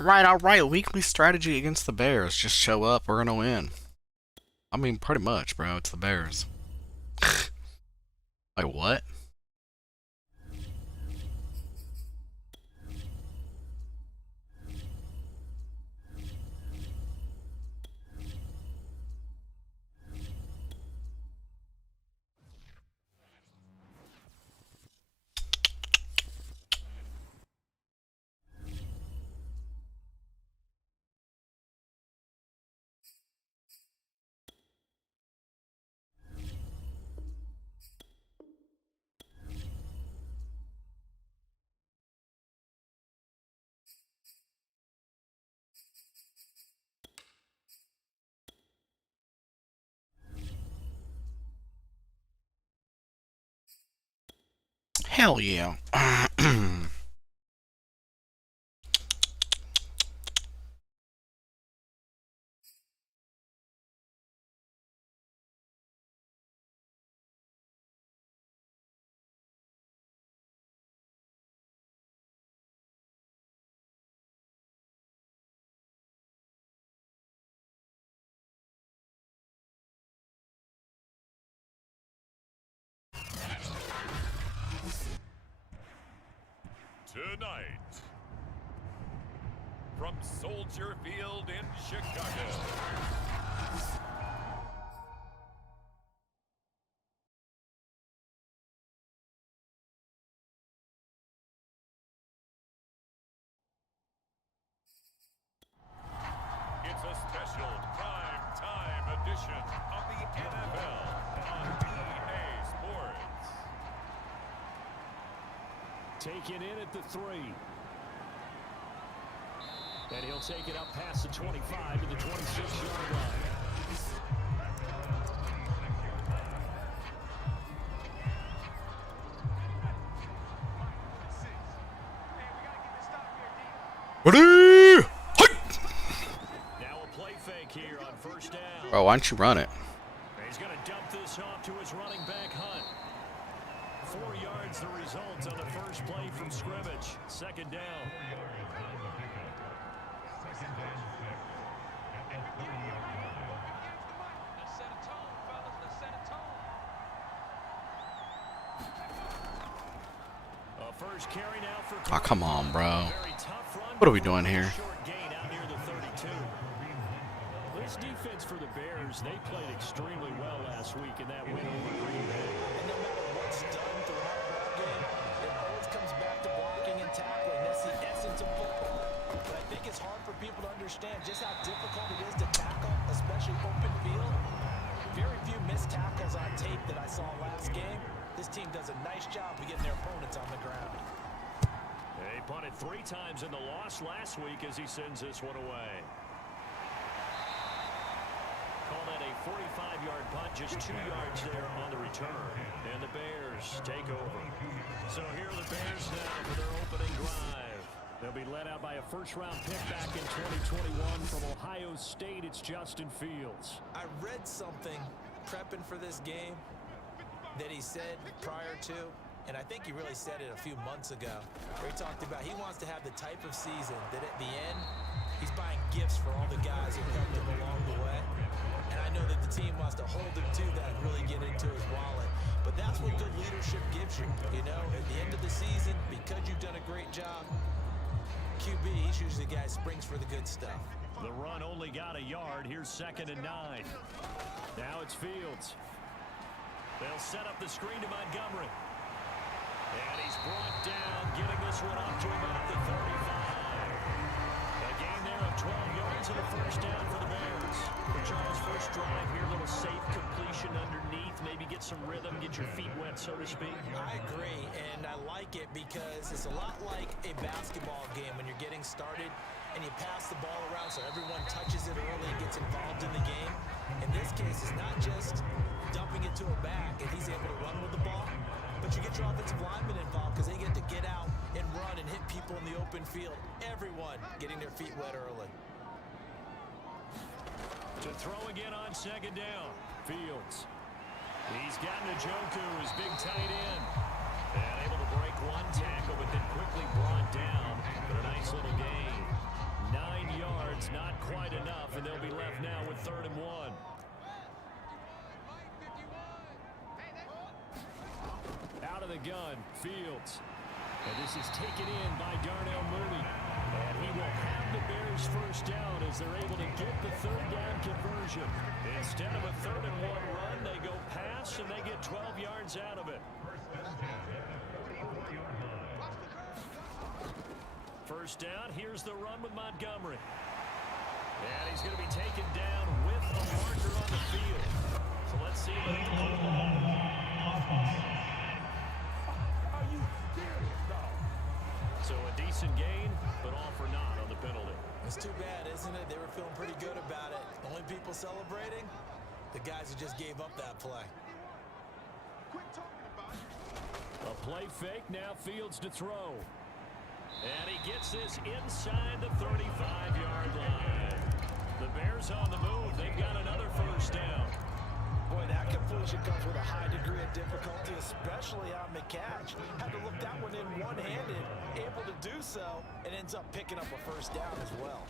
All right. Weekly strategy against the Bears. Just show up. We're gonna win. I mean, pretty much, bro. It's the Bears. Like what? Hell yeah. Tonight, from Soldier Field in Chicago, it's a special prime-time edition of the NFL on EA Sports. Taken in at the 3. And he'll take it up past the 25 to the 26-yard line. Ready? Now a play fake here on first down. Bro, why don't you run it? He's going to dump this off to his running back, Hunt. 4 yards the result on the first play from scrimmage. Second down. First carry now for Oh, come on, bro. What are we doing here? This defense for the Bears, they played extremely well last week in that win over Green Bay. And no matter what's done throughout that game, it always comes back to blocking and tackling. That's the essence of football. But I think it's hard for people to understand just how difficult it is to tackle, especially open field. Very few missed tackles on tape that I saw last game. This team does a nice job of getting their opponents on the ground. They punted 3 times in the loss last week as he sends this one away. Call that a 45-yard punt, just 2 yards there on the return. And the Bears take over. So here are the Bears now for their opening drive. They'll be led out by a first-round pick back in 2021 from Ohio State. It's Justin Fields. I read something prepping for this game that he said prior to, and I think he really said it a few months ago, where he talked about he wants to have the type of season that at the end, he's buying gifts for all the guys who helped him along the way. And I know that the team wants to hold him to that and really get into his wallet. But that's what good leadership gives you. You know, at the end of the season, because you've done a great job, QB, he's usually the guy who springs for the good stuff. The run only got a yard. Here's 2nd and 9. Now it's Fields. They'll set up the screen to Montgomery. And he's brought down, getting this one up to about the 35. A gain there of 12 yards and a first down for the Bears. For Charles' first drive here, a little safe completion underneath. Maybe get some rhythm, get your feet wet, so to speak. I agree, and I like it because it's a lot like a basketball game when you're getting started and you pass the ball around so everyone touches it early and gets involved in the game. In this case, it's not just dumping it to a back and he's able to run with the ball, but you get your offensive linemen involved because they get to get out and run and hit people in the open field. Everyone getting their feet wet early. To throw again on 2nd down. Fields. He's got Njoku, his big tight end. And able to break one tackle, but then quickly brought down. But a nice little gain. 9 yards, not quite enough, and they'll be left now with 3rd and 1. Out of the gun, Fields. And this is taken in by Darnell Mooney. And he will have the Bears first down as they're able to get the 3rd down conversion. Instead of a 3rd and 1 run, they go pass and they get 12 yards out of it. First down, here's the run with Montgomery. And he's going to be taken down with a marker on the field. So let's see what the So a decent gain, but all for naught on the penalty. It's too bad, isn't it? They were feeling pretty good about it. Only people celebrating, the guys who just gave up that play. A play fake, now Fields to throw. And he gets this inside the 35-yard line. The Bears on the move. They've got another first down. Boy, that completion comes with a high degree of difficulty, especially on McCatch. Had to look that one in one-handed, able to do so, and ends up picking up a first down as well.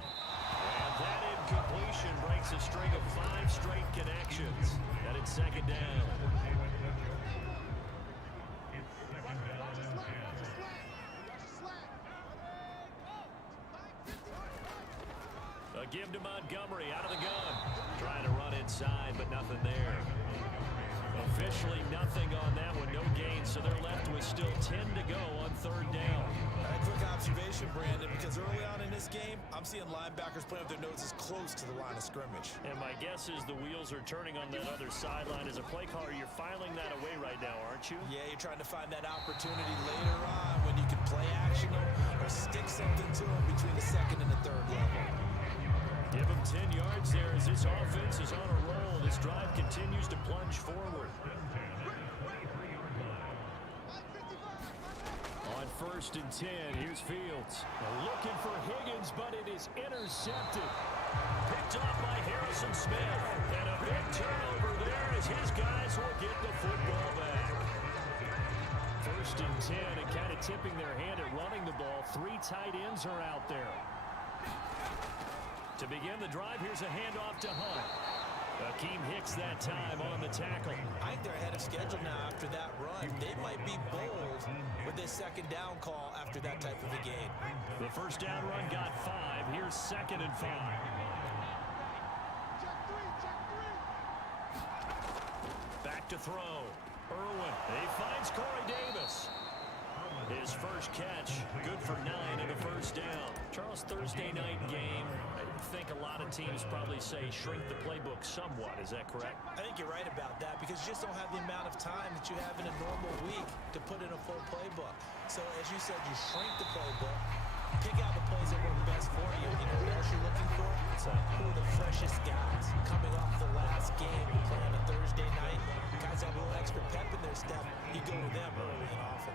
And that incompletion breaks a string of 5 straight connections. And it's 2nd down. A give to Montgomery out of the gun. Trying to run inside, but nothing there. Officially nothing on that one, no gain, so they're left with still 10 to go on 3rd down. A quick observation, Brandon, because early on in this game, I'm seeing linebackers playing with their noses close to the line of scrimmage. And my guess is the wheels are turning on that other sideline. As a play caller, you're filing that away right now, aren't you? Yeah, you're trying to find that opportunity later on when you can play action or stick something to them between the 2nd and the 3rd level. Give him 10 yards there as this offense is on a roll. This drive continues to plunge forward. On 1st and 10, here's Fields. Looking for Higgins, but it is intercepted. Picked off by Harrison Smith. And a big turnover there as his guys will get the football back. 1st and 10, and kind of tipping their hand at running the ball. 3 tight ends are out there. To begin the drive, here's a handoff to Hunt. Akeem Hicks that time on the tackle. I think they're ahead of schedule now after that run. They might be bold with this 2nd down call after that type of a game. The first down run got 5. Here's 2nd and 5. Back to throw. Irwin. He finds Corey Davis. His first catch, good for 9 and a first down. Charles, Thursday night game. I think a lot of teams probably say shrink the playbook somewhat. Is that correct? I think you're right about that because you just don't have the amount of time that you have in a normal week to put in a full playbook. So as you said, you shrink the playbook, pick out the plays that work best for you. You know what else you're looking for? Who are the freshest guys coming off the last game to play on a Thursday night? Guys have a little extra pep in their step. You go to them early and often.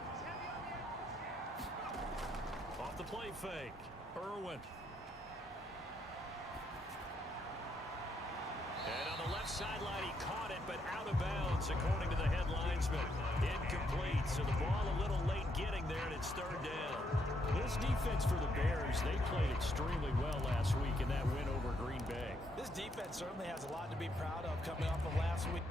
Off the play fake. Irwin. And on the left sideline, he caught it, but out of bounds, according to the head linesman. Incomplete, so the ball a little late getting there, and it's 3rd down. This defense for the Bears, they played extremely well last week in that win over Green Bay. This defense certainly has a lot to be proud of coming off of last week.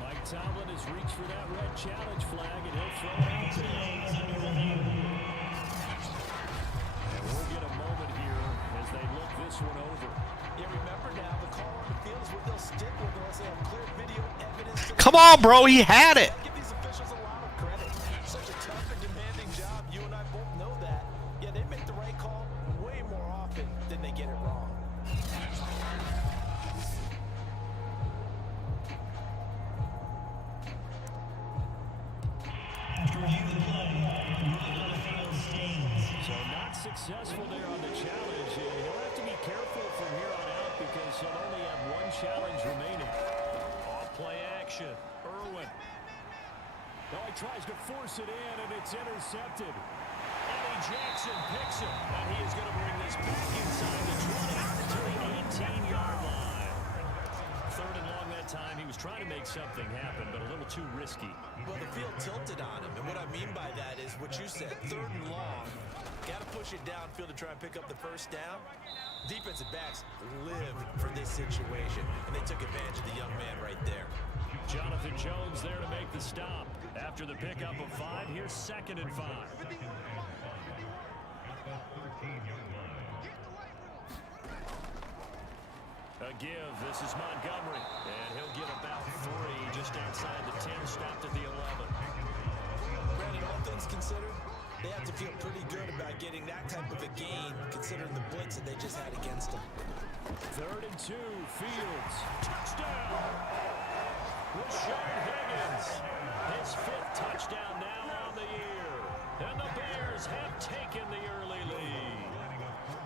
Mike Tomlin has reached for that red challenge flag, and he'll throw it out today. And we'll get a moment here as they look this one over. Yeah, remember now, the call on the field is what they'll stick with unless they have clear video evidence. Come on, bro. He had it. Give these officials a lot of credit. Such a tough and demanding job. You and I both know that. Yeah, they make the right call way more often than they get it wrong. So not successful there on the challenge. He'll have to be careful from here on out because he'll only have one challenge remaining. Off play action. Irwin. Now he tries to force it in, and it's intercepted. Eddie Jackson picks it, and he is going to bring this back inside the 20 to the 18-yard line. Third and long that time. He was trying to make something happen, but a little too risky. Well, the field tilted on him, and what I mean by that is what you said, third and long. Got to push it downfield to try and pick up the first down. Defensive backs live for this situation, and they took advantage of the young man right there. Jonathan Jones there to make the stop. After the pickup of 5, here's 2nd and 5. A give. This is Montgomery. And he'll get about 3 just outside the 10, stopped at the 11. Granted, all things considered, they have to feel pretty good about getting that type of a gain, considering the blitz that they just had against them. 3rd and 2, Fields. Touchdown! Rashard Higgins. His 5th touchdown now on the year. And the Bears have taken the early lead.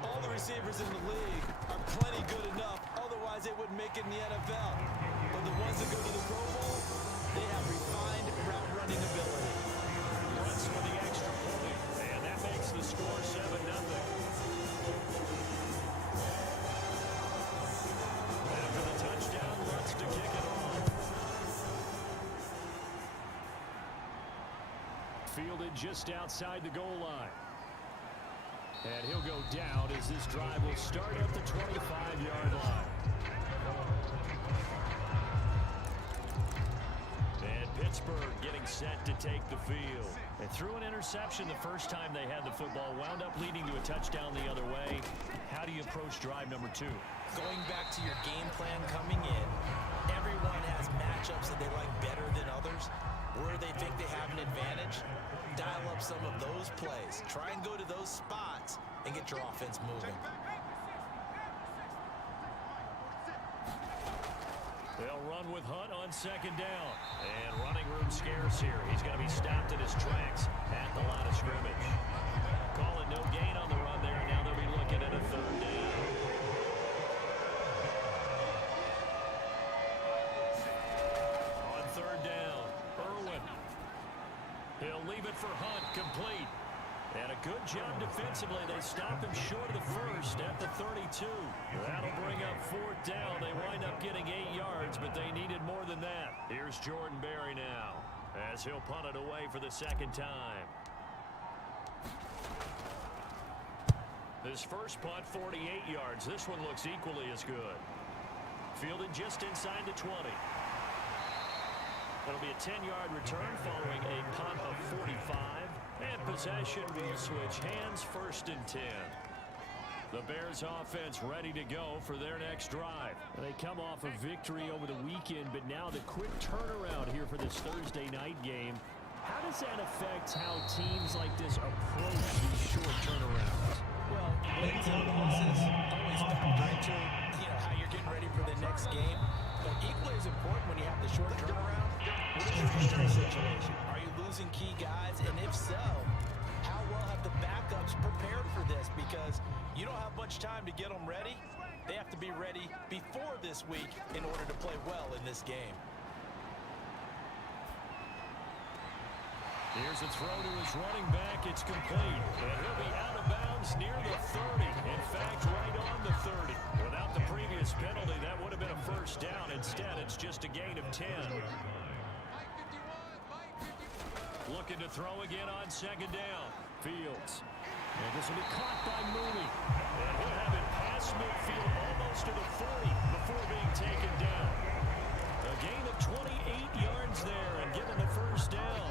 All the receivers in the league are plenty good enough, otherwise they wouldn't make it in the NFL. But the ones that go to the Pro Bowl, they have refined route running ability. Runs for the extra point, and that makes the score 7-0. After the touchdown, Lutz to kick it off. Fielded just outside the goal line. And he'll go down as this drive will start at the 25-yard line. And Pittsburgh getting set to take the field. They threw an interception the first time they had the football, wound up leading to a touchdown the other way. How do you approach drive number 2? Going back to your game plan coming in, everyone has matchups that they like better than others. Where they think they have an advantage, dial up some of those plays. Try and go to those spots and get your offense moving. They'll run with Hunt on 2nd down. And running room scarce here. He's going to be stopped in his tracks at the line of scrimmage. Call it no gain on the run there. Now they'll be looking at a 3rd down. On 3rd down, Irwin. He'll leave it for Hunt, complete. And a good job defensively. They stop him short of the first at the 32. That'll bring up 4th down. They wind up getting 8 yards, but they needed more than that. Here's Jordan Berry now as he'll punt it away for the 2nd time. His first punt, 48 yards. This one looks equally as good. Fielded just inside the 20. It'll be a 10-yard return following a punt of 45. And possession will switch hands, 1st and 10. The Bears offense ready to go for their next drive. They come off a victory over the weekend, but now the quick turnaround here for this Thursday night game. How does that affect how teams like this approach these short turnarounds? Well, wins and losses always factor into how you're getting ready for the next game. But equally as important when you have the short turnaround, what is your injury situation? Are you losing key guys? And if so, how well have the backups prepared for this? Because you don't have much time to get them ready. They have to be ready before this week in order to play well in this game. Here's a throw to his running back. It's complete. And he'll be out of bounds near the 30. In fact, right on the 30. Without the previous penalty, that would have been a 1st down. Instead, it's just a gain of 10. Looking to throw again on 2nd down. Fields. And this will be caught by Mooney. And he'll have it past midfield almost to the 40 before being taken down. A gain of 28 yards there and given the 1st down.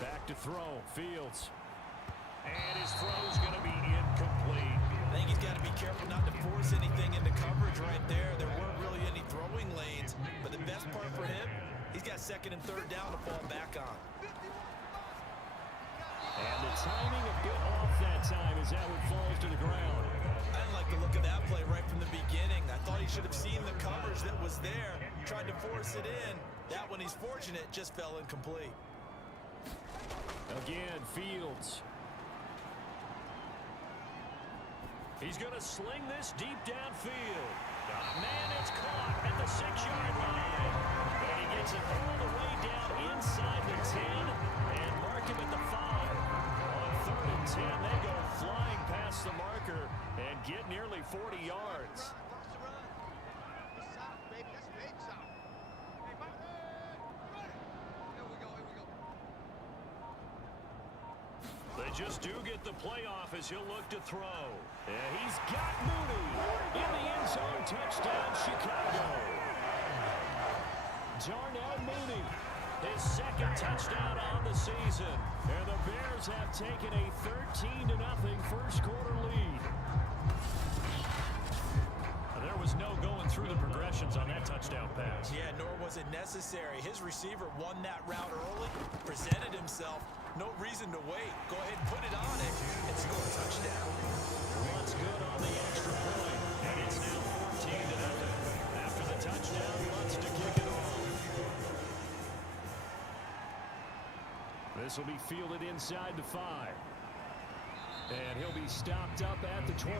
Back to throw. Fields. And his throw's going to be incomplete. I think he's got to be careful not to force anything into coverage right there. There weren't really any throwing lanes, but the best part for him, he's got 2nd and 3rd down to fall back on. And the timing a bit off that time as that one falls to the ground. I didn't like the look of that play right from the beginning. I thought he should have seen the coverage coverage that was there, tried to force it in. That one, he's fortunate, just fell incomplete. Again, Fields. He's going to sling this deep downfield. Man, it's caught at the 6-yard line. And he gets it all the way down inside the 10 and mark him at the 5. On 3rd and 10, they go flying past the marker and get nearly 40 yards. They just do get the playoff as he'll look to throw. And he's got Mooney in the end zone. Touchdown, Chicago. Darnell Mooney, his 2nd touchdown on the season. And the Bears have taken a 13-0 first quarter lead. There was no going through the progressions on that touchdown pass. Yeah, nor was it necessary. His receiver won that route early, presented himself. No reason to wait. Go ahead and put it on it and score a touchdown. Runs good on the extra point. And it's now 14-0. After the touchdown, wants to kick it off. This will be fielded inside the 5. And he'll be stopped up at the 25.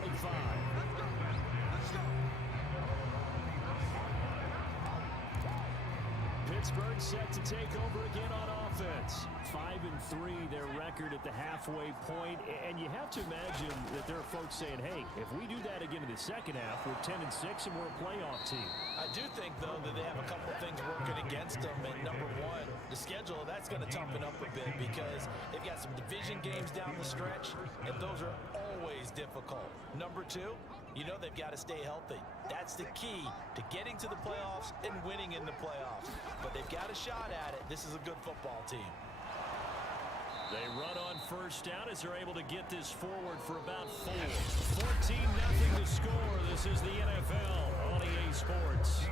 Pittsburgh set to take over again on offense. 5-3 their record at the halfway point, and you have to imagine that there are folks saying, hey, if we do that again in the second half, we're 10-6 and we're a playoff team. I do think, though, that they have a couple of things working against them. And number one, the schedule, that's going to toughen up a bit because they've got some division games down the stretch, and those are always difficult. Number two, you know they've got to stay healthy. That's the key to getting to the playoffs and winning in the playoffs. But they've got a shot at it. This is a good football team. They run on first down as they're able to get this forward for about 4. 14-0 to score. This is the NFL on EA Sports.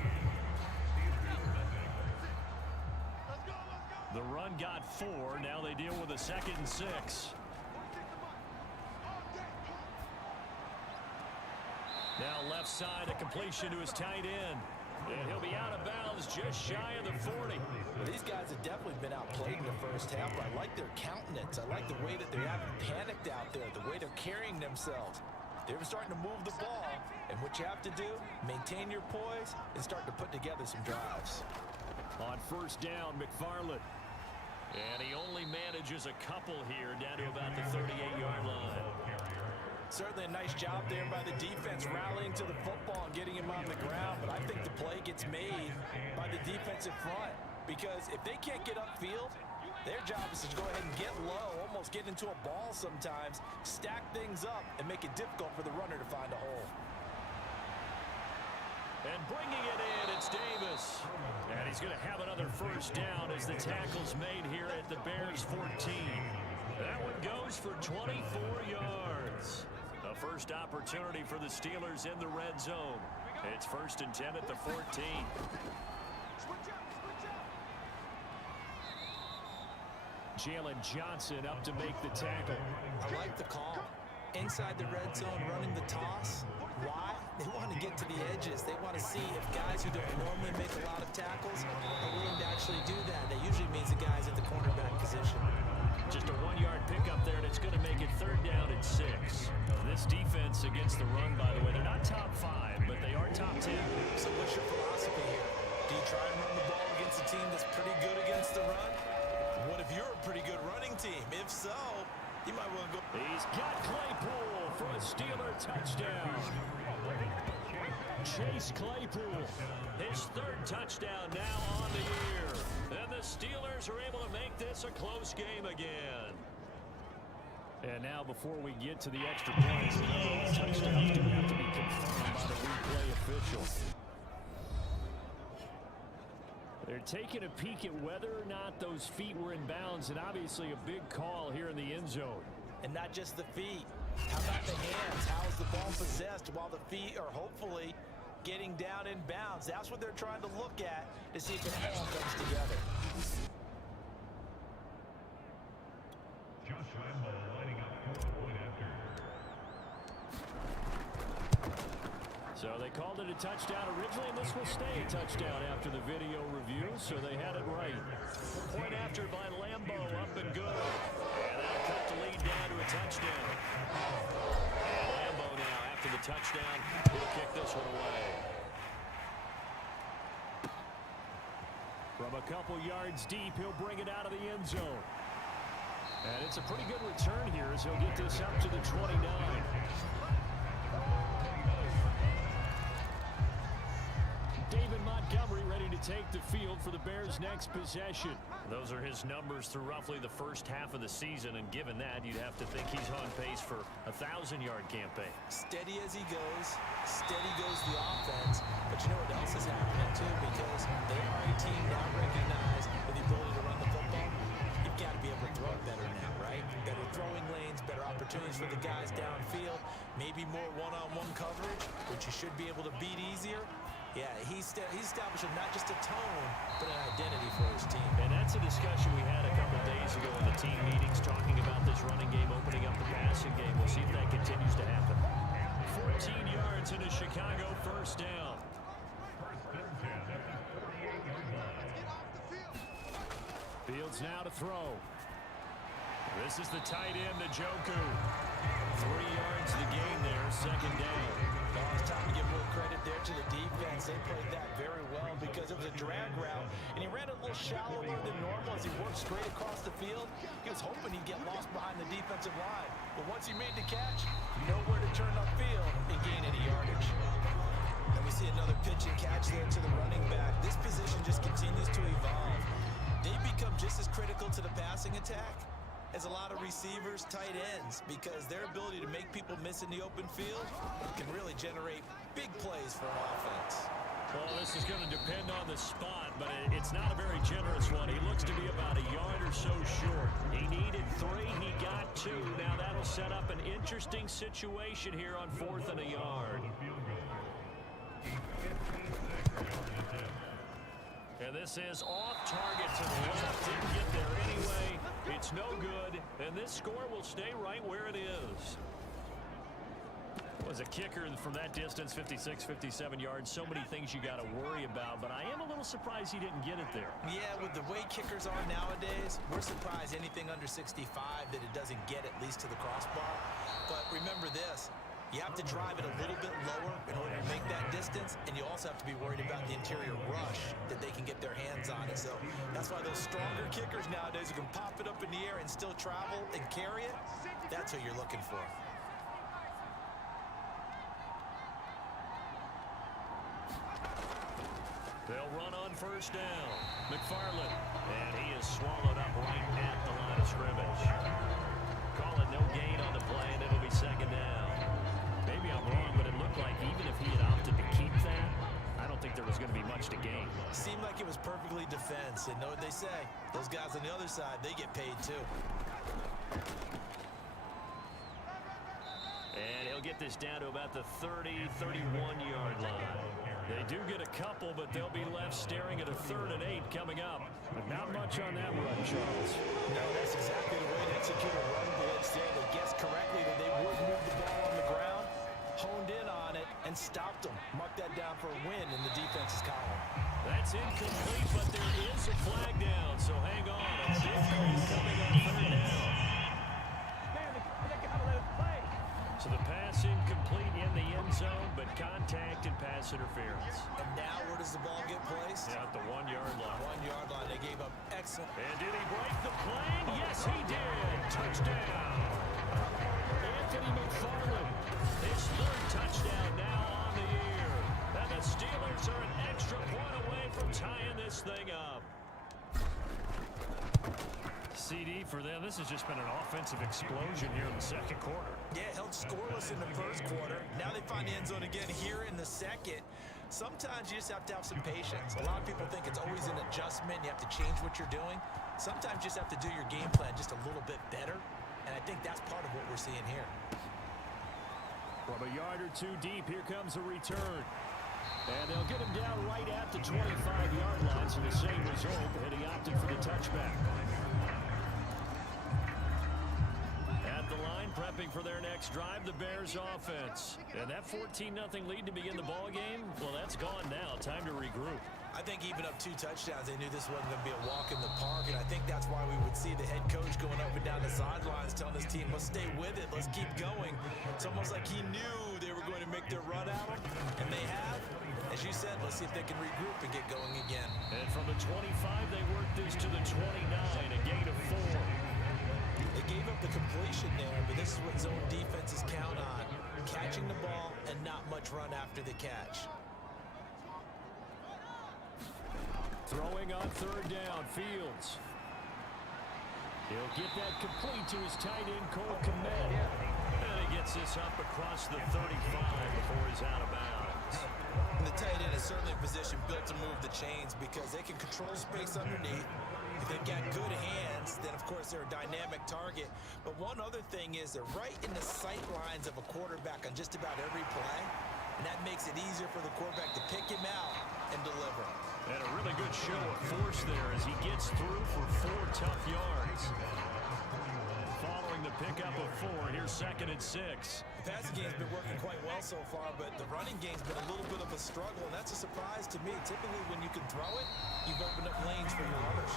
The run got 4. Now they deal with a 2nd and 6. Now left side, a completion to his tight end. And he'll be out of bounds just shy of the 40. Well, these guys have definitely been outplayed in the first half. I like their countenance. I like the way that they haven't panicked out there, the way they're carrying themselves. They're starting to move the ball. And what you have to do, maintain your poise and start to put together some drives. On first down, McFarland. And he only manages a couple here down to about the 38-yard line. Certainly a nice job there by the defense rallying to the football and getting him on the ground. But I think the play gets made by the defensive front. Because if they can't get upfield, their job is to go ahead and get low, almost get into a ball sometimes, stack things up, and make it difficult for the runner to find a hole. And bringing it in, it's Davis. And he's going to have another first down as the tackle's made here at the Bears 14. That one goes for 24 yards. A first opportunity for the Steelers in the red zone. It's 1st and 10 at the 14. Jalen Johnson up to make the tackle. I like the call. Inside the red zone, running the toss. Why? They want to get to the edges. They want to see if guys who don't normally make a lot of tackles are willing to actually do that. That usually means the guys at the cornerback position. Just a 1-yard pickup there, and it's going to make it 3rd down and 6. This defense against the run, by the way, they're not top 5, but they are top 10. So what's your philosophy here? Do you try and run the ball against a team that's pretty good against the run? What if you're a pretty good running team? If so, you might want to go. He's got Claypool for a Steeler touchdown. Chase Claypool, his 3rd touchdown now on the year. And the Steelers are able to make this a close game again. And now before we get to the extra points, all touchdowns do have to be confirmed by the replay official. They're taking a peek at whether or not those feet were in bounds, and obviously a big call here in the end zone. And not just the feet. How about the hands? How is the ball possessed while the feet are hopefully getting down in bounds? That's what they're trying to look at to see if it all comes together. So they called it a touchdown originally, and this will stay a touchdown after the video review, so they had it right. Point after by Lambo, up and good. And that'll cut the lead down to a touchdown. And Lambo now, after the touchdown, he'll kick this one away. From a couple yards deep, he'll bring it out of the end zone. And it's a pretty good return here as he'll get this up to the 29. David Montgomery ready to take the field for the Bears' next possession. Those are his numbers through roughly the first half of the season, and given that, you'd have to think he's on pace for a 1,000-yard campaign. Steady as he goes, steady goes the offense. But you know what else is happening, too? Because they are a team now recognized with the ability to run the football. You've got to be able to throw it better now, right? Better throwing lanes, better opportunities for the guys downfield, maybe more one-on-one coverage, which you should be able to beat easier. Yeah, he's establishing not just a tone, but an identity for his team. And that's a discussion we had a couple days ago in the team meetings, talking about this running game, opening up the passing game. We'll see if that continues to happen. 14 yards into Chicago, first down. Fields now to throw. This is the tight end, Njoku. 3 yards to gain there, second down. Well, it's time to give more credit there to the defense. They played that very well because it was a drag route, and he ran a little shallower than normal as he worked straight across the field. He was hoping he'd get lost behind the defensive line, but once he made the catch, nowhere to turn upfield and gain any yardage. And we see another pitch and catch there to the running back. This position just continues to evolve. They become just as critical to the passing attack as a lot of receivers, tight ends, because their ability to make people miss in the open field can really generate big plays for an offense. Well, this is going to depend on the spot, but it's not a very generous one. He looks to be about a yard or so short. He needed 3, he got 2. Now that'll set up an interesting situation here on 4th and a yard. And this is off target to the left. Didn't get there anyway. It's no good. And this score will stay right where it is. Was a kicker from that distance, 56, 57 yards. So many things you got to worry about, but I am a little surprised he didn't get it there. Yeah, with the way kickers are nowadays, we're surprised anything under 65 that it doesn't get at least to the crossbar. But remember this. You have to drive it a little bit lower in order to make that distance, and you also have to be worried about the interior rush that they can get their hands on it. So that's why those stronger kickers nowadays who can pop it up in the air and still travel and carry it, that's what you're looking for. They'll run on first down. McFarland, and he is swallowed up right at the line of scrimmage. Call it no gain on the play, and it'll be second down. Maybe I'm wrong, but it looked like even if he had opted to keep that, I don't think there was going to be much to gain. Seemed like it was perfectly defense, and know what they say. Those guys on the other side, they get paid too. And he'll get this down to about the 30, 31-yard line. They do get a couple, but they'll be left staring at a 3rd and 8 coming up. But not much on that run, Charles. No, that's exactly the way to execute a run blitz there. They guessed correctly that they would move the ball on the ground, honed in on it, and stopped them. Mark that down for a win in the defense's column. That's incomplete, but there is a flag down, so hang on. A big play coming on 3rd down. So the pass incomplete in the end zone, but contact and pass interference. And now where does the ball get placed? Yeah, at the 1-yard line. 1-yard line. They gave up excellent. And did he break the plane? Yes, he did. Touchdown. Anthony McFarland. His 3rd touchdown now on the year. And the Steelers are an extra point away from tying this thing up. CD for them. This has just been an offensive explosion here in the second quarter. Yeah, held scoreless in the first quarter. Now they find the end zone again here in the second. Sometimes you just have to have some patience. A lot of people think it's always an adjustment. You have to change what you're doing. Sometimes you just have to do your game plan just a little bit better. And I think that's part of what we're seeing here. From a yard or 2 deep, here comes a return. And they'll get him down right at the 25-yard line, so the same result, and he opted for the touchback. At the line, prepping for their next drive, the Bears offense. And that 14-0 lead to begin the ball game, well, that's gone now. Time to regroup. I think even up 2 touchdowns, they knew this wasn't going to be a walk in the park, and I think that's why we would see the head coach going up and down the sidelines telling his team, let's stay with it, let's keep going. It's almost like he knew they were going to make their run at him, and they have. As you said, let's see if they can regroup and get going again. And from the 25, they worked this to the 29, a gain of 4. They gave up the completion there, but this is what zone defenses count on, catching the ball and not much run after the catch. Throwing on 3rd down, Fields. He'll get that complete to his tight end, Cole Kmet. And he gets this up across the 35 before he's out of bounds. And the tight end is certainly a position built to move the chains because they can control space underneath. If they've got good hands, then of course they're a dynamic target. But one other thing is they're right in the sight lines of a quarterback on just about every play. And that makes it easier for the quarterback to pick him out and deliver. And a really good show of force there as he gets through for 4 tough yards. Following the pickup of 4, here's 2nd and 6. The passing game's been working quite well so far, but the running game's been a little bit of a struggle, and that's a surprise to me. Typically, when you can throw it, you've opened up lanes for your runners.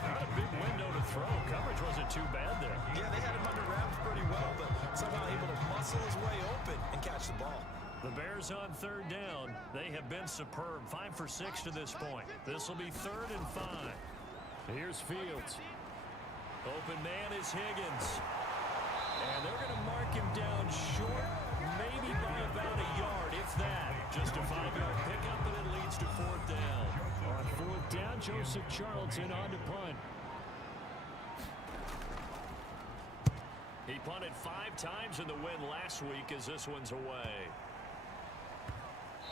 Not a big window to throw. Coverage wasn't too bad there. Yeah, they had him under wraps pretty well, but somehow able to muscle his way open and catch the ball. The Bears on 3rd down. They have been superb. 5 for 6 to this point. This will be 3rd and 5. Here's Fields. Open man is Higgins. And they're going to mark him down short, maybe by about a yard, if that. Just a 5-yard pickup, and it leads to 4th down. On 4th down, Joseph Charlton on to punt. He punted 5 times in the win last week as this one's away.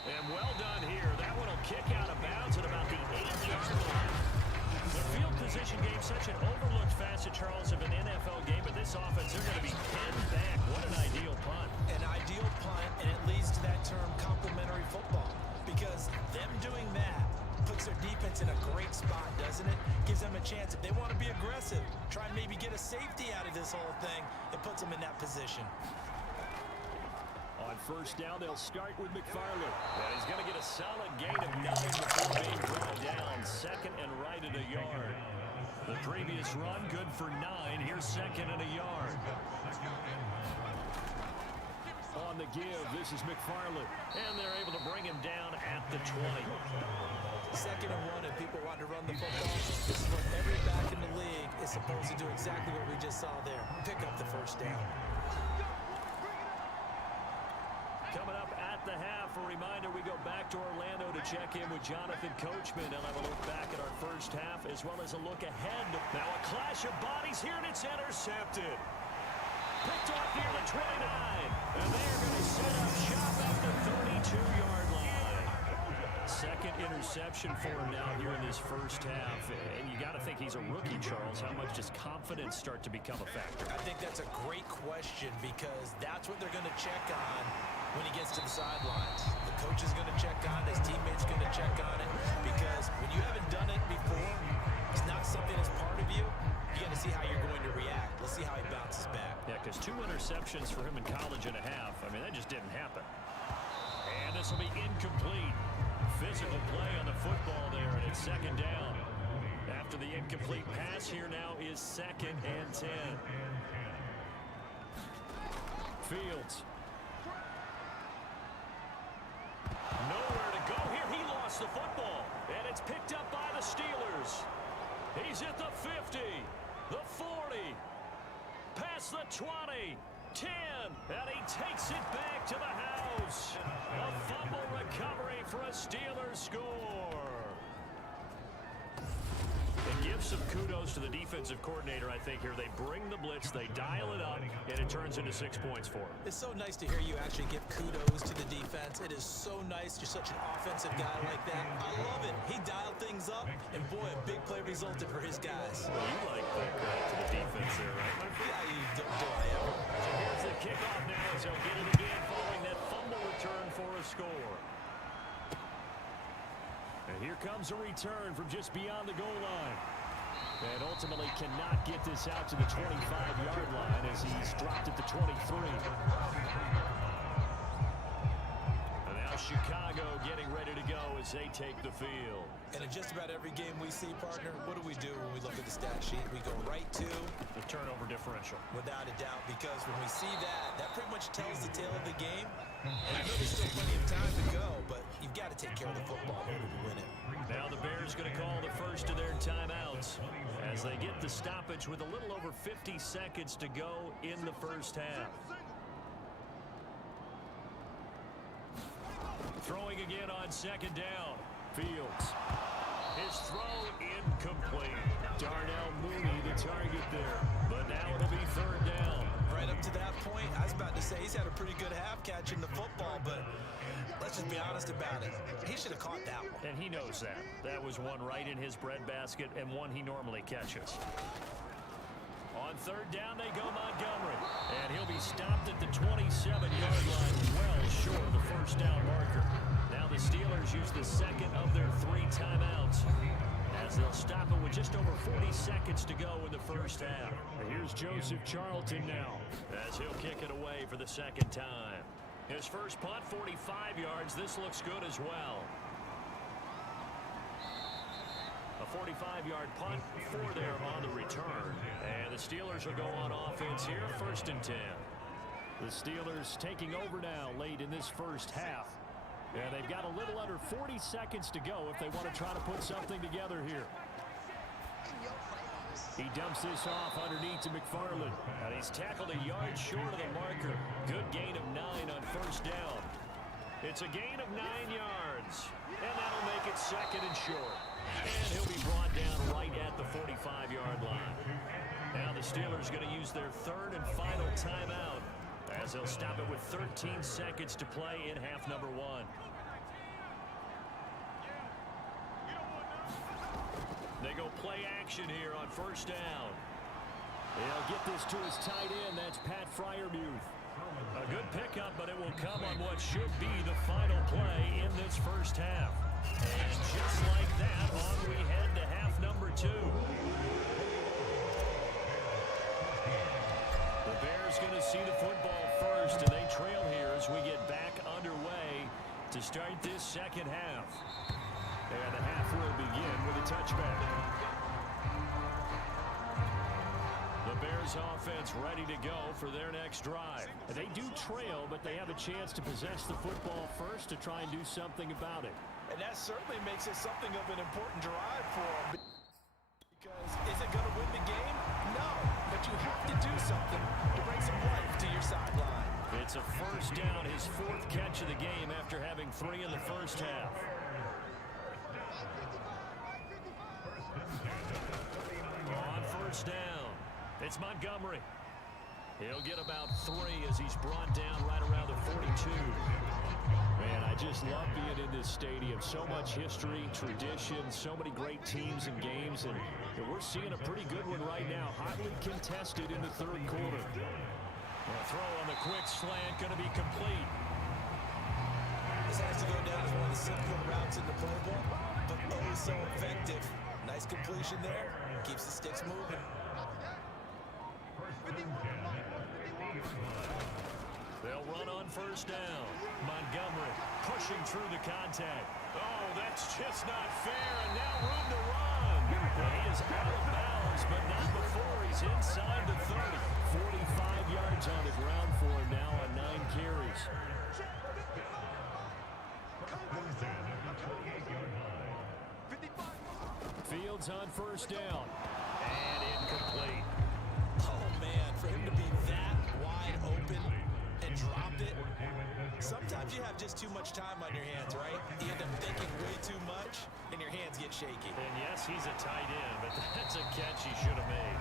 And well done here. That one will kick out of bounds at about the 8-yard line. The field position game, such an overlooked facet, Charles, of an NFL game, but this offense, they're going to be pinned back. What an ideal punt. An ideal punt, and it leads to that term complementary football, because them doing that puts their defense in a great spot, doesn't it? Gives them a chance. If they want to be aggressive, try and maybe get a safety out of this whole thing, it puts them in that position. On 1st down, they'll start with McFarland. And he's going to get a solid gain of 9 before being drawn down. 2nd and right at a yard. The previous run, good for 9. Here's 2nd and a yard. On the give, this is McFarland. And they're able to bring him down at the 20. 2nd and 1, and people want to run the football. This is what every back in the league is supposed to do, exactly what we just saw there. Pick up the 1st down. Coming up at the half, a reminder, we go back to Orlando to check in with Jonathan Coachman. They'll have a look back at our 1st half as well as a look ahead. Now a clash of bodies here, and it's intercepted. Picked off near the 29. And they're going to set up shop at the 32-yard line. 2nd interception for him now here in this 1st half. And you got to think he's a rookie, Charles. How much does confidence start to become a factor? I think that's a great question because that's what they're going to check on when he gets to the sidelines. The coach is going to check on it. His teammates going to check on it because when you haven't done it before, it's not something that's part of you. You got to see how you're going to react. Let's see how he bounces back. Yeah, because 2 interceptions for him in college and a half. I mean, that just didn't happen. And this will be incomplete. Physical play on the football there, and it's 2nd down. After the incomplete pass, here now is 2nd and 10. Fields. Nowhere to go here. He lost the football, and it's picked up by the Steelers. He's at the 50, the 40, past the 20, 10, and he takes it back to the house. A fumble recovery for a Steelers score. It gives some kudos to the defensive coordinator, I think, here. They bring the blitz, they dial it up, and it turns into 6 points for him. It's so nice to hear you actually give kudos to the defense. It is so nice. You're such an offensive guy like that. I love it. He dialed things up, and boy, a big play resulted for his guys. Well, you like that credit to the defense there, right, my friend? Yeah, you do I ever. So here's the kickoff now as they'll get it again following that fumble return for a score. And here comes a return from just beyond the goal line. And ultimately cannot get this out to the 25-yard line as he's dropped at the 23. And now Chicago getting ready to go as they take the field. And in just about every game we see, partner, what do we do when we look at the stat sheet? We go right to The turnover differential. without a doubt, because when we see that, that pretty much tells the tale of the game. And I know there's still plenty of time to go, but you've got to take care of the football in order to win it. Now the Bears going to call the first of their timeouts as they get the stoppage with a little over 50 seconds to go in the first half. Throwing again on second down. Fields. His throw incomplete. Darnell Mooney the target there. But now it'll be third down. Right up to that point, I was about to say he's had a pretty good half catching the football, but let's just be honest about it. He should have caught that one. And he knows that. That was one right in his breadbasket and one he normally catches. On third down, they go Montgomery. And he'll be stopped at the 27-yard line, well short of the first down marker. Now the Steelers use the second of their 3 timeouts as they'll stop it with just over 40 seconds to go in the first half. Here's Joseph Charlton now as he'll kick it away for the second time. His first punt, 45 yards. This looks good as well. A 45-yard punt, 4 there on the return. And the Steelers will go on offense here, 1st and 10. The Steelers taking over now late in this first half. And they've got a little under 40 seconds to go if they want to try to put something together here. He dumps this off underneath to McFarland. And he's tackled a yard short of the marker. Good gain of 9 on first down. It's a gain of 9 yards. And that'll make it second and short. And he'll be brought down right at the 45-yard line. Now the Steelers going to use their 3rd and final timeout as they'll stop it with 13 seconds to play in half number 1. They go play action here on first down. They'll get this to his tight end. That's Pat Freiermuth. A good pickup, but it will come on what should be the final play in this first half. And just like that, on we head to half number 2. The Bears going to see the football first, and they trail here as we get back underway to start this second half. And the half will begin with a touchback. The Bears offense ready to go for their next drive. They do trail, but they have a chance to possess the football first to try and do something about it. And that certainly makes it something of an important drive for him. Because is it going to win the game? No. But you have to do something to bring some life to your sideline. It's a first down, his 4th catch of the game after having 3 in the first half. On first down, it's Montgomery. He'll get about 3 as he's brought down right around the 42. Man, I just love being in this stadium. So much history, tradition, so many great teams and games, and we're seeing a pretty good one right now. Hotly contested in the 3rd quarter. A throw on the quick slant, going to be complete. This has to go down as one of the simpler routes in the playbook, but oh so effective. Nice completion there. Keeps the sticks moving. They'll run on first down. Montgomery pushing through the contact. Oh, that's just not fair, and now room to run. He is out of bounds, but not before he's inside the 30. 45 yards on the ground for him now on 9 carries. Fields on first down. And incomplete. Oh, man, for him to be that wide open and drop it. Sometimes you have just too much time on your hands, right? You end up thinking way too much, and your hands get shaky. And yes, he's a tight end, but that's a catch he should have made.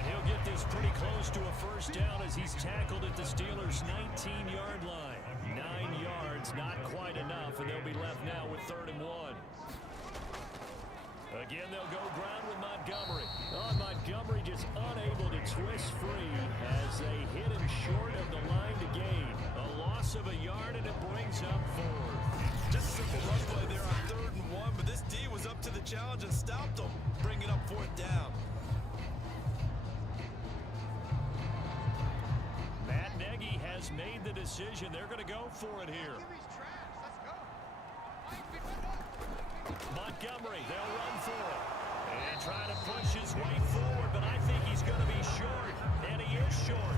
And he'll get this pretty close to a first down as he's tackled at the Steelers' 19-yard line. 9 yards, not quite enough, and they'll be left now with 3rd and 1. Again, they'll go ground with Montgomery. Oh, Montgomery just unable to twist free as they hit him short of the line to gain. A loss of a yard, and it brings up 4th. Just a simple run play there on 3rd and 1, but this D was up to the challenge and stopped them, bringing up 4th down. made the decision. They're going to go for it here. Montgomery, they'll run for it. And trying to push his way forward, but I think he's going to be short. And he is short.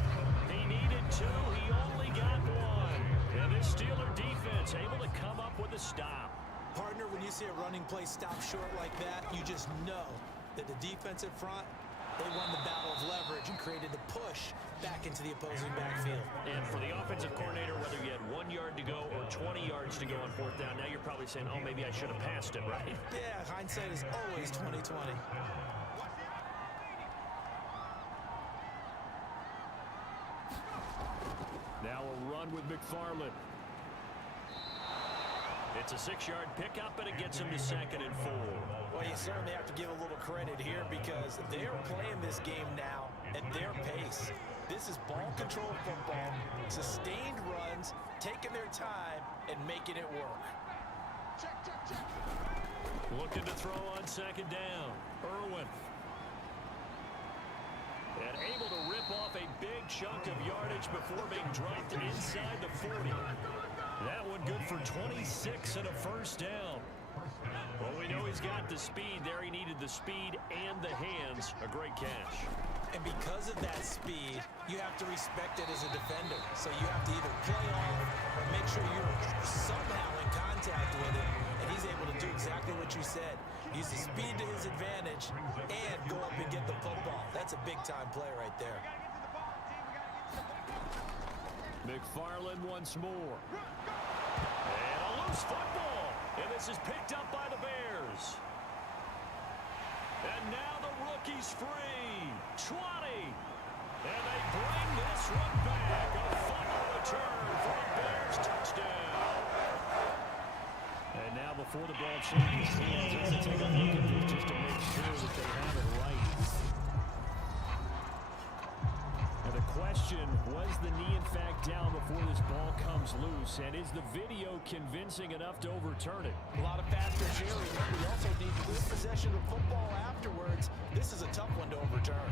He needed 2. He only got 1. And this Steeler defense able to come up with a stop. Partner, when you see a running play stop short like that, you just know that the defensive front, they won the battle of leverage and created the push back into the opposing backfield. And for the offensive coordinator, whether you had 1 yard to go or 20 yards to go on 4th down, now you're probably saying, oh, maybe I should have passed it, right? Yeah, hindsight is always 20/20. Now a run with McFarland. It's a 6-yard pickup, and it gets him to 2nd and 4. Well, you certainly have to give a little credit here because they're playing this game now at their pace. This is ball control football, sustained runs, taking their time, and making it work. Looking to throw on 2nd down. Irwin. And able to rip off a big chunk of yardage before being dropped inside the 40. That one good for 26 and a 1st down. Well, we know he's got the speed there. He needed the speed and the hands. A great catch. And because of that speed, you have to respect it as a defender. So you have to either play off or make sure you're somehow in contact with it. And he's able to do exactly what you said. Use the speed to his advantage and go up and get the football. That's a big-time play right there. McFarland once more. And a loose football. And this is picked up by the Bears. And now the rookie's free. 20. And they bring this one back. A fumble return for a Bears touchdown. And now before the ball changes hands, they're going to take a look at this just to make sure that they have it right. Now the question, was the knee in fact down before this ball comes loose? And is the video convincing enough to overturn it? A lot of factors here. Remember, you also need good possession of football afterwards. This is a tough one to overturn.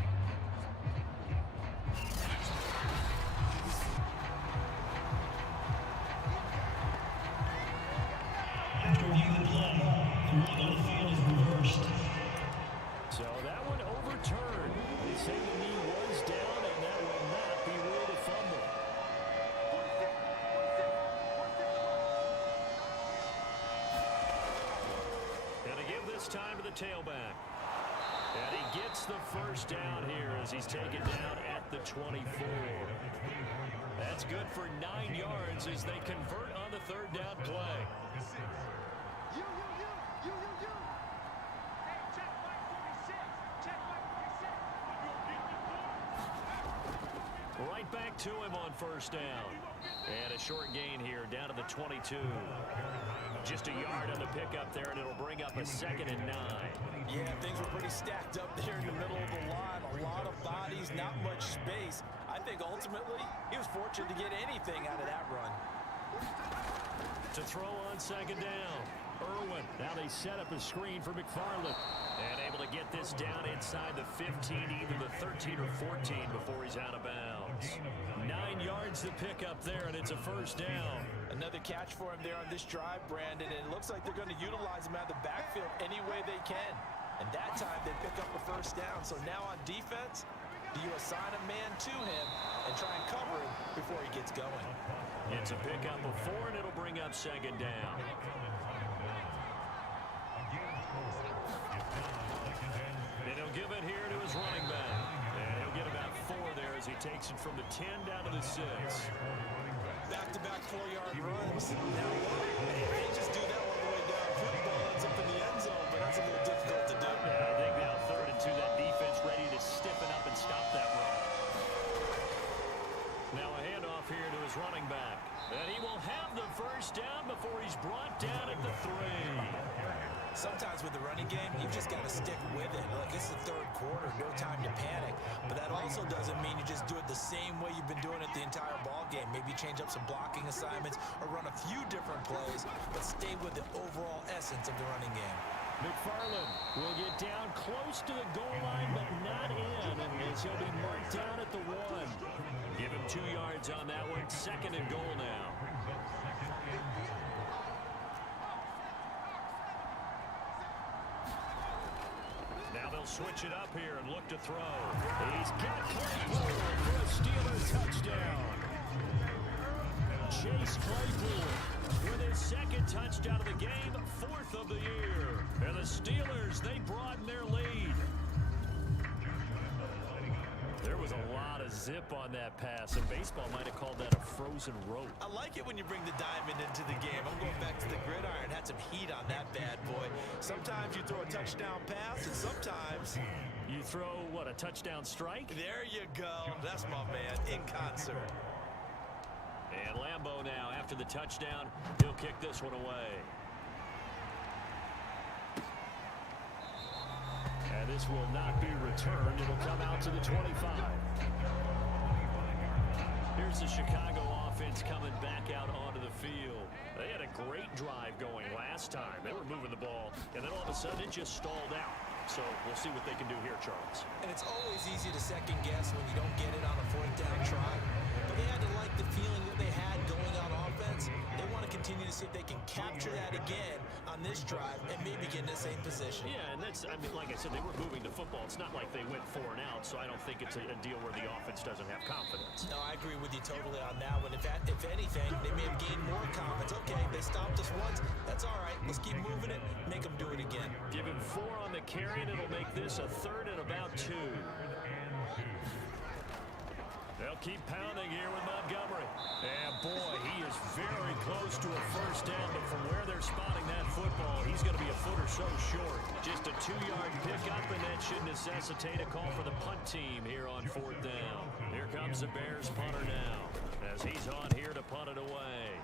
After viewing the play, the ruling on the field is reversed. So that one overturned. They say the knee was down, and that will not be ruled a fumble. And to give this time to the tailback. And he gets the 1st down here as he's taken down at the 24. That's good for 9 yards as they convert on the 3rd down play. Right back to him on 1st down. And a short gain here down to the 22. Just a yard on the pickup there, and it'll bring up a 2nd and 9. Yeah, things were pretty stacked up there in the middle of the line. A lot of bodies, not much space. I think ultimately he was fortunate to get anything out of that run. To throw on 2nd down. Irwin. Now they set up a screen for McFarland. And able to get this down inside the 15, either the 13 or 14 before he's out of bounds. 9 yards to pick up there, and it's a 1st down. Another catch for him there on this drive, Brandon, and it looks like they're going to utilize him out of the backfield any way they can. And that time they pick up a 1st down. So now on defense, do you assign a man to him and try and cover him before he gets going? It's a pickup of 4, and it'll bring up 2nd down. And he'll give it here to his running back. And he'll get about 4 there as he takes it from the 10 down to the 6. Back-to-back 4-yard runs. Now, they just do that all the way down. Football ends up in the end zone, but that's a little difficult to do. Yeah, I think now 3rd and 2, that defense ready to stiffen up and stop that run. Now a handoff here to his running back. And he will have the 1st down before he's brought down at the 3. Sometimes with the running game, you've just got to stick with it. Look, it's the 3rd quarter, no time to panic. But that also doesn't mean you just do it the same way you've been doing it the entire ball game. Maybe change up some blocking assignments or run a few different plays, but stay with the overall essence of the running game. McFarland will get down close to the goal line, but not in, as he'll be marked down at the 1. Give him 2 yards on that one. 2nd and goal now. Now they'll switch it up here and look to throw. He's got Claypool for a Steeler touchdown. Chase Claypool with his 2nd touchdown of the game, 4th of the year. And the Steelers, they broaden their lead. There was a lot of zip on that pass, and baseball might have called that a frozen rope. I like it when you bring the diamond into the game. I'm going back to the gridiron. Had some heat on that bad boy. Sometimes you throw a touchdown pass, and sometimes You throw, what, a touchdown strike? there you go. That's my man in concert. And Lambeau now, after the touchdown, he'll kick this one away. And this will not be returned. It'll come out to the 25. Here's the Chicago offense coming back out onto the field. They had a great drive going last time. They were moving the ball, and then all of a sudden it just stalled out. So we'll see what they can do here, Charles. And it's always easy to second guess when you don't get it on a 4th down try. But they had to like the feeling that they had going on offense. They want to continue to see if they can capture that again on this drive and maybe get in the same position. Yeah, and that's, I mean, like I said, they were moving the football. It's not like they went 4 and out, so I don't think it's a deal where the offense doesn't have confidence. No, I agree with you totally on that one. If anything, they may have gained more confidence. Okay, they stopped us once. That's all right. Let's keep moving it. Make them do it again. Give him 4 on the carry, and it'll make this a 3rd and about 2. They'll keep pounding here with Montgomery. And boy, he is very close to a 1st down, but from where they're spotting that football, he's going to be a foot or so short. Just a 2-yard pickup, and that should necessitate a call for the punt team here on 4th down. Here comes the Bears punter now, as he's on here to punt it away.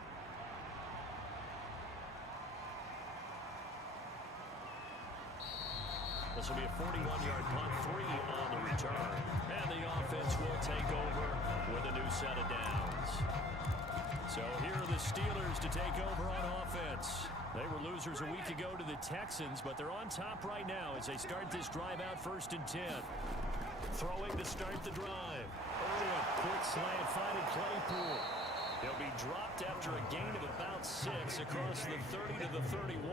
This will be a 41-yard punt, 3 on the return. And the offense will take over with a new set of downs. So here are the Steelers to take over on offense. They were losers a week ago to the Texans, but they're on top right now as they start this drive out 1st and 10. Throwing to start the drive. Oh, a quick slant finding Claypool. He'll be dropped after a gain of about 6 across the 30 to the 31.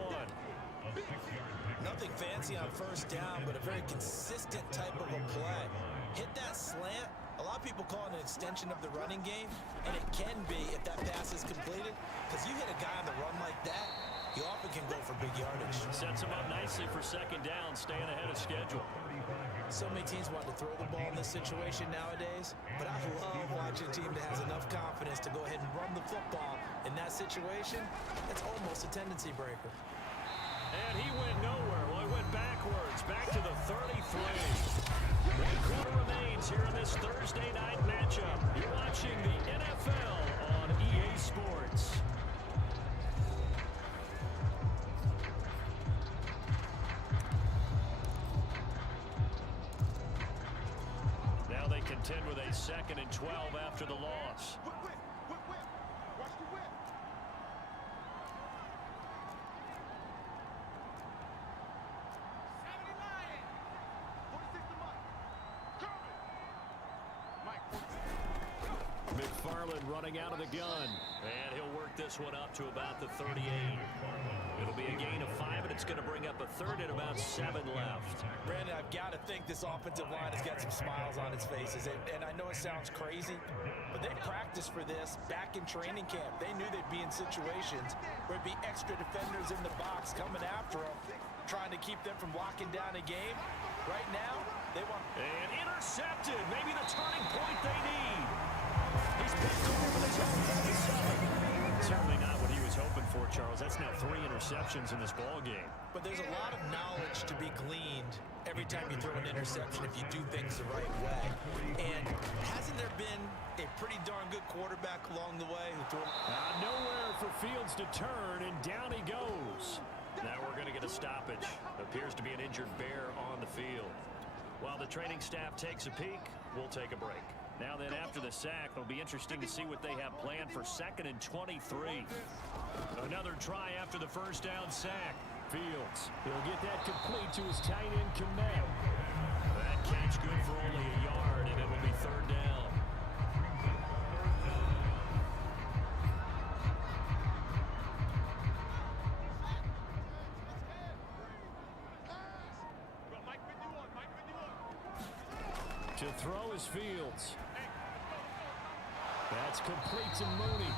Nothing fancy on 1st down, but a very consistent type of a play. Hit that slant. A lot of people call it an extension of the running game, and it can be if that pass is completed, because you hit a guy on the run like that, you often can go for big yardage. Sets him up nicely for 2nd down, staying ahead of schedule. So many teams want to throw the ball in this situation nowadays, but I love watching a team that has enough confidence to go ahead and run the football. In that situation, it's almost a tendency breaker. And he went nowhere. Well, he went backwards, back to the 33. 1 quarter remains here in this Thursday night matchup. You're watching the NFL on EA Sports. Now they contend with a 2nd and 12 after the loss. McFarland running out of the gun. And he'll work this one up to about the 38. It'll be a gain of 5, and it's going to bring up a 3rd and about 7 left. Brandon, I've got to think this offensive line has got some smiles on its faces. And I know it sounds crazy, but they practiced for this back in training camp. They knew they'd be in situations where it'd be extra defenders in the box coming after them, trying to keep them from locking down a game. Right now, they want... And intercepted. Maybe the turning point they need. He's picked over with his own 37. Certainly not what he was hoping for, Charles. That's now 3 interceptions in this ball game. But there's a lot of knowledge to be gleaned every time you throw an interception if you do things the right way. And hasn't there been a pretty darn good quarterback along the way who threw... Nowhere for Fields to turn, and down he goes. Now we're going to get a stoppage. Appears to be an injured Bear on the field. While the training staff takes a peek, we'll take a break. Now then, after the sack, it'll be interesting to see what they have planned for 2nd and 23. Another try after the first down sack. Fields, he'll get that complete to his tight end, Kmet. That catch good for only a yard, and it'll be 3rd down. To throw is Fields. That's complete to Mooney.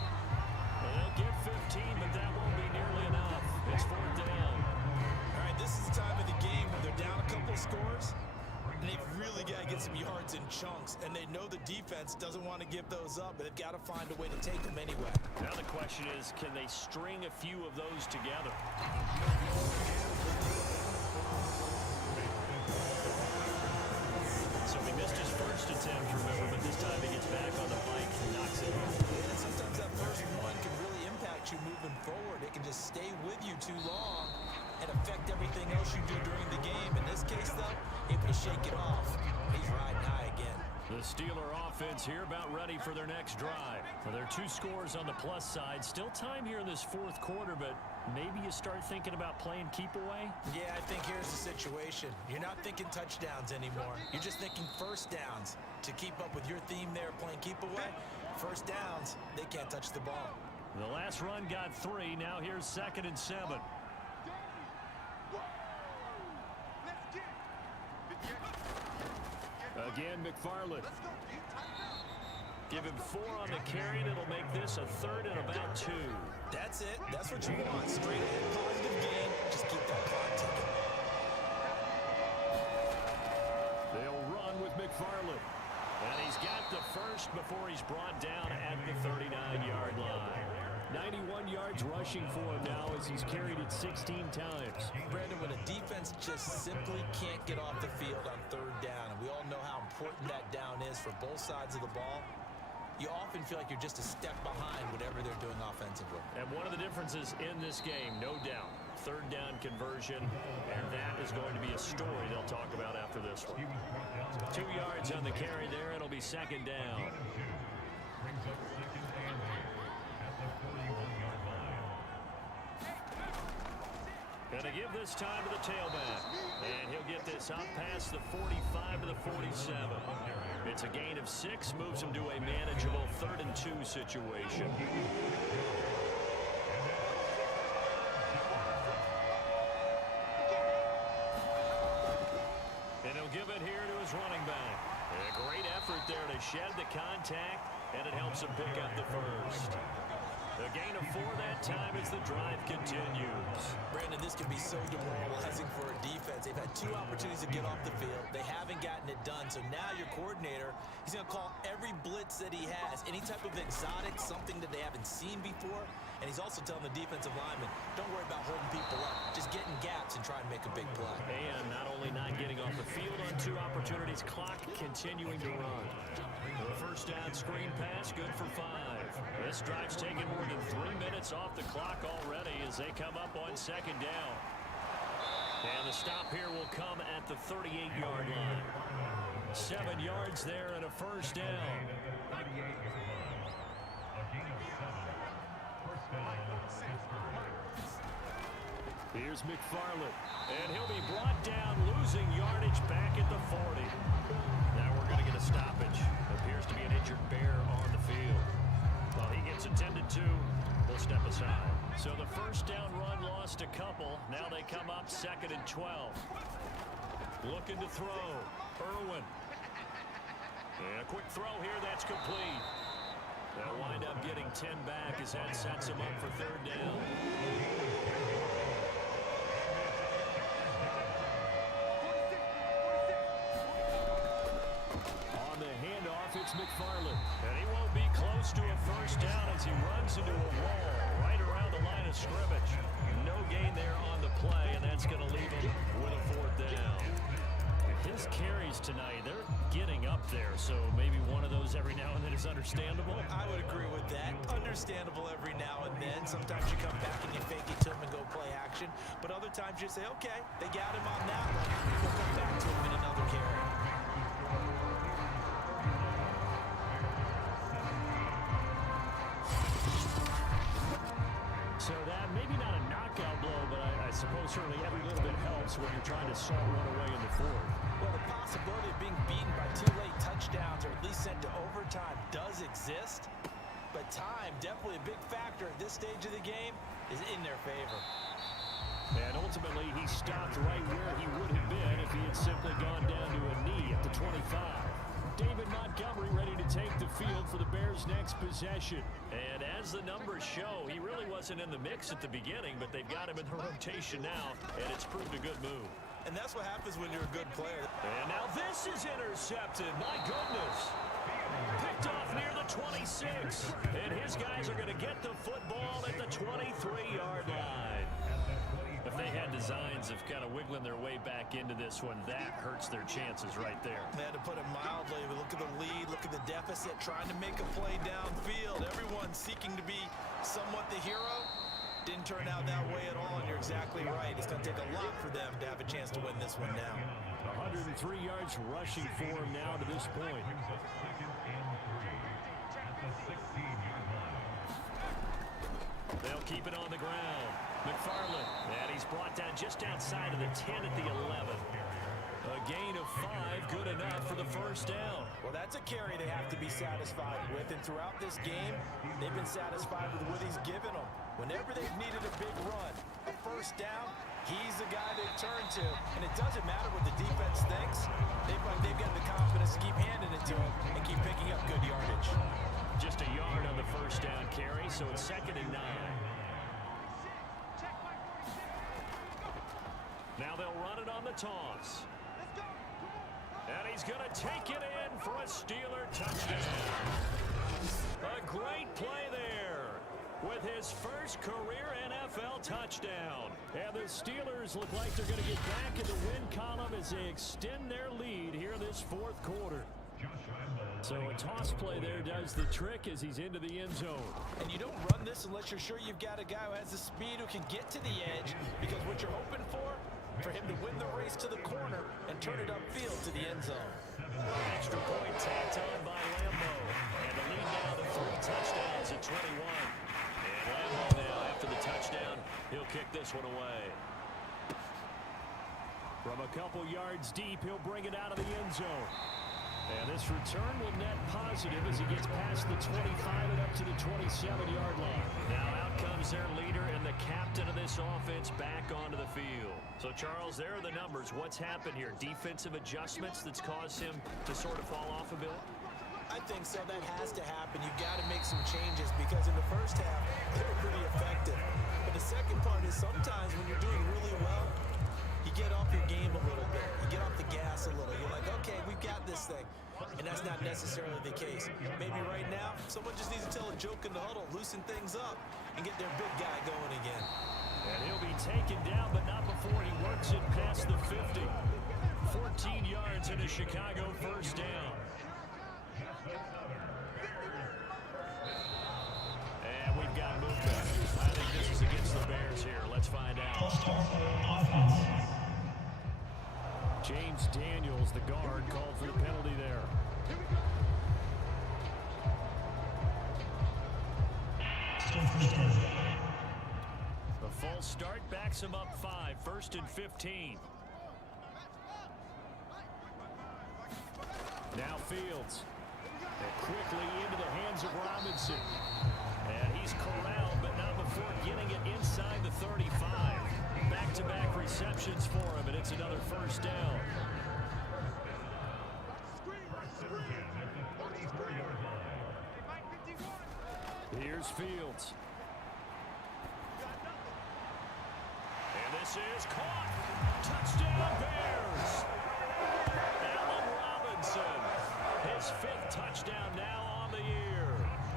They'll get 15, but that won't be nearly enough. It's 4th down. All right, this is the time of the game when they're down a couple scores, and they've really got to get some yards in chunks, and they know the defense doesn't want to give those up, but they've got to find a way to take them anyway. Now the question is, can they string a few of those together? So he missed his first attempt, remember, but this time he gets back on the bike and knocks it in. And sometimes that first one can really impact you moving forward. It can just stay with you too long and affect everything else you do during the game. In this case, though, able to shake it off. He's riding high again. The Steeler offense here about ready for their next drive. Well, there are 2 scores on the plus side. Still time here in this 4th quarter, but maybe you start thinking about playing keep away? Yeah, I think here's the situation. You're not thinking touchdowns anymore. You're just thinking first downs. To keep up with your theme there, playing keep away, first downs, they can't touch the ball. The last run got 3. Now here's 2nd and 7. Again, McFarland. Give him 4 on the carry, and it'll make this a 3rd and about 2. That's it. That's what you want. Straight ahead, positive gain. Just keep that clock ticking. They'll run with McFarland. And he's got the first before he's brought down at the 39-yard line. 91 yards rushing for him now as he's carried it 16 times. Brandon, when a defense just simply can't get off the field on 3rd down, and we all know how important that down is for both sides of the ball, you often feel like you're just a step behind whatever they're doing offensively. And one of the differences in this game, no doubt, 3rd down conversion, and that is going to be a story they'll talk about after this one. 2 yards on the carry there, it'll be 2nd down. And to give this time to the tailback. And he'll get this up past the 45 to the 47. It's a gain of 6, moves him to a manageable 3rd and 2 situation. And he'll give it here to his running back. And a great effort there to shed the contact, and it helps him pick up the first. A gain of 4 that time as the drive continues. Brandon, this can be so demoralizing for a defense. They've had 2 opportunities to get off the field. They haven't gotten it done. So now your coordinator, he's going to call every blitz that he has, any type of exotic, something that they haven't seen before. And he's also telling the defensive lineman, don't worry about holding people up. Just get in gaps and try and make a big play. And not only not getting off the field on 2 opportunities, clock continuing to run. The first down screen pass, good for 5. This drive's taken more than 3 minutes off the clock already as they come up on 2nd down. And the stop here will come at the 38-yard line. 7 yards there and a first down. Here's McFarland, and he'll be brought down, losing yardage back at the 40. Now we're going to get a stoppage. Appears to be an injured Bear on the field. While he gets attended to, we'll step aside. So the first down run lost a couple. Now they come up 2nd and 12. Looking to throw. Irwin. And a quick throw here, that's complete. They'll wind up getting 10 back as that sets him up for 3rd down. On the handoff, it's McFarland. And he won't be close to a first down as he runs into a wall right around the line of scrimmage. No gain there on the play, and that's going to leave him with a 4th down. His carries tonight, they're getting up there, so maybe one of those every now and then is understandable. I would agree with that. Understandable every now and then. Sometimes you come back and you fake it to him and go play action. But other times you say, okay, they got him on that one. We'll come back to him in another carry. suppose certainly every little bit helps when you're trying to salt one away in the fourth. Well, the possibility of being beaten by 2 late touchdowns or at least sent to overtime does exist. But time, definitely a big factor at this stage of the game, is in their favor. And ultimately, he stopped right where he would have been if he had simply gone down to a knee at the 25. David Montgomery ready to take the field for the Bears' next possession. And as the numbers show, he really wasn't in the mix at the beginning, but they've got him in the rotation now, and it's proved a good move. And that's what happens when you're a good player. And now this is intercepted. My goodness. Picked off near the 26. And his guys are going to get the football at the 23-yard line. If they had designs of kind of wiggling their way back into this one, that hurts their chances right there. They had to put it mildly. We look at the lead, look at the deficit, trying to make a play downfield. Everyone seeking to be somewhat the hero. Didn't turn out that way at all, and you're exactly right. It's going to take a lot for them to have a chance to win this one now. 103 yards rushing for him now to this point. They'll keep it on the ground. McFarland, and he's brought down just outside of the 10 at the 11. A gain of 5, good enough for the first down. Well, that's a carry they have to be satisfied with, and throughout this game, they've been satisfied with what he's given them. Whenever they've needed a big run, a first down, he's the guy they've turned to. And it doesn't matter what the defense thinks. They've got the confidence to keep handing it to him and keep picking up good yardage. Just a yard on the first down carry, so it's 2nd and 9. Now they'll run it on the toss. And he's going to take it in for a Steeler touchdown. A great play there with his first career NFL touchdown. And the Steelers look like they're going to get back in the win column as they extend their lead here in this 4th quarter. So a toss play there does the trick as he's into the end zone. And you don't run this unless you're sure you've got a guy who has the speed who can get to the edge, because what you're hoping for him to win the race to the corner and turn it upfield to the end zone. Extra point tacked on by Lambo. And the lead now to 3 touchdowns at 21. And Lambo now, after the touchdown, he'll kick this one away. From a couple yards deep, he'll bring it out of the end zone. And this return will net positive as he gets past the 25 and up to the 27-yard line. Now out comes their leader and the captain of this offense back onto the field. So, Charles, there are the numbers. What's happened here? Defensive adjustments that's caused him to sort of fall off a bit? I think so. That has to happen. You've got to make some changes, because in the first half, they were pretty effective. But the second part is sometimes when you're doing really well, you get off your game a little bit. You get off the gas a little. You're like, okay, we've got this thing. And that's not necessarily the case. Maybe right now, someone just needs to tell a joke in the huddle, loosen things up, and get their big guy going again. And he'll be taken down, but not before he works it past the 50. 14 yards in a Chicago first down. And we've got movement. I think this is against the Bears here. Let's find out. James Daniels, the guard, called for the penalty there. The false start backs him up 5, 1st and 15. Now Fields. And quickly into the hands of Robinson. And he's corralled, but not before getting it inside the 35. Back-to-back receptions for him, and it's another first down. Here's Fields. And this is caught. Touchdown Bears. Allen Robinson. His 5th touchdown now on the year.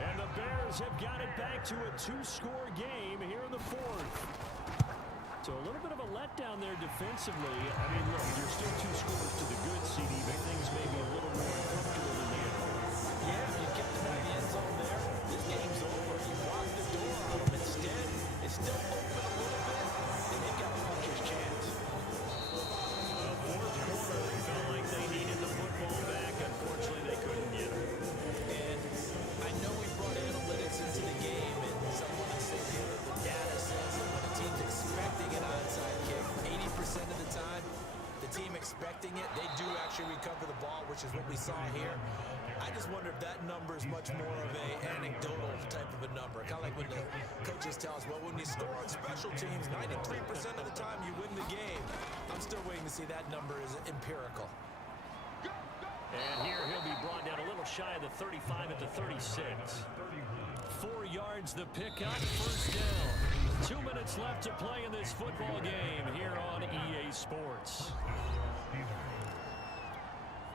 And the Bears have got it back to a 2-score game here in the 4th. So a little bit of a letdown there defensively. I mean, look, you're still 2 scores to the good, CD, but things may be a little more comfortable than they had hoped. Yeah, you kept them out of the end zone there. This game's over. You locked the door on them. Instead, it's still open a little bit, and they've got a puncher's chance. Well, 4th quarter, they felt like they needed the football back. Unfortunately, they couldn't get it. And I know we brought analytics into the game, and someone has said here the data says that when a team's expecting an onside actually recover the ball, which is what we saw here. I just wonder if that number is much more of a anecdotal type of a number. Kind of like when the coaches tell us, well, when you score on special teams, 93% of the time you win the game. I'm still waiting to see that number is empirical. And here he'll be brought down a little shy of the 35 at the 36. 4 yards the pickup, first down. 2 minutes left to play in this football game here on EA Sports.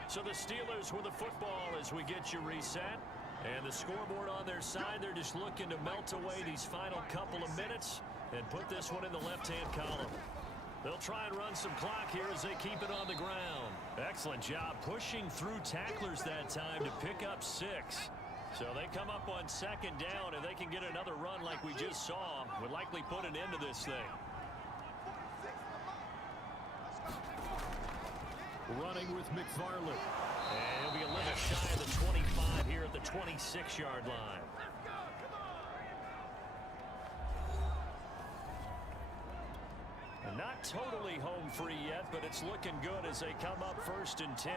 So the Steelers with the football as we get you reset. And the scoreboard on their side, they're just looking to melt away these final couple of minutes and put this one in the left-hand column. They'll try and run some clock here as they keep it on the ground. Excellent job pushing through tacklers that time to pick up 6. So they come up on second down, and they can get another run like we just saw. Would likely put an end to this thing. Running with McFarland. And he'll be a little shy of the 25 here at the 26-yard line. And not totally home free yet, but it's looking good as they come up first and 10.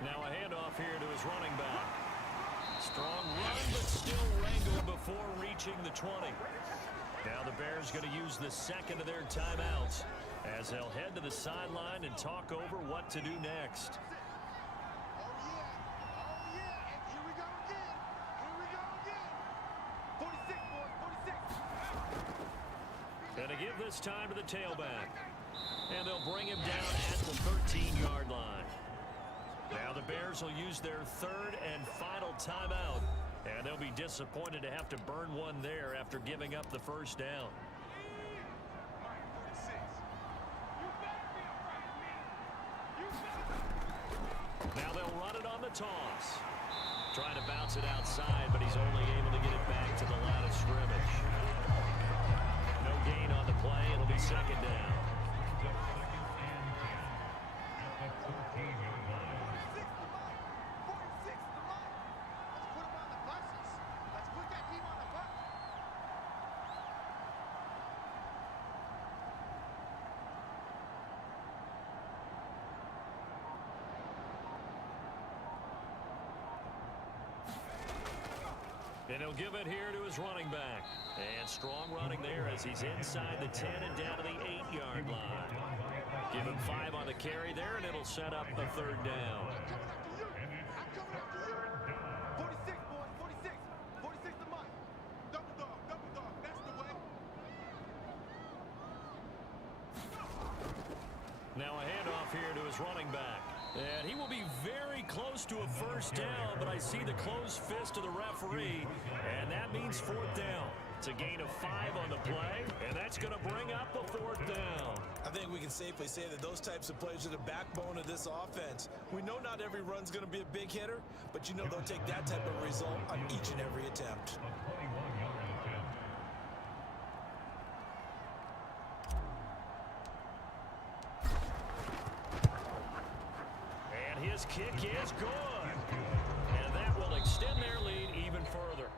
Now a handoff here to his running back. Strong run, but still wrangled before reaching the 20. Now the Bears going to use the second of their timeouts as they'll head to the sideline and talk over what to do next. And to give this time to the tailback. And they'll bring him down at the 13-yard line. Now the Bears will use their third and final timeout. And they'll be disappointed to have to burn one there after giving up the first down. Now they'll run it on the toss. Trying to bounce it outside, but he's only able to get it back to the line of scrimmage. No gain on the play. It'll be second down. And he'll give it here to his running back. And strong running there as he's inside the 10 and down to the 8-yard line. Give him 5 on the carry there, and it'll set up the third down. Now a handoff here to his running back. And he will be very close to a first down, but I see the closed fist of the referee, and that means fourth down. It's a gain of 5 on the play, and that's going to bring up a fourth down. I think we can safely say that those types of plays are the backbone of this offense. We know not every run's going to be a big hitter, but you know they'll take that type of result on each and every attempt. His kick is good. And that will extend their lead even further.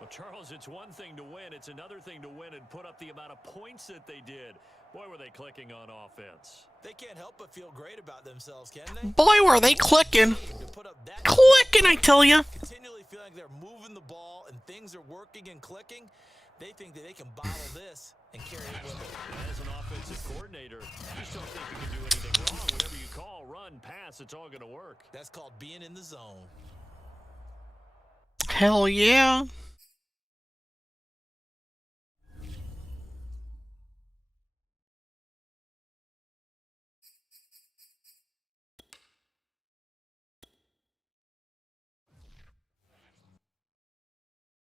Well, Charles, it's one thing to win. It's another thing to win and put up the amount of points that they did. Boy, were they clicking on offense. They can't help but feel great about themselves, can they? Boy, were they clicking. To put up that Clicking, I tell you. continually feel like they're moving the ball and things are working and clicking. They think that they can bottle this and carry it with them. As an offensive coordinator, you just don't think you can do anything wrong. Whatever you call, run, pass, it's all going to work. That's called being in the zone. Hell yeah.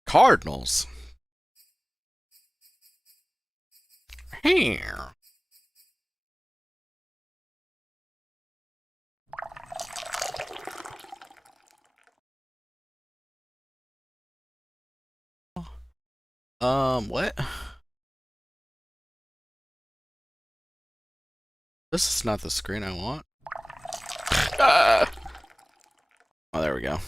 Cardinals. Here. What? This is not the screen I want. Oh, there we go.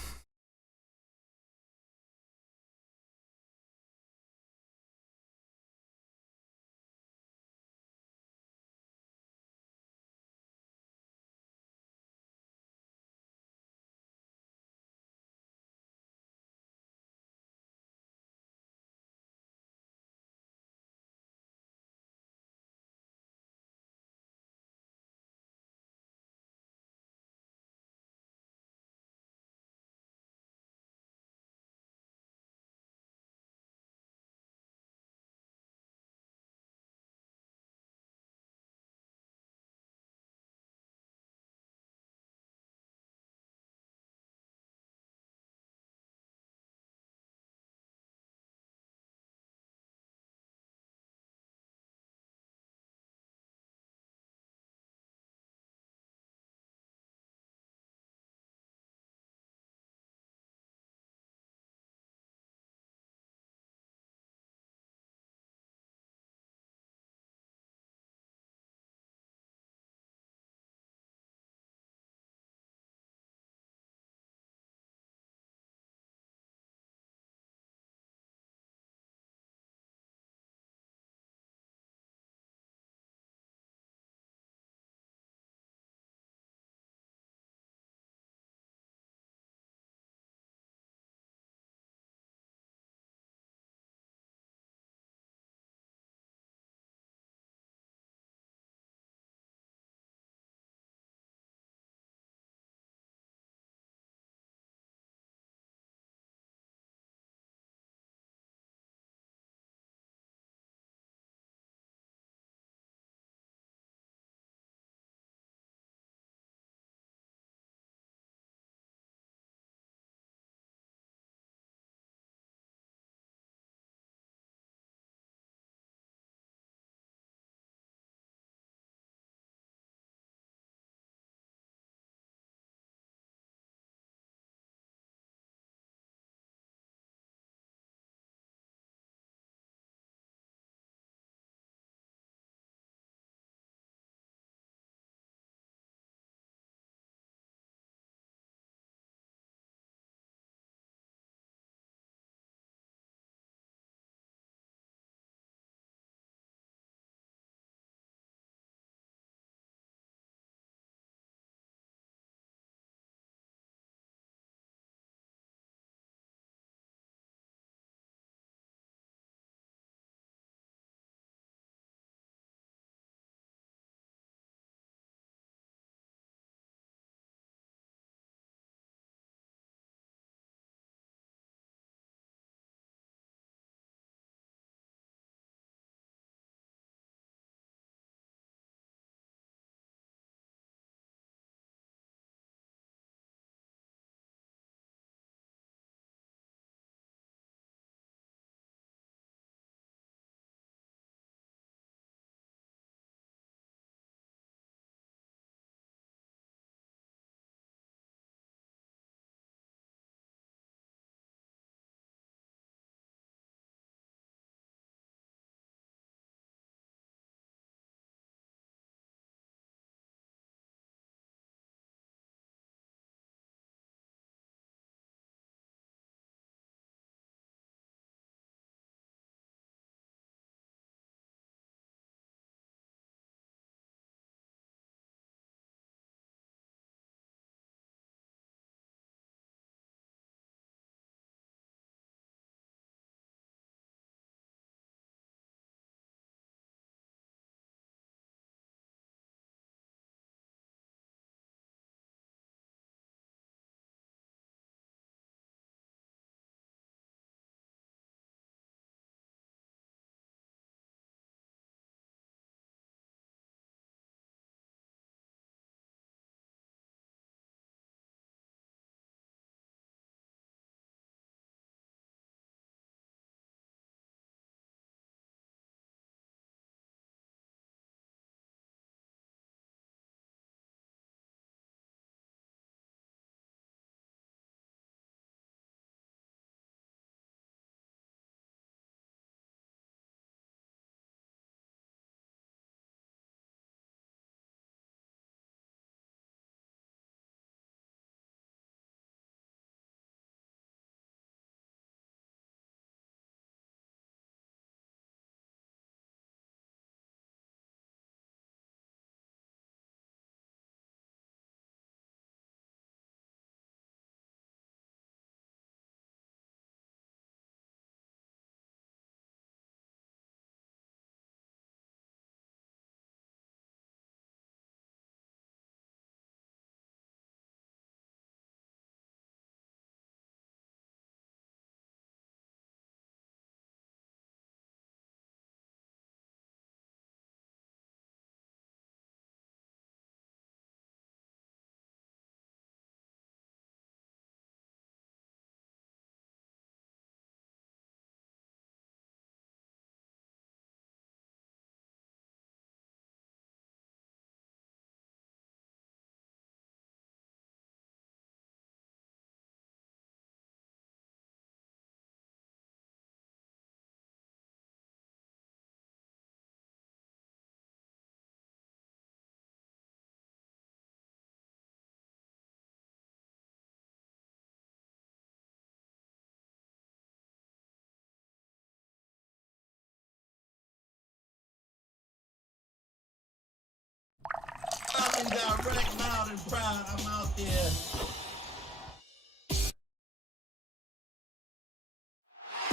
direct, loud and proud. I'm out there.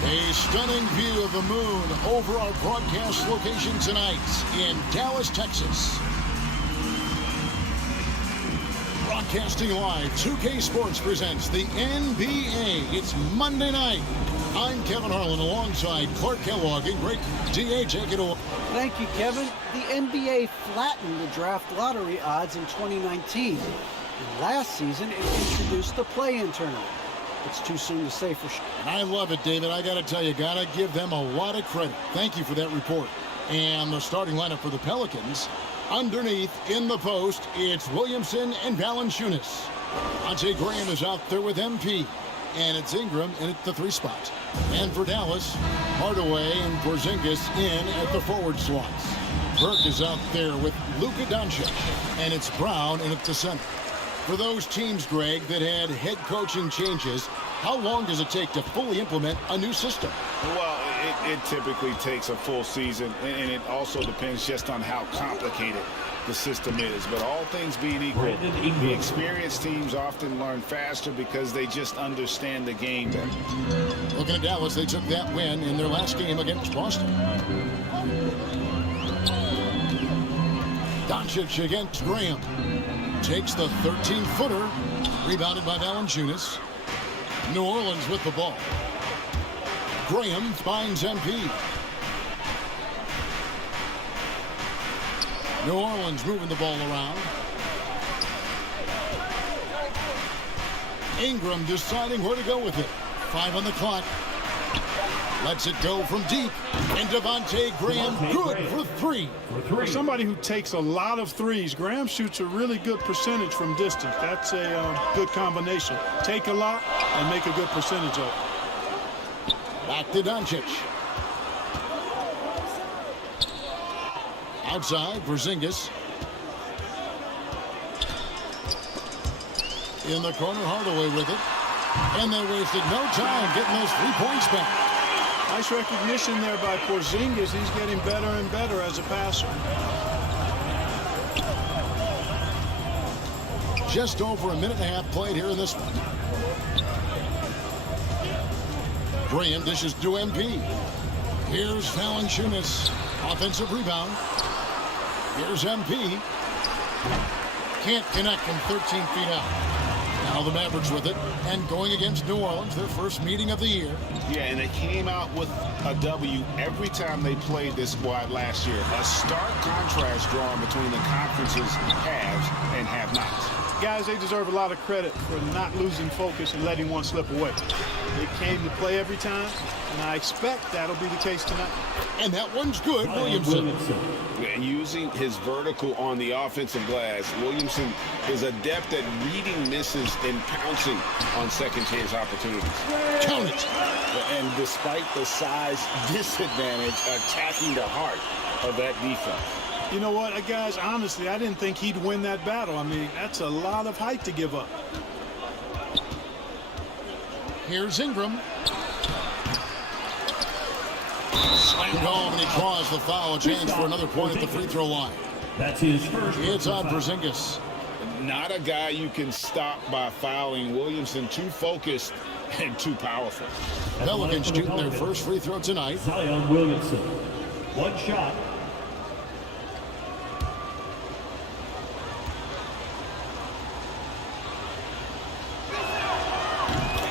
A stunning view of the moon over our broadcast location tonight in Dallas, Texas. Broadcasting live, 2K Sports presents the NBA. It's Monday night. I'm Kevin Harlan alongside Clark Kellogg and Greg DA. Take it away. Thank you, Kevin. The NBA flattened the draft lottery odds in 2019. And last season, it introduced the play-in tournament. It's too soon to say for sure. And I love it, David. I got to tell you, got to give them a lot of credit. Thank you for that report. And the starting lineup for the Pelicans. Underneath, in the post, it's Williamson and Valanciunas. Devontae Graham is out there with MP. And it's Ingram in at the 3 spot. And for Dallas, Hardaway and Porzingis in at the forward slots. Burke is out there with Luka Doncic. And it's Brown in at the center. For those teams, Greg, that had head coaching changes, how long does it take to fully implement a new system? Well, it typically takes a full season, and it also depends just on how complicated the system is. But all things being equal, the experienced teams often learn faster because they just understand the game better. Looking at Dallas, they took that win in their last game against Boston. Doncic against Graham. Takes the 13-footer. Rebounded by Valanciunas. New Orleans with the ball. Graham finds MP. New Orleans moving the ball around. Ingram deciding where to go with it. 5 on the clock. Lets it go from deep. And Devontae Graham good for 3. For somebody who takes a lot of threes, Graham shoots a really good percentage from distance. That's a good combination. Take a lot and make a good percentage of it. Back to Doncic. Outside, Porzingis. In the corner, Hardaway with it. And they wasted no time getting those 3 points back. Nice recognition there by Porzingis. He's getting better and better as a passer. Just over a minute and a half played here in this one. Graham dishes to MP. Here's Valanciunas. Offensive rebound. Here's MP. Can't connect from 13 feet out. Now the Mavericks with it, and going against New Orleans, their first meeting of the year. Yeah, and they came out with a W every time they played this squad last year. A stark contrast drawn between the conference's haves and have-nots. Guys, they deserve a lot of credit for not losing focus and letting one slip away. They came to play every time, and I expect that'll be the case tonight. And that one's good, Williamson. And using his vertical on the offensive glass, Williamson is adept at reading misses and pouncing on second-chance opportunities. Count it. And despite the size disadvantage, attacking the heart of that defense. You know what, guys, honestly, I didn't think he'd win that battle. I mean, that's a lot of height to give up. Here's Ingram. Slammed home, and he draws the foul. A chance for another point at the free throw line. That's his first. It's on Porzingis. Not a guy you can stop by fouling. Williamson too focused and too powerful. Pelicans shooting their first free throw tonight. Zion Williamson. One shot.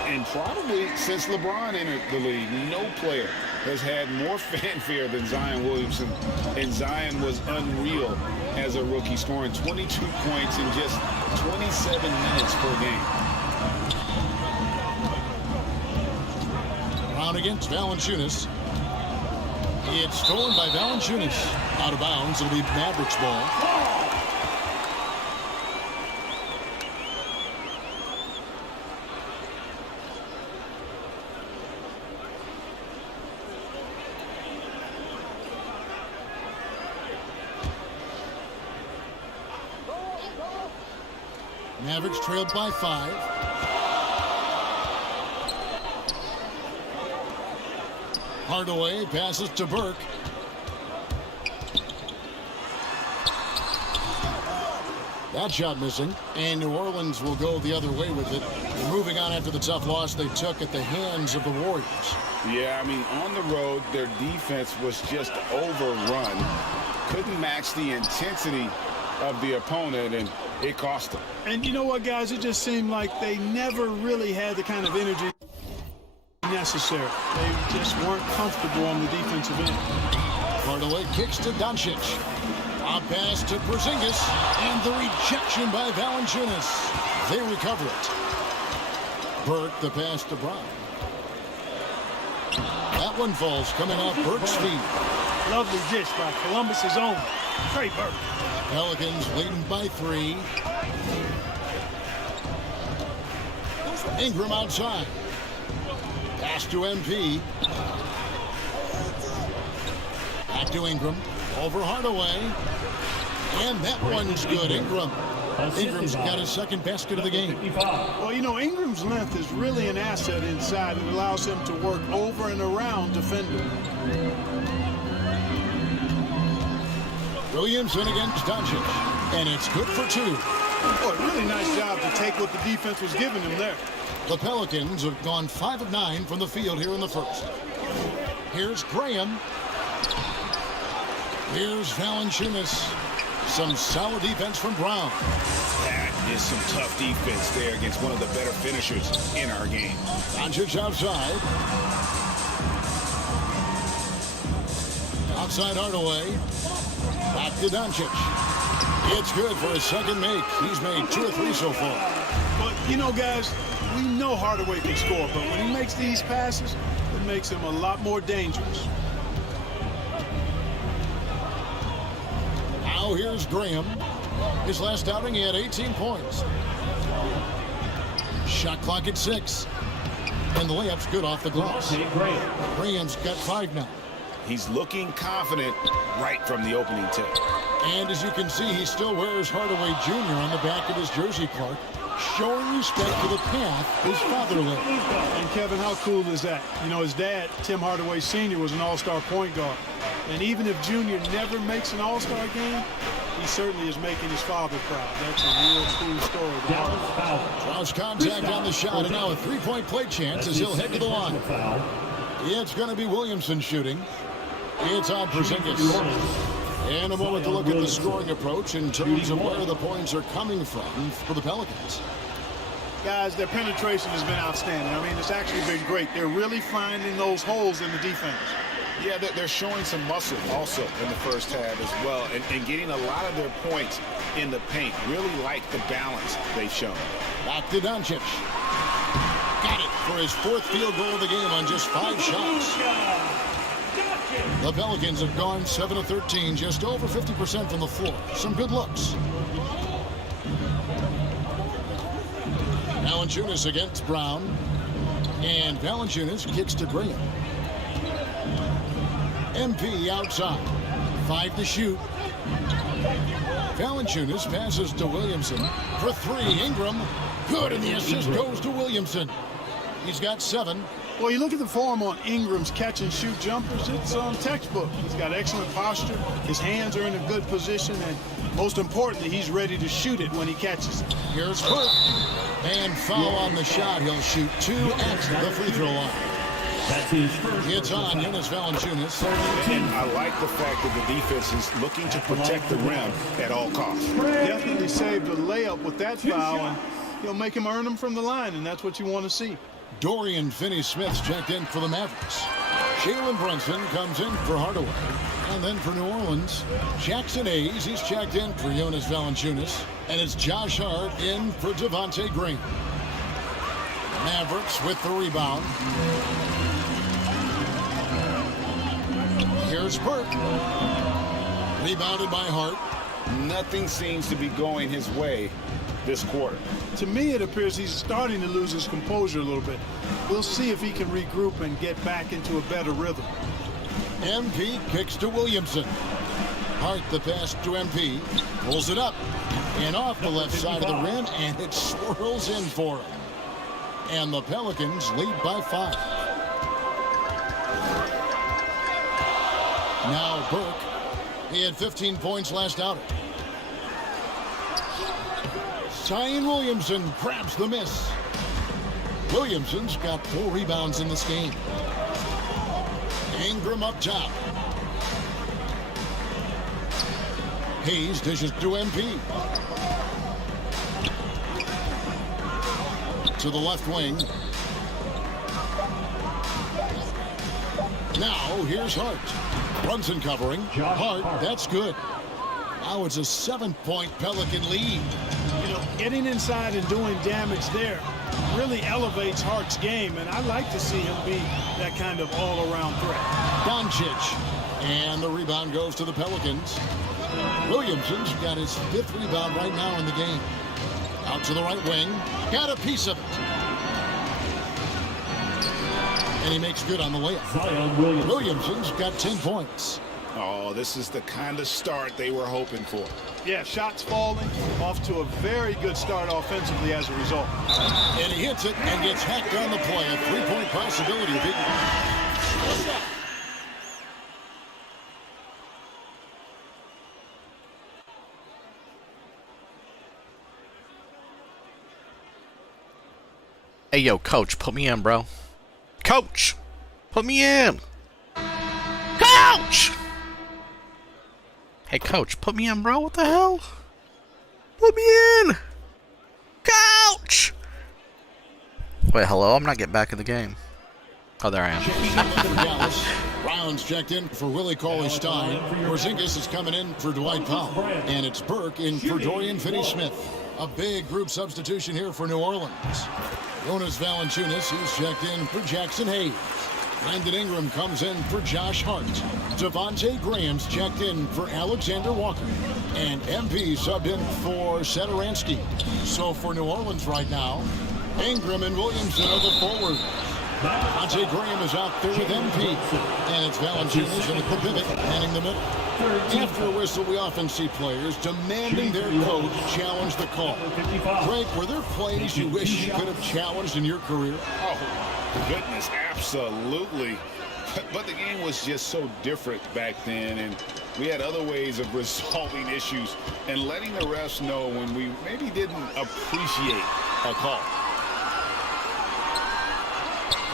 And probably since LeBron entered the league, no player has had more fanfare than Zion Williamson. And Zion was unreal as a rookie, scoring 22 points in just 27 minutes per game. Brown against Valanciunas. It's stolen by Valanciunas. Out of bounds. It'll be Mavericks ball. Mavericks trailed by 5. Hardaway passes to Burke. That shot missing, and New Orleans will go the other way with it. Moving on after the tough loss they took at the hands of the Warriors. Yeah, I mean, on the road, their defense was just overrun. Couldn't match the intensity of the opponent, and it cost them. And you know what, guys? It just seemed like they never really had the kind of energy necessary. They just weren't comfortable on the defensive end. Hardaway kicks to Doncic. A pass to Porzingis, and the rejection by Valanciunas. They recover it. Burke, the pass to Brown. That one falls coming off Burke's feet. Lovely dish by Columbus's own Trey Burke. Pelicans leading by 3. Ingram outside. Pass to MP. Back to Ingram. Over Hardaway. And that one's good. Ingram's got his second basket of the game. Well, you know, Ingram's length is really an asset inside. It allows him to work over and around defenders. Williamson against Doncic. And it's good for 2. Oh, really nice job to take what the defense was giving him there. The Pelicans have gone 5 of 9 from the field here in the first. Here's Graham. Here's Valanciunas. Some solid defense from Brown. That is some tough defense there against one of the better finishers in our game. Doncic outside. Outside Hardaway. Back to Doncic. It's good for his second make. He's made 2 or 3 so far. But, you know, guys, we know Hardaway can score, but when he makes these passes, it makes him a lot more dangerous. Now here's Graham. His last outing, he had 18 points. Shot clock at 6. And the layup's good off the glass. Graham's got 5 now. He's looking confident right from the opening tip. And as you can see, he still wears Hardaway Jr. on the back of his jersey, Clark, showing respect for the path his father led. And Kevin, how cool is that? You know, his dad, Tim Hardaway Sr., was an all-star point guard. And even if Junior never makes an all-star game, he certainly is making his father proud. That's a real cool story. Draws contact on the shot, and now a 3-point play chance as he'll head to the line. It's going to be Williamson shooting. It's on Porzingis. And a moment to look at the scoring approach in terms of where the points are coming from for the Pelicans. Guys, their penetration has been outstanding. I mean, it's actually been great. They're really finding those holes in the defense. Yeah, they're showing some muscle also in the first half as well, and getting a lot of their points in the paint. Really like the balance they've shown. Back to Doncic. Got it for his 4th field goal of the game on just 5 shots. The Pelicans have gone 7 of 13, just over 50% from the floor. Some good looks. Valanciunas against Brown. And Valanciunas kicks to Graham. MP outside. 5 to shoot. Valanciunas passes to Williamson for 3. Ingram. Good, and the assist goes to Williamson. He's got 7. Well, you look at the form on Ingram's catch-and-shoot jumpers, it's textbook. He's got excellent posture. His hands are in a good position, and most importantly, he's ready to shoot it when he catches it. Here's Burke. And foul on the shot. He'll shoot 2 at the free throw line. It's on Jonas Valanciunas. And I like the fact that the defense is looking to protect the rim at all costs. Definitely saved a layup with that foul, and he'll make him earn them from the line, and that's what you want to see. Dorian Finney-Smith's checked in for the Mavericks. Jalen Brunson comes in for Hardaway. And then for New Orleans, Jackson Hayes, he's checked in for Jonas Valanciunas. And it's Josh Hart in for Devontae Green. Mavericks with the rebound. Here's Burke. Rebounded by Hart. Nothing seems to be going his way this quarter. To me, it appears he's starting to lose his composure a little bit. We'll see if he can regroup and get back into a better rhythm. MP kicks to Williamson. Hart the pass to MP. Pulls it up. And off the left side of the rim, and it swirls in for him. And the Pelicans lead by 5. Now Burke. He had 15 points last outing. Zion Williamson grabs the miss. Williamson's got 4 rebounds in this game. Ingram up top. Hayes dishes to MP. To the left wing. Now here's Hart. Brunson covering. Hart, that's good. Now it's a 7-point Pelican lead. You know, getting inside and doing damage there really elevates Hart's game, and I like to see him be that kind of all-around threat. Doncic. And the rebound goes to the Pelicans. Williamson's got his 5th rebound right now in the game. Out to the right wing. Got a piece of it. And he makes good on the layup. Williamson's got 10 points. Oh, this is the kind of start they were hoping for. Yeah, shots falling, off to a very good start offensively as a result. And he hits it and gets hacked on the play. A 3-point possibility. Hey, yo, coach, put me in, bro. Coach, put me in. Coach! Hey, coach, put me in, bro. What the hell? Put me in. Coach! Wait, hello? I'm not getting back in the game. Oh, there I am. Dallas. Rounds checked in for Willie Cauley-Stein. Porzingis is coming in for Dwight Powell. And it's Burke in for Dorian Finney-Smith. A big group substitution here for New Orleans. Jonas Valanciunas, he's checked in for Jackson Hayes. Brandon Ingram comes in for Josh Hart. Devontae Graham's checked in for Alexander Walker. And MP subbed in for Satoransky. So for New Orleans right now, Ingram and Williamson are the forwards. Devontae Graham is out there with MP. And it's Valanciunas in the pivot, handing the middle. After a whistle, we often see players demanding their coach challenge the call. Greg, were there plays you wish you could have challenged in your career? Oh, goodness, absolutely. But the game was just so different back then, and we had other ways of resolving issues and letting the refs know when we maybe didn't appreciate a call.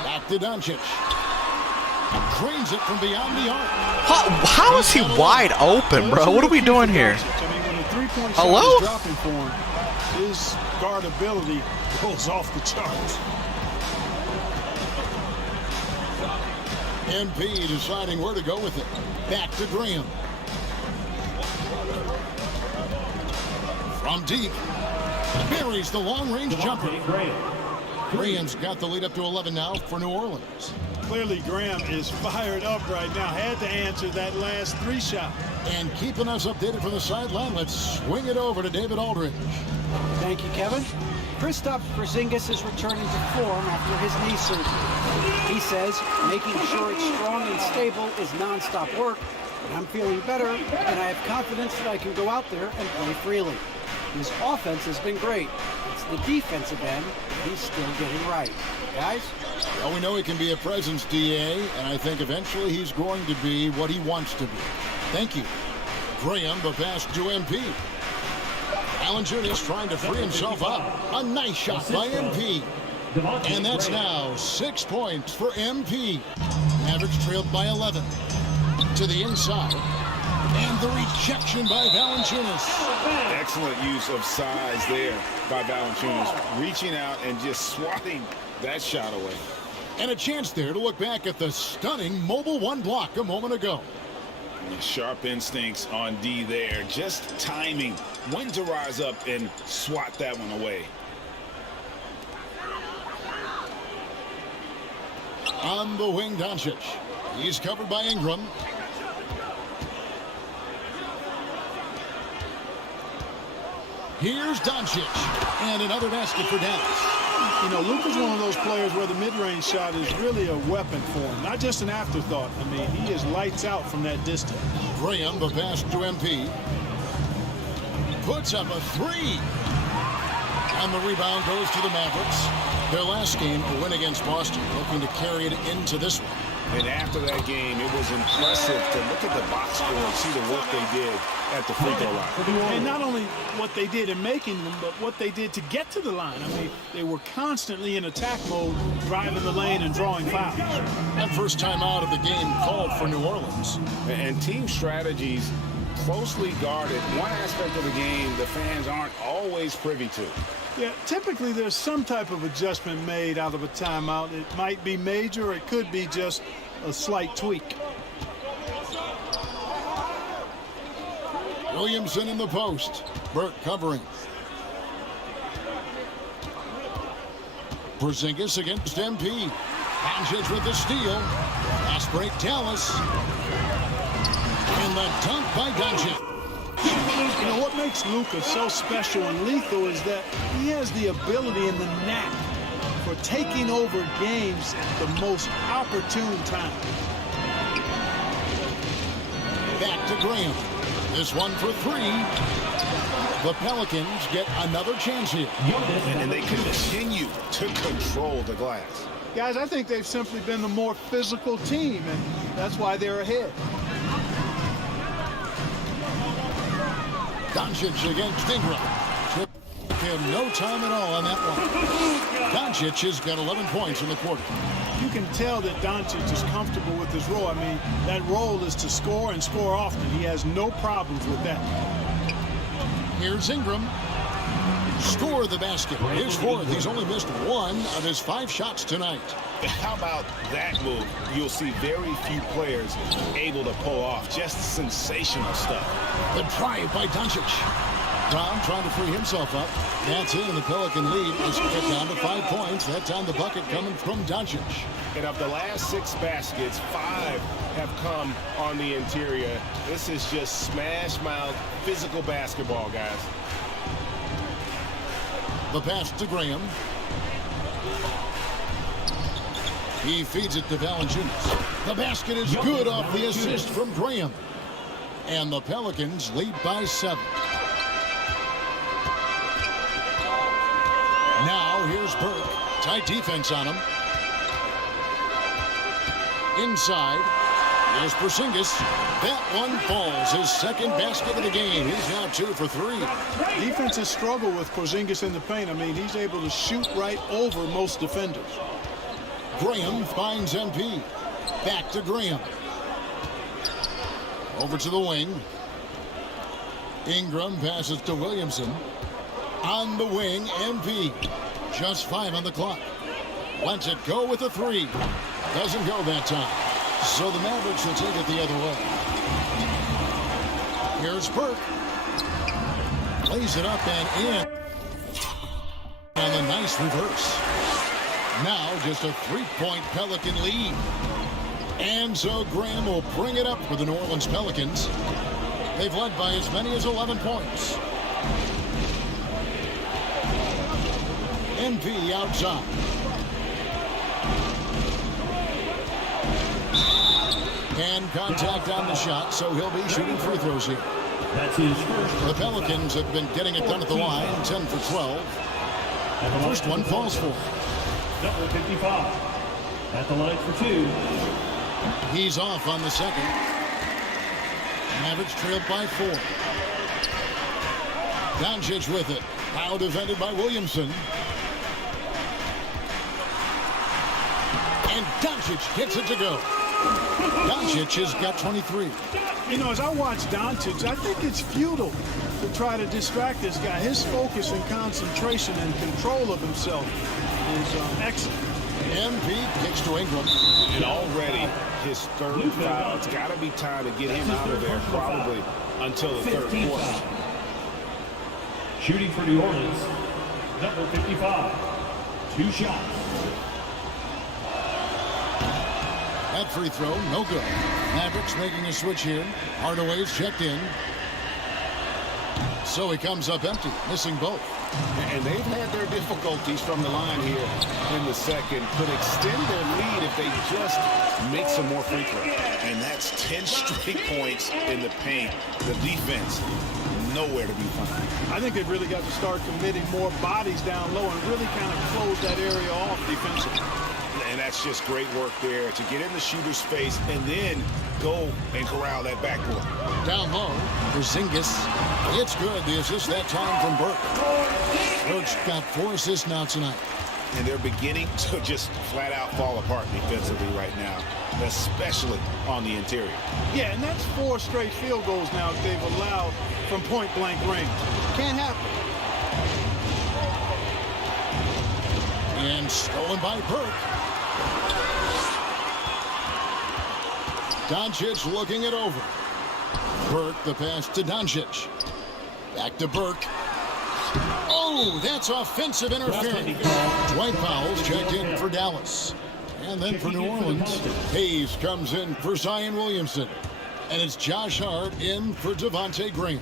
Back to Doncic. Drains it from beyond the arc. How is he wide open, bro? What are we doing here? I mean, when the three-point shot Hello? is dropping for him, his guard ability goes off the charts. MP deciding where to go with it. Back to Graham. From deep. Buries the long-range jumper. Graham's got the lead up to 11 now for New Orleans. Clearly, Graham is fired up right now. Had to answer that last 3 shot. And keeping us updated from the sideline, let's swing it over to David Aldridge. Thank you, Kevin. Kristaps Porzingis is returning to form after his knee surgery. He says making sure it's strong and stable is nonstop work, but I'm feeling better, and I have confidence that I can go out there and play freely. His offense has been great. It's the defensive end that he's still getting right. Guys? Well, we know he can be a presence, DA, and I think eventually he's going to be what he wants to be. Thank you. Graham, the pass to MP. Valanciunas trying to free himself up. A nice shot by MP. And that's now 6 points for MP. Mavericks trailed by 11. To the inside. And the rejection by Valanciunas. Excellent use of size there by Valanciunas. Reaching out and just swatting that shot away. And a chance there to look back at the stunning Mobile One block a moment ago. Sharp instincts on D there. Just timing when to rise up and swat that one away. On the wing, Doncic. He's covered by Ingram. Here's Doncic. And another basket for Dallas. You know, Luka's one of those players where the mid-range shot is really a weapon for him, not just an afterthought. I mean, he is lights out from that distance. Graham, the pass to MP. Puts up a 3. And the rebound goes to the Mavericks. Their last game, a win against Boston, looking to carry it into this one. And after that game, it was impressive to look at the box score and see the work they did at the free throw line. And not only what they did in making them, but what they did to get to the line. I mean, they were constantly in attack mode, driving the lane and drawing fouls. That first time out of the game called for New Orleans. And team strategies closely guarded. One aspect of the game the fans aren't always privy to. Yeah, typically there's some type of adjustment made out of a timeout. It might be major, or it could be just a slight tweak. Williamson in the post. Burke covering. Porzingis against MP. Doncic with the steal. Fast break Dallas. And the dunk by Doncic. You know, what makes Luka so special and lethal is that he has the ability and the knack for taking over games at the most opportune time. Back to Graham. This one for three. The Pelicans get another chance here. And they continue to control the glass. Guys, I think they've simply been the more physical team, and that's why they're ahead. Doncic against Ingram. Took him no time at all on that one. Doncic has got 11 points in the quarter. You can tell that Doncic is comfortable with his role. I mean, that role is to score and score often. He has no problems with that. Here's Ingram. Score the basket. His fourth. He's only missed one of his 5 shots tonight. How about that move? You'll see very few players able to pull off just sensational stuff. The drive by Doncic. Brown trying to free himself up. That's it, and the Pelican lead is cut down to 5 points. That time the bucket coming from Doncic. And of the last 6 baskets, 5 have come on the interior. This is just smash mouth physical basketball, guys. The pass to Graham. He feeds it to Valanciunas. The basket is good off the assist from Graham. And the Pelicans lead by 7. Now here's Burke. Tight defense on him. Inside. Here's Porzingis. That one falls. His second basket of the game. He's now 2 for 3. Defenses struggle with Porzingis in the paint. I mean, he's able to shoot right over most defenders. Graham finds MP. Back to Graham. Over to the wing. Ingram passes to Williamson. On the wing, MP. Just 5 on the clock. Lets it go with a 3. Doesn't go that time. So the Mavericks will take it the other way. Here's Burke. Plays it up and in. And a nice reverse. Now just a 3-point Pelican lead. And so Graham will bring it up for the New Orleans Pelicans. They've led by as many as 11 points. MP outside. And contact on the shot, so he'll be shooting free throws here. That's his first. The Pelicans have been getting it done at the line, 10 for 12. First one falls for. Double 55. At the line for 2. He's off on the second. Mavericks trailed by 4. Doncic with it. Now defended by Williamson. And Doncic gets it to go. Doncic has got 23. You know, as I watch Doncic, I think it's futile to try to distract this guy. His focus and concentration and control of himself is excellent. MP kicks to Ingram. And already his 3rd foul. It's got to be time to get him out of there probably until the 3rd quarter. Shooting for New Orleans, number 55. 2 shots. That free throw, no good. Mavericks making a switch here. Hardaway's checked in. So he comes up empty, missing both. And they've had their difficulties from the line here in the second. Could extend their lead if they just make some more free throws. And that's 10 straight points in the paint. The defense, nowhere to be found. I think they've really got to start committing more bodies down low and really kind of close that area off defensively. And that's just great work there to get in the shooter's face and then go and corral that backboard. Down low, Porzingis. It's good. The assist that time from Burke. Burke's got 4 assists now tonight. And they're beginning to just flat out fall apart defensively right now, especially on the interior. Yeah, and that's 4 straight field goals now that they've allowed from point-blank range. Can't happen. And stolen by Burke. Doncic looking it over. Burke, the pass to Doncic. Back to Burke. Oh, that's offensive interference. Dwight Powell's checked in for Dallas. And then for New Orleans, Hayes comes in for Zion Williamson. And it's Josh Hart in for Devontae Graham.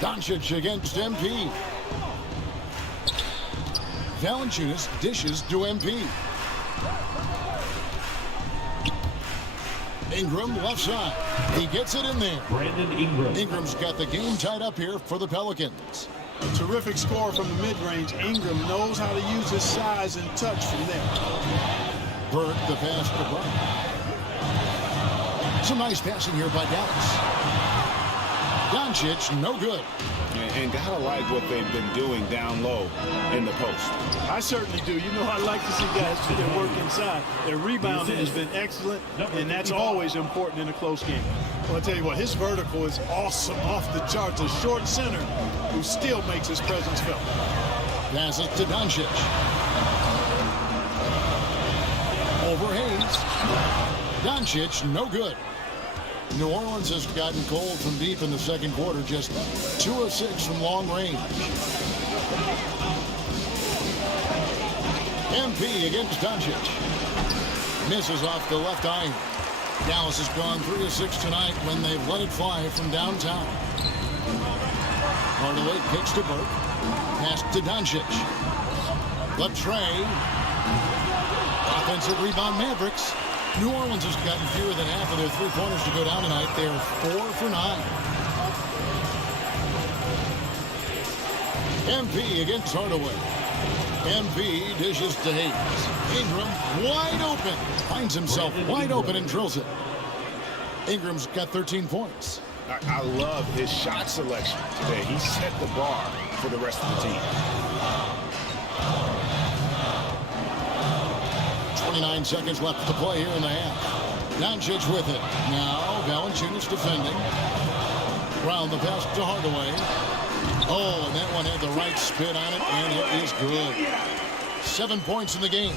Doncic against MP. Valanciunas dishes to MP. Ingram left side. He gets it in there. Brandon Ingram. Ingram's got the game tied up here for the Pelicans. A terrific score from the mid-range. Ingram knows how to use his size and touch from there. Burke, the pass to Burke. Some nice passing here by Dallas. Doncic, no good. And gotta like what they've been doing down low in the post. I certainly do. You know, I like to see guys do their work inside. Their rebounding has been excellent, and that's always important in a close game. Well, I'll tell you what, his vertical is awesome, off the charts. A short center who still makes his presence felt. Passes to Doncic. Over Hayes. Doncic, no good. New Orleans has gotten cold from deep in the second quarter, just 2 of 6 from long range. MP against Doncic. Misses off the left iron. Dallas has gone 3 of 6 tonight when they've let it fly from downtown. Hardaway kicks to Burke. Pass to Doncic. The tray. Offensive rebound Mavericks. New Orleans has gotten fewer than half of their 3-pointers to go down tonight. They're 4 for 9. MP against Hardaway. MP dishes to Hayes. Ingram wide open. Finds himself wide open and drills it. Ingram's got 13 points. I love his shot selection today. He set the bar for the rest of the team. 29 seconds left to play here in the half. Doncic with it. Now Valanciunas defending. Brown the pass to Hardaway. Oh, and that one had the right spin on it, and it is good. 7 points in the game.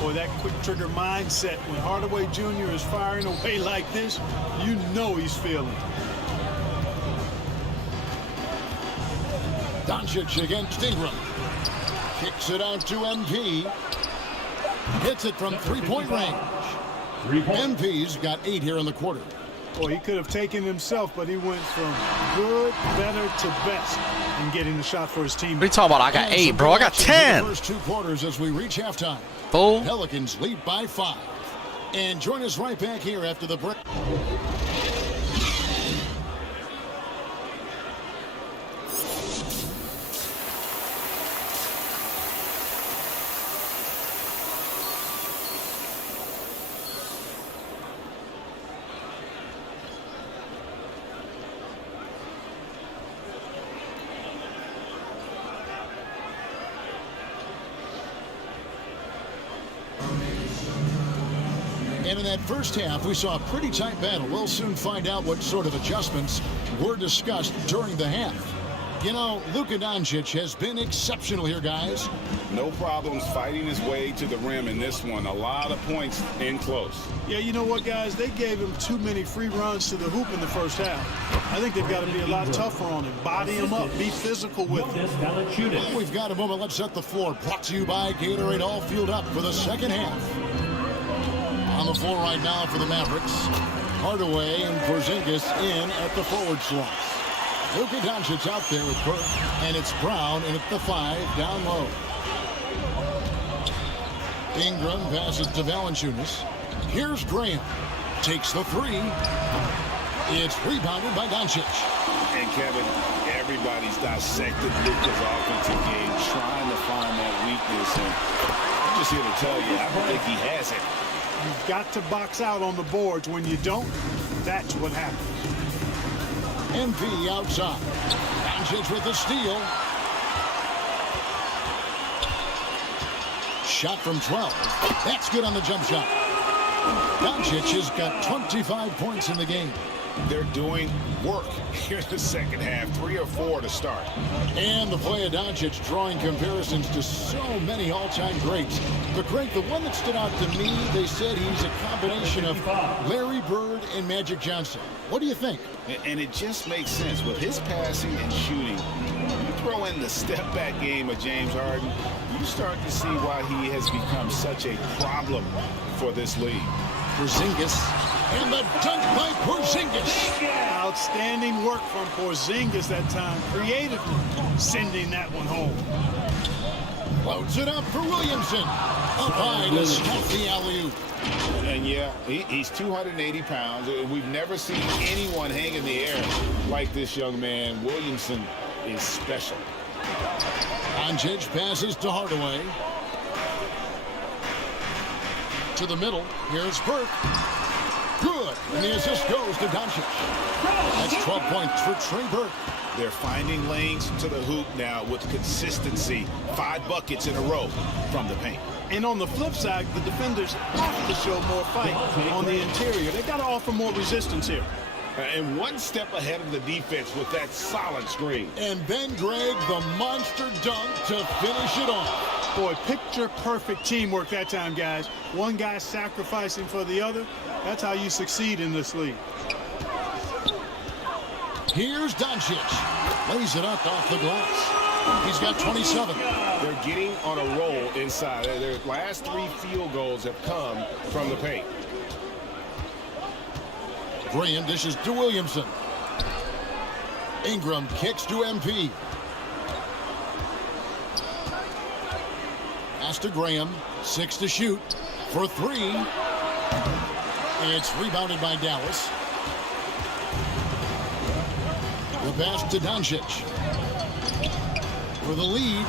Boy, that quick trigger mindset, when Hardaway Jr. is firing away like this, you know he's feeling it. Doncic against Ingram. Kicks it out to MP. Hits it from 3-point range. MP's got 8 here in the quarter. Boy, he could have taken himself, but he went from good, better to best in getting the shot for his team. What are you talking about? I got 8, bro. I got 10. The first 2 quarters as we reach halftime. Fool. Pelicans lead by 5. And join us right back here after the break. And in that first half, we saw a pretty tight battle. We'll soon find out what sort of adjustments were discussed during the half. You know, Luka Doncic has been exceptional here, guys. No problems fighting his way to the rim in this one. A lot of points in close. Yeah, you know what, guys? They gave him too many free runs to the hoop in the first half. I think they've got to be a lot tougher on him. Body him up. Be physical with him. Well, we've got a moment. Let's set the floor. Brought to you by Gatorade, all fueled up for the second half. On the floor right now for the Mavericks. Hardaway and Porzingis in at the forward slot. Luka Doncic out there with Burke, and it's Brown in at the 5 down low. Ingram passes to Valanciunas. Here's Graham. Takes the 3. It's rebounded by Doncic. And Kevin, everybody's dissected Luka's offensive game, trying to find that weakness. And I'm just here to tell you, I don't think he has it. You've got to box out on the boards. When you don't, that's what happens. MP outside. Doncic with the steal. Shot from 12. That's good on the jump shot. Doncic has got 25 points in the game. They're doing work here in the second half. 3 or 4 to start. And the play of Doncic drawing comparisons to so many all-time greats. But Greg, the one that stood out to me, they said he's a combination of Larry Bird and Magic Johnson. What do you think? And it just makes sense. With his passing and shooting, you throw in the step-back game of James Harden, you start to see why he has become such a problem for this league. Porzingis. And the dunk by Porzingis. Outstanding work from Porzingis that time, creatively sending that one home. Loads it up for Williamson. Up high to stop the alley-oop. And yeah, he's 280 pounds. We've never seen anyone hang in the air like this young man. Williamson is special. Doncic passes to Hardaway. To the middle. Here's Burke. Good. And the assist goes to Doncic. That's 12 points for Trey Burke. They're finding lanes to the hoop now with consistency. 5 buckets in a row from the paint. And on the flip side, the defenders have to show more fight on the interior. They got to offer more resistance here. And one step ahead of the defense with that solid screen. And then Greg, the monster dunk to finish it off. Boy, picture-perfect teamwork that time, guys. One guy sacrificing for the other. That's how you succeed in this league. Here's Doncic. Lays it up off the glass. He's got 27. They're getting on a roll inside. Their last 3 field goals have come from the paint. Graham dishes to Williamson. Ingram kicks to MP. Pass to Graham. 6 to shoot. For 3. It's rebounded by Dallas. The pass to Doncic. For the lead.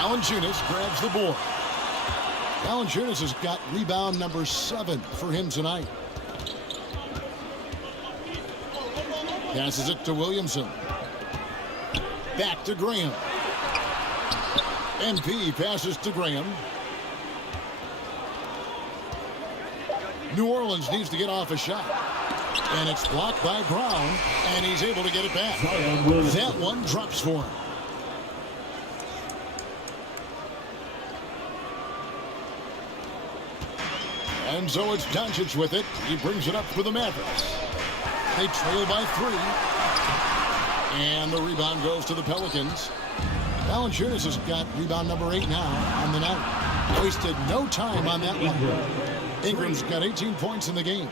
Valanciunas grabs the board. Valanciunas has got rebound number 7 for him tonight. Passes it to Williamson. Back to Graham. MP passes to Graham. New Orleans needs to get off a shot. And it's blocked by Brown. And he's able to get it back. That one drops for him. And so it's Doncic with it. He brings it up for the Mavericks. They trail by 3. And the rebound goes to the Pelicans. Valanciunas has got rebound number 8 now on the night. Wasted no time on that one. Ingram's got 18 points in the game.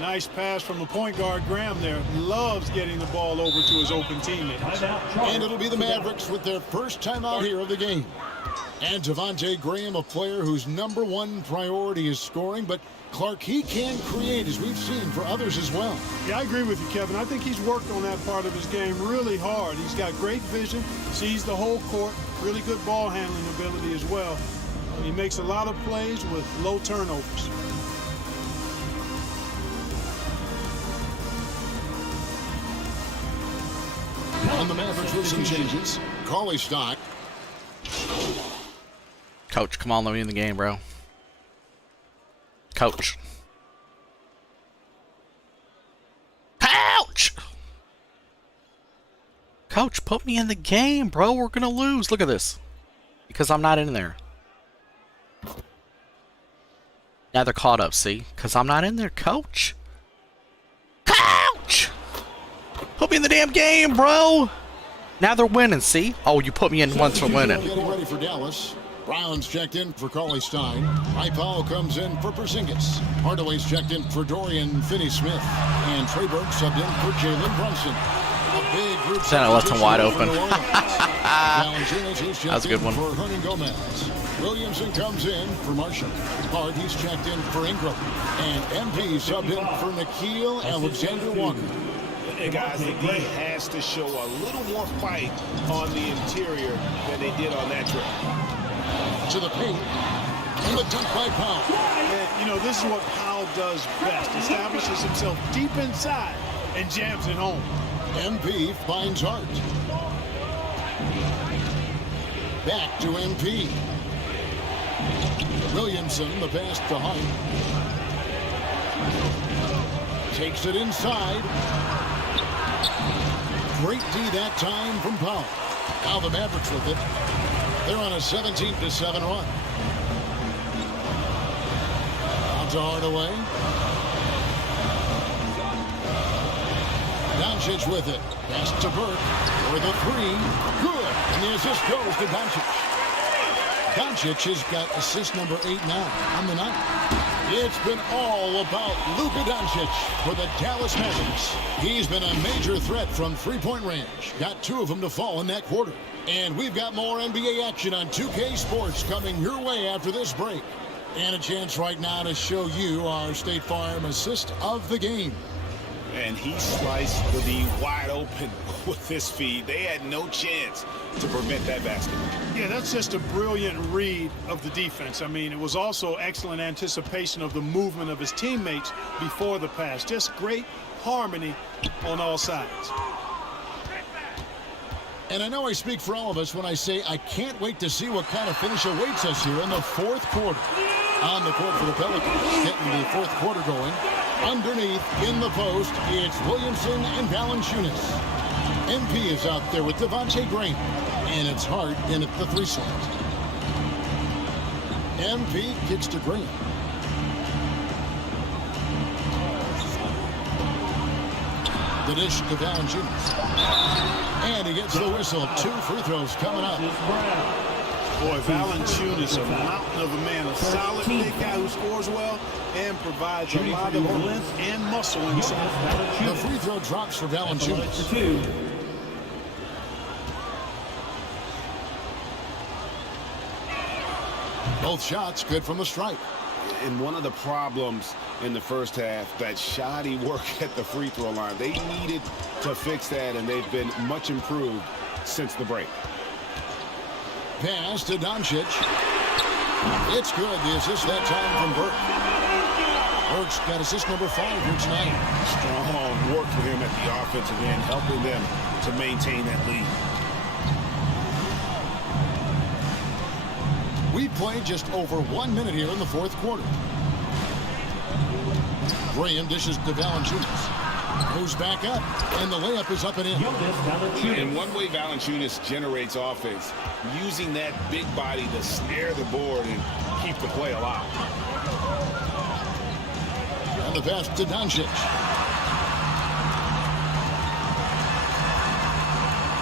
Nice pass from the point guard. Graham there loves getting the ball over to his open teammate. And it'll be the Mavericks with their first timeout here of the game. And Devontae Graham, a player whose number 1 priority is scoring, but Clark, he can create, as we've seen, for others as well. Yeah, I agree with you, Kevin. I think he's worked on that part of his game really hard. He's got great vision, sees the whole court, really good ball handling ability as well. He makes a lot of plays with low turnovers. And the Mavericks with some changes. Cauley Stock. Coach, come on, let me in the game, bro. Coach. Ouch! Coach, put me in the game, bro. We're gonna lose. Look at this. Because I'm not in there. Now they're caught up, see? Because I'm not in there, coach. Coach! Put me in the damn game, bro! Now they're winning, see? Oh, you put me in once for winning. Getting ready for Dallas. Brown's checked in for Cauley Stein. Powell comes in for Porzingis. Hardaway's checked in for Dorian Finney-Smith. And Trey Burke subbed in for Jalen Brunson. A big group. Then I left him wide open. That was a good one. For Hernan Gomez. Williamson comes in for Marshall. Hart, he's checked in for Ingram. And MP subbed in for Nickeil Alexander-Walker. And guys, the D has to show a little more fight on the interior than they did on that trip. To the paint. And the dunk by Powell. And, you know, this is what Powell does best. Establishes himself deep inside and jams it home. MP finds Hart. Back to MP. Williamson, the pass to Hart. Takes it inside. Great D that time from Powell. Now the Mavericks with it. They're on a 17-7 run. Out to Hardaway. Doncic with it. Pass to Burke for the three. Good. And the assist goes to Doncic. Doncic has got assist number 8 now on the night. It's been all about Luka Doncic for the Dallas Mavericks. He's been a major threat from three-point range. Got 2 of them to fall in that quarter. And we've got more NBA action on 2K Sports coming your way after this break. And a chance right now to show you our State Farm assist of the game. And he sliced the D wide open with his feed. They had no chance to prevent that basket. Yeah, that's just a brilliant read of the defense. I mean, it was also excellent anticipation of the movement of his teammates before the pass. Just great harmony on all sides. And I know I speak for all of us when I say I can't wait to see what kind of finish awaits us here in the fourth quarter. On the court for the Pelicans, getting the fourth quarter going. Underneath, in the post, it's Williamson and Valanciunas. MP is out there with Devontae Graham. And it's Hart in at the 3 slot. MP kicks to Graham. The dish to Valanciunas. And he gets the whistle. 2 free throws coming up. Boy, Valanciunas, a mountain of a man, a solid big guy who scores well and provides a lot of length and muscle inside. The free throw drops for Valanciunas. Both shots good from the stripe. And one of the problems in the first half, that shoddy work at the free throw line. They needed to fix that, and they've been much improved since the break. Pass to Doncic. It's good. The assist that time from Burke. Burke's got assist number 5 here tonight. Strong work for him at the offensive end, helping them to maintain that lead. We played just over 1 minute here in the fourth quarter. Graham dishes to Valanciunas. Moves back up, and the layup is up and in. And one way Valanciunas generates offense, using that big body to snare the board and keep the play alive. And the pass to Doncic.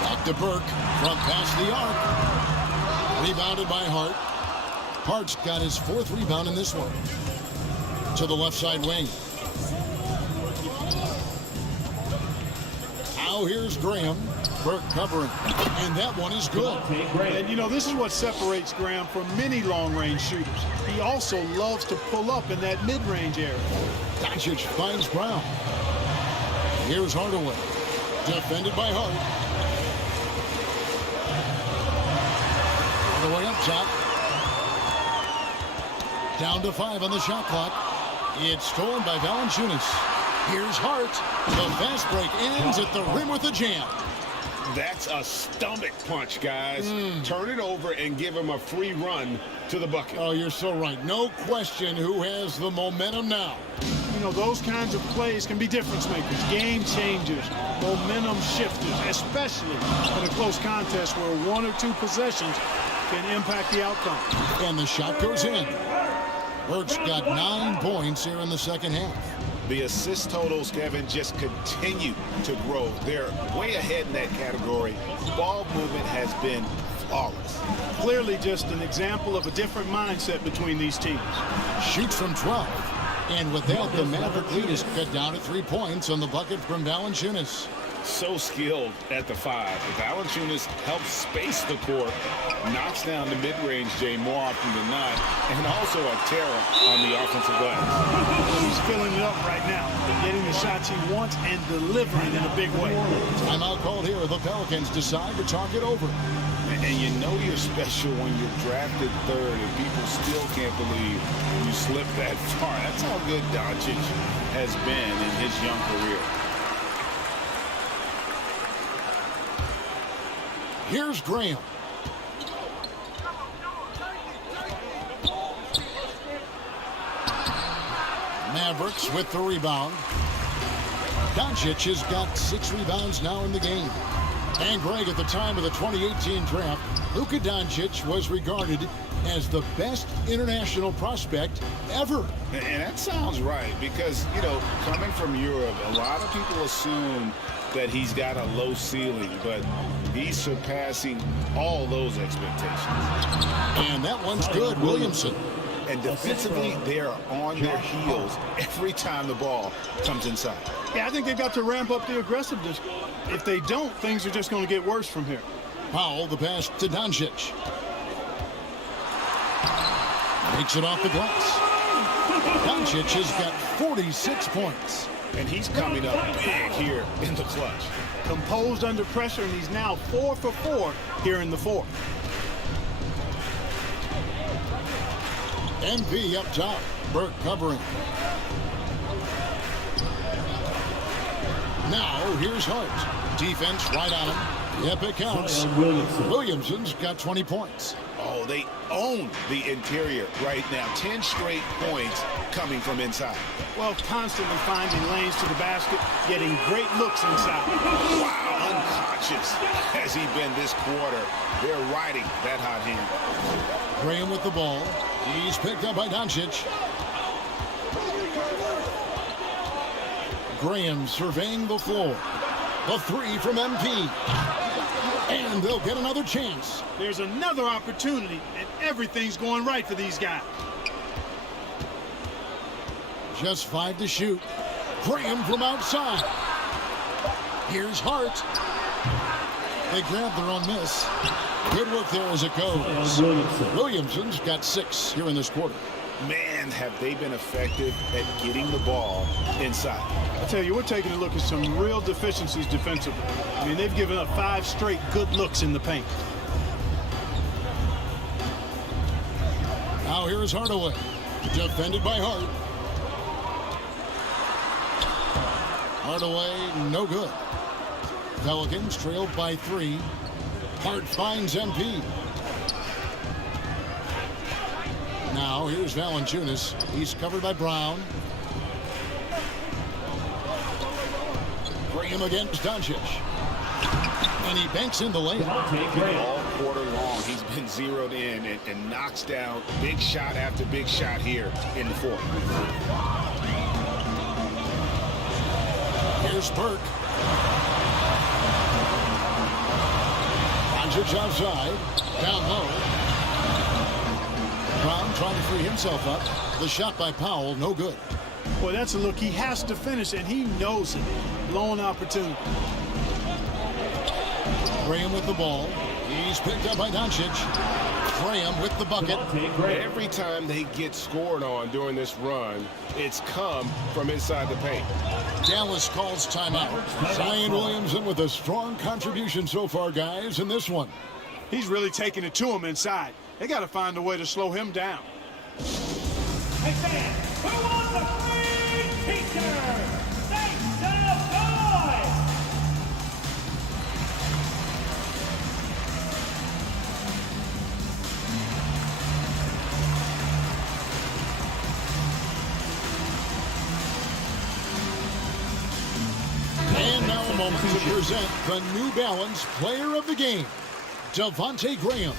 Back to Burke, from past the arc. Rebounded by Hart. Hart's got his 4th rebound in this one. To the left side wing. Now here's Graham. Burke covering. And that one is good. And, you know, this is what separates Graham from many long-range shooters. He also loves to pull up in that mid-range area. Doncic finds Brown. Here's Hardaway. Defended by Hart. Hardaway up top. Down to 5 on the shot clock. It's stolen by Valanciunas. Here's Hart. The fast break ends at the rim with a jam. That's a stomach punch, guys. Turn it over and give him a free run to the bucket. Oh, you're so right. No question who has the momentum now. You know, those kinds of plays can be difference makers, game changers, momentum shifters, especially in a close contest where 1 or 2 possessions can impact the outcome. And the shot goes in. Burke's got 9 points here in the second half. The assist totals, Kevin, just continue to grow. They're way ahead in that category. Ball movement has been flawless. Clearly just an example of a different mindset between these teams. Shoots from 12. And with that, the Maverick lead is cut down to 3 points on the bucket from Valanciunas. so skilled at the 5. Valanciunas helps space the court, knocks down the mid-range Jay more often than not, and also a terror on the offensive glass. He's filling it up right now, getting the shots he wants and delivering in a big way. Timeout called here. The Pelicans decide to talk it over. And you know you're special when you're drafted 3rd and people still can't believe you slipped that far. That's how good Doncic has been in his young career. Here's Graham. Mavericks with the rebound. Doncic has got 6 rebounds now in the game. And Greg, at the time of the 2018 draft, Luka Doncic was regarded as the best international prospect ever. And that sounds right because, you know, coming from Europe, a lot of people assume that he's got a low ceiling, but he's surpassing all those expectations. And that one's good, Williamson. And defensively, they are on their heels every time the ball comes inside. Yeah, I think they've got to ramp up the aggressiveness. If they don't, things are just going to get worse from here. Powell, the pass to Doncic. Takes it off the glass. Doncic has got 46 points. And he's coming up big here in the clutch. Composed under pressure, and he's now 4 for 4 here in the 4th. MP up top. Burke covering. Now, here's Hart. Defense right on him. Yep, it counts. Williamson's got 20 points. Oh, they own the interior right now. 10 straight points coming from inside. Well, constantly finding lanes to the basket, getting great looks inside. Wow, unconscious has he been this quarter. They're riding that hot hand. Graham with the ball. He's picked up by Doncic. Graham surveying the floor. The 3 from MP. And they'll get another chance. There's another opportunity, and everything's going right for these guys. Just 5 to shoot. Graham from outside. Here's Hart. They grab their own miss. Good work there as it goes. Williamson's got 6 here in this quarter. Man, have they been effective at getting the ball inside. I tell you, we're taking a look at some real deficiencies defensively. I mean, they've given up 5 straight good looks in the paint. Now here's Hardaway. Defended by Hart. Hardaway, no good. Pelicans trailed by 3. Hart finds MP. Now here's Valanciunas. He's covered by Brown. Graham against Doncic. And he banks in the layup. All quarter long, he's been zeroed in and knocks down big shot after big shot here in the 4th. Here's Burke. Doncic outside. Down low. Brown trying to free himself up. The shot by Powell, no good. Boy, that's a look he has to finish, and he knows it. Blown opportunity. Graham with the ball. He's picked up by Doncic. Graham with the bucket. Every time they get scored on during this run, it's come from inside the paint. Dallas calls timeout. Zion Williamson with a strong contribution so far, guys, in this one. He's really taking it to him inside. They got to find a way to slow him down. Hey fans, who wants a free t-shirt? Thanks to boys! And now a moment to present the New Balance Player of the Game, Devontae Graham.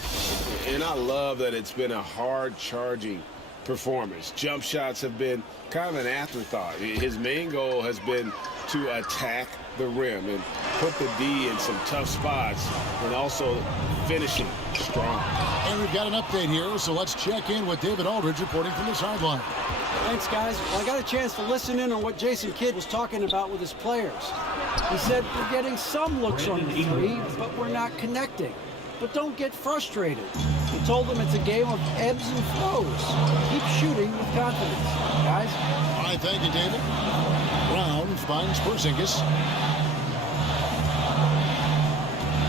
And I love that it's been a hard-charging performance. Jump shots have been kind of an afterthought. His main goal has been to attack the rim and put the D in some tough spots and also finishing strong. And we've got an update here, so let's check in with David Aldridge reporting from the sideline. Thanks, guys. Well, I got a chance to listen in on what Jason Kidd was talking about with his players. He said, we're getting some looks on the three, but we're not connecting. But don't get frustrated. He told them it's a game of ebbs and flows. Keep shooting with confidence. Guys? All right, thank you, David. Brown finds Porzingis.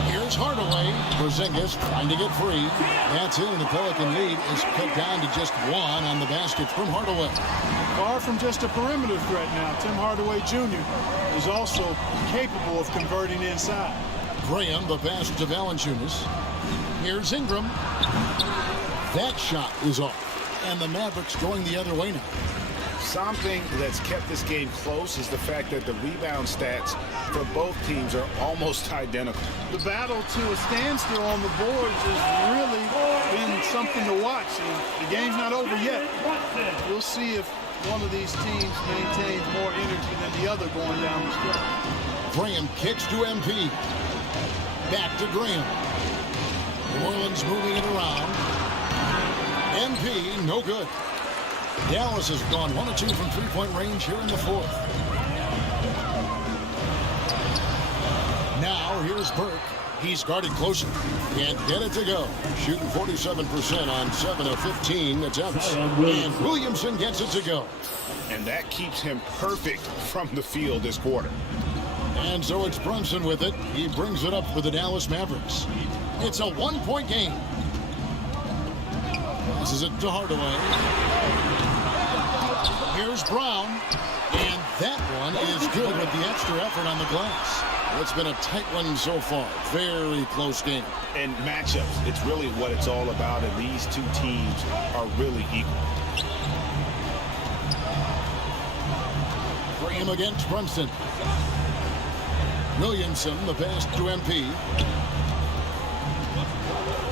Here's Hardaway. Porzingis trying to get free. That's it, and the Pelican lead is cut down to just one on the basket from Hardaway. Far from just a perimeter threat now, Tim Hardaway Jr. is also capable of converting inside. Graham, the pass to Valanciunas. Here's Ingram. That shot is off. And the Mavericks going the other way now. Something that's kept this game close is the fact that the rebound stats for both teams are almost identical. The battle to a standstill on the boards has really been something to watch. And the game's not over yet. We'll see if one of these teams maintains more energy than the other going down the stretch. Graham kicks to MP. Back to Graham. New Orleans moving it around. MP, no good. Dallas has gone 1 of 2 from three-point range here in the fourth. Now here's Burke. He's guarded closer. Can't get it to go. Shooting 47% on 7 of 15 attempts. And Williamson gets it to go. And that keeps him perfect from the field this quarter. And so it's Brunson with it. He brings it up for the Dallas Mavericks. It's a one-point game. Passes it to Hardaway. Here's Brown. And that one is good with the extra effort on the glass. It's been a tight one so far. Very close game. And matchups, it's really what it's all about. And these two teams are really equal. Graham against Brunson. Williamson, the pass to MP.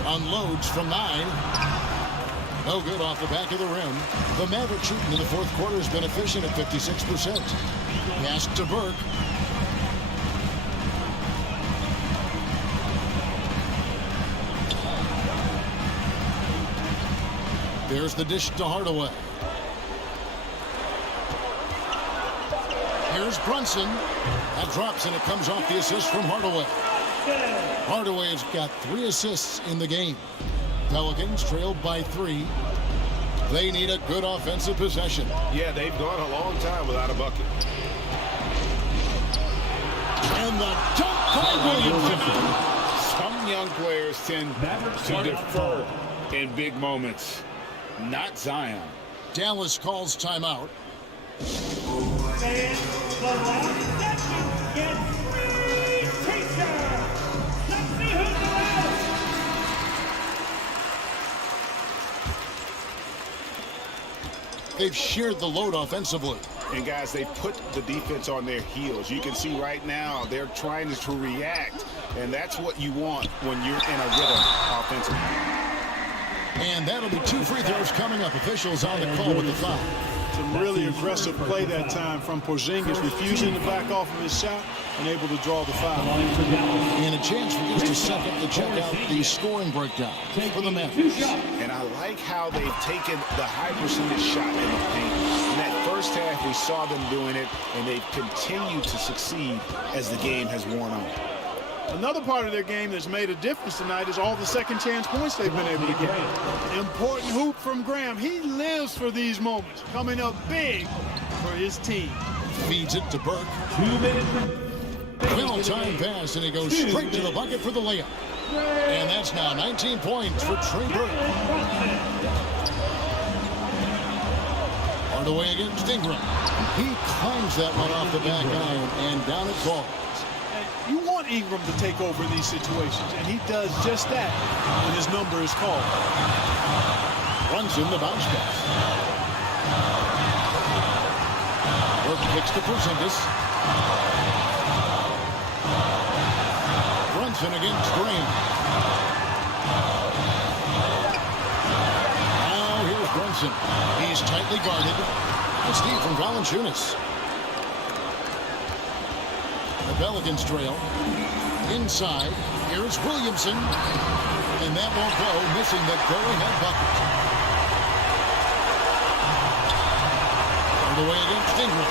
Unloads from 9. No good off the back of the rim. The Mavericks shooting in the fourth quarter has been efficient at 56%. Pass to Burke. There's the dish to Hardaway. Here's Brunson. That drops and it comes off the assist from Hardaway. Hardaway has got 3 assists in the game. Pelicans trailed by 3. They need a good offensive possession. Yeah, they've gone a long time without a bucket. And the dunk by Williamson. Some young players tend to defer in big moments. Not Zion. Dallas calls timeout. They've shared the load offensively. And guys, they put the defense on their heels. You can see right now they're trying to react, and that's what you want when you're in a rhythm offensively. And that'll be 2 free throws coming up. Officials on the call with the foul. Some really aggressive play that time from Porzingis, refusing to back off of his shot and able to draw the foul. And a chance for just a second to check out the scoring breakdown for the Mavericks. And I like how they've taken the high percentage shot in the paint. In that first half, we saw them doing it, and they've continued to succeed as the game has worn on. Another part of their game that's made a difference tonight is all the second chance points they've been able to get. Important hoop from Graham. He lives for these moments, coming up big for his team. Feeds it to Burke. Well-timed pass, and he goes straight to the bucket for the layup. And that's now 19 points for Trey Burke. Hardaway against Ingram. He climbs that one off the back iron, and down it falls. You want Ingram to take over in these situations, and he does just that when his number is called. Runs in the bounce pass. Burke kicks to Porzingis. Brunson against Graham. Now here's Brunson. He's tightly guarded. It's deep from Valanciunas. The Pelicans trail. Inside, here's Williamson. And that won't go, missing the go-ahead bucket. All the way against Ingram.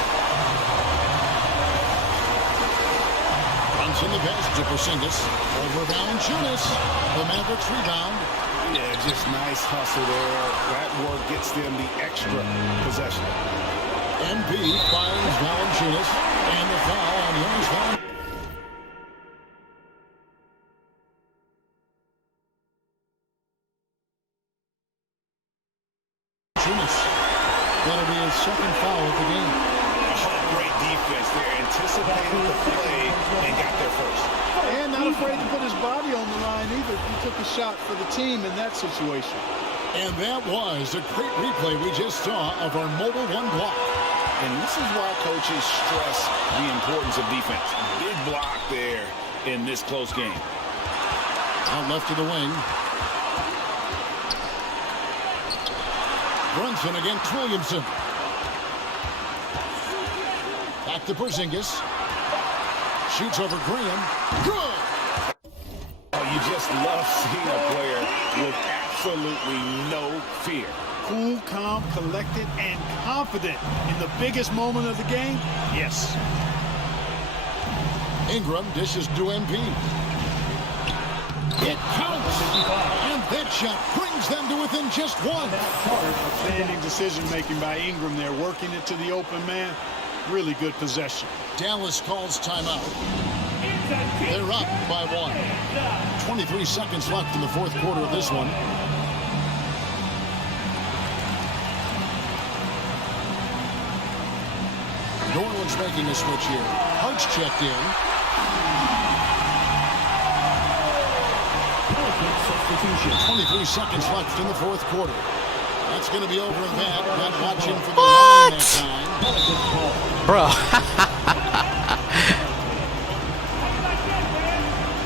Runs in the pass to Porzingis. Over Valanciunas. The Mavericks rebound. Yeah, just nice hustle there. That work gets them the extra possession. MP finds Valanciunas. And the foul on Jonas Valanciunas. That'll be his second foul of the game. Oh, great defense there. Anticipated the play and got there first. And not afraid to put his body on the line either. He took a shot for the team in that situation. And that was a great replay we just saw of our Mobile One block. And this is why coaches stress the importance of defense. Big block there in this close game. Out left to the wing. Brunson against Williamson. Back to Porzingis. Shoots over Graham. Good! Oh, you just love seeing a player with absolutely no fear. Cool, calm, collected, and confident in the biggest moment of the game? Yes. Ingram dishes to MP. It counts! And that shot brings them to within just one. Outstanding decision-making by Ingram there, working it to the open man. Really good possession. Dallas calls timeout. They're up by 1. 23 seconds left in the fourth quarter of this one. New Orleans making a switch here. Hart's checked in. 23 seconds left in the fourth quarter. That's going to be over and back. Not watching for the line that time. Bro.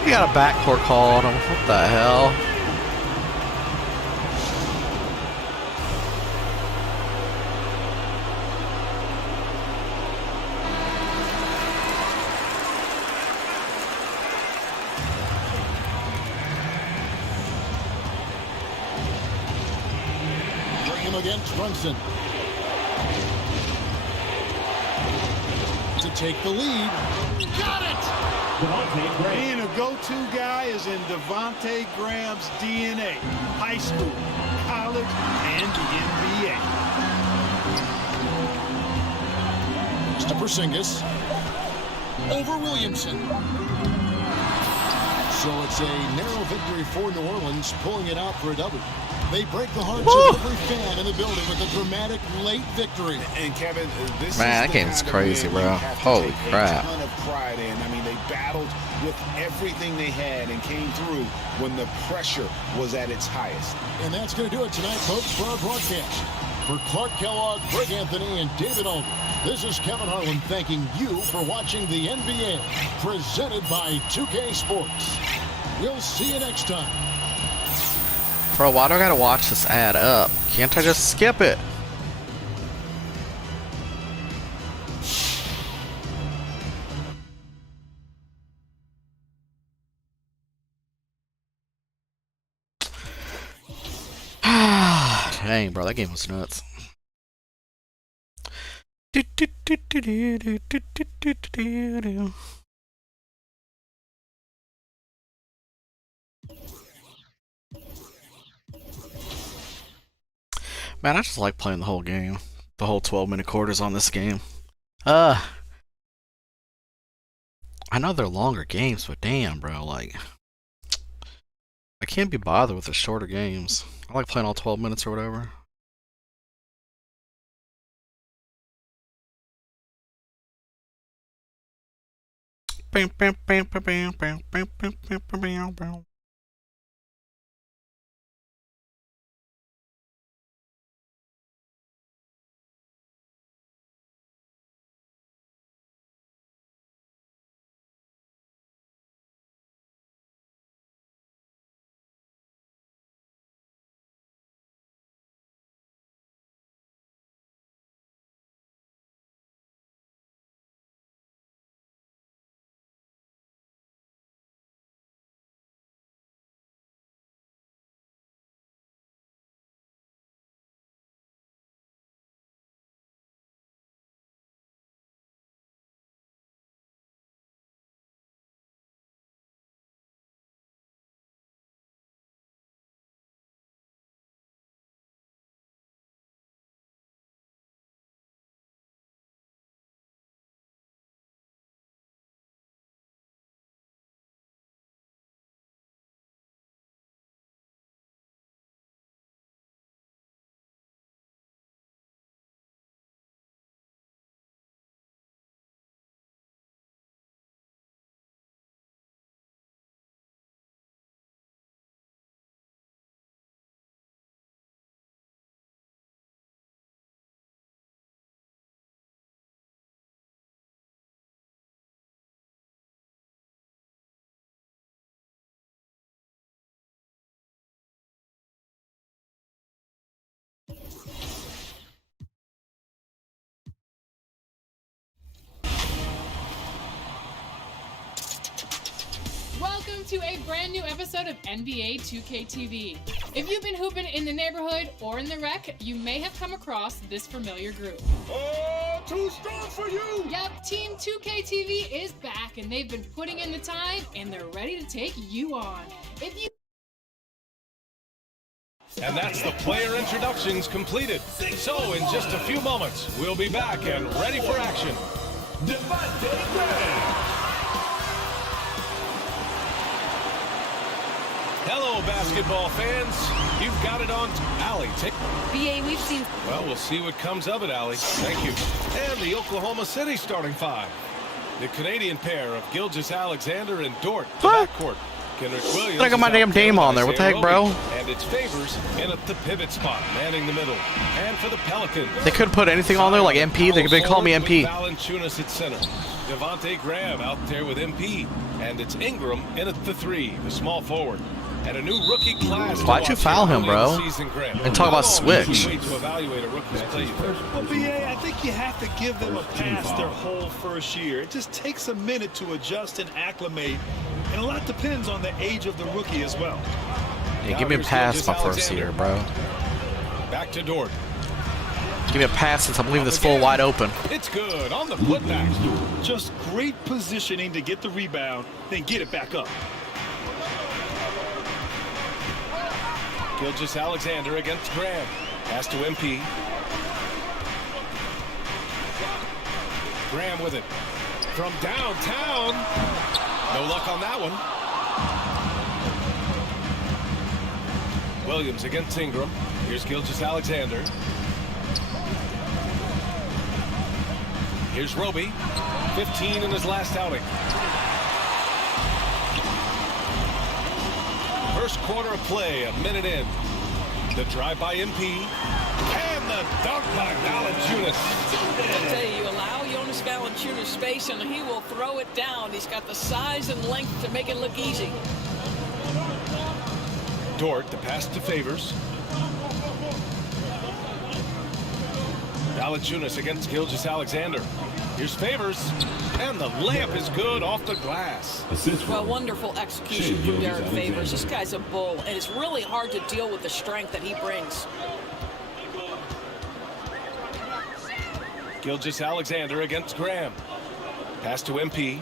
You got a backcourt call on him. What the hell? Against Brunson to take the lead. Got it! Being a go-to guy is in Devontae Graham's DNA. High school, college, and the NBA. To Porzingis. Over Williamson. So it's a narrow victory for New Orleans, pulling it out for a double. They break the hearts of every fan in the building with a dramatic late victory. And Kevin, this Man, is that game's crazy, bro. Holy crap. A ton of pride in. I mean, they battled with everything they had and came through when the pressure was at its highest. And that's going to do it tonight, folks, for our broadcast. For Clark Kellogg, Greg Anthony, and David Alden, this is Kevin Harlan thanking you for watching the NBA, presented by 2K Sports. We'll see you next time. Bro, why do I gotta watch this add up? Can't I just skip it? Dang, bro, that game was nuts. Man, I just like playing the whole game. The whole 12-minute quarters on this game. I know they're longer games, but damn, bro, like, I can't be bothered with the shorter games. I like playing all 12 minutes or whatever. Bam, bam, bam, bam, bam, bam, bam, bam, bam, bam. Welcome to a brand new episode of NBA 2K TV. If you've been hooping in the neighborhood or in the rec, you may have come across this familiar group. Oh, too strong for you! Yep, Team 2K TV is back and they've been putting in the time and they're ready to take you on. If you And that's the player introductions completed. So in just a few moments, we'll be back and ready for action. Devontae Graham. Hello, basketball fans. You've got it on Allie. BA, we've seen. Well, we'll see what comes of it, Allie. Thank you. And the Oklahoma City starting five. The Canadian pair of Gilgeous-Alexander and Dort. The backcourt. Kendrick Williams. I got my damn name on there. What the heck, bro? And it's Favors in at the pivot spot, manning the middle. And for the Pelicans. They could put anything on there, like MP. They could call me MP. Valanciunas at center. Devontae Graham out there with MP. And it's Ingram in at the three, the small forward. And a new rookie class. Why'd you foul him, bro? And talk about switch. Well, BA, I think you have to give them a pass their whole first year. It just takes a minute to adjust and acclimate. And a lot depends on the age of the rookie as well. Yeah, give me a pass my first year, bro. Back to Dort. Give me a pass since I'm leaving this full wide open. It's good on the putback. Just great positioning to get the rebound, then get it back up. Gilgeous-Alexander against Graham. Pass to MP. Graham with it. From downtown. No luck on that one. Williams against Ingram. Here's Gilgeous-Alexander. Here's Roby. 15 in his last outing. First quarter of play, a minute in. The drive by MP. And the dunk by Valanciunas. I'll tell you, you allow Jonas Valanciunas space and he will throw it down. He's got the size and length to make it look easy. Dort, the pass to Favors. Valanciunas against Gilgeous-Alexander. Here's Favors. And the layup is good off the glass. Well, wonderful execution from Derek Favors. This guy's a bull, and it's really hard to deal with the strength that he brings. Gilgeous-Alexander against Graham. Pass to MP.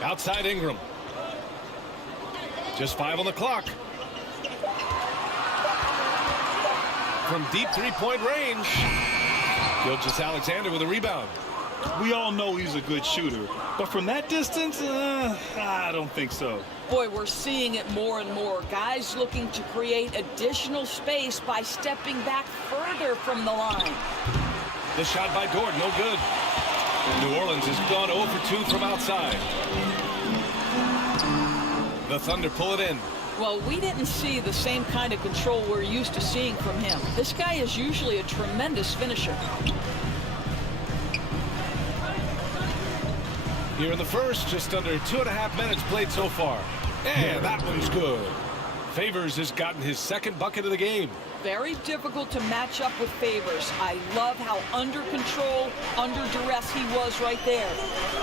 Outside Ingram. Just 5 on the clock. From deep three-point range. Gilgeous-Alexander with a rebound. We all know he's a good shooter, but from that distance, I don't think so. Boy, we're seeing it more and more. Guys looking to create additional space by stepping back further from the line. The shot by Dort, no good. New Orleans has gone 0 for 2 from outside. The Thunder pull it in. Well, we didn't see the same kind of control we're used to seeing from him. This guy is usually a tremendous finisher. Here in the first, just under 2.5 minutes played so far. And that one's good. Favors has gotten his second bucket of the game. Very difficult to match up with Favors. I love how under control, under duress he was right there.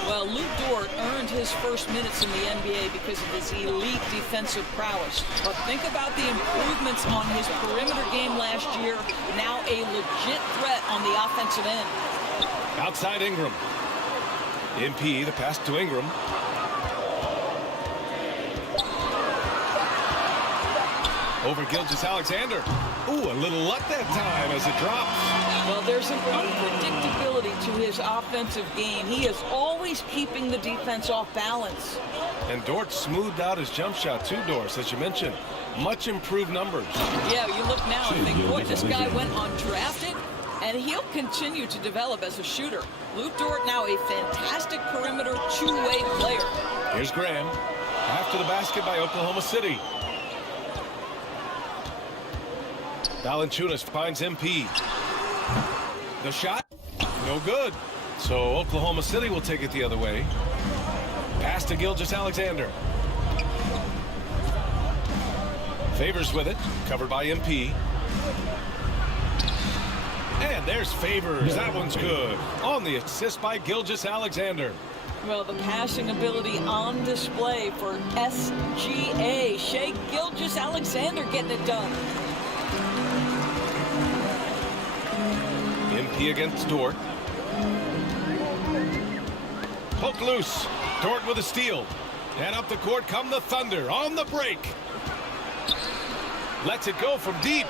Well, Luke Dort earned his first minutes in the NBA because of his elite defensive prowess. But think about the improvements on his perimeter game last year. Now a legit threat on the offensive end. Outside Ingram. MP, the pass to Ingram. Over Gilgeous-Alexander. Ooh, a little luck that time as it drops. Well, there's an unpredictability to his offensive game. He is always keeping the defense off balance. And Dort smoothed out his jump shot too, Doris, as you mentioned. Much improved numbers. Yeah, you look now and think, boy, this guy went undrafted, and he'll continue to develop as a shooter. Luke Dort now a fantastic perimeter two-way player. Here's Graham. After the basket by Oklahoma City. Valanciunas finds MP. The shot, no good. So Oklahoma City will take it the other way. Pass to Gilgeous-Alexander. Favors with it, covered by MP. And there's Favors. That one's good. On the assist by Gilgeous-Alexander. Well, the passing ability on display for SGA. Shai Gilgeous-Alexander getting it done. MP against Dort. Poke loose. Dort with a steal. And up the court come the Thunder on the break. Lets it go from deep.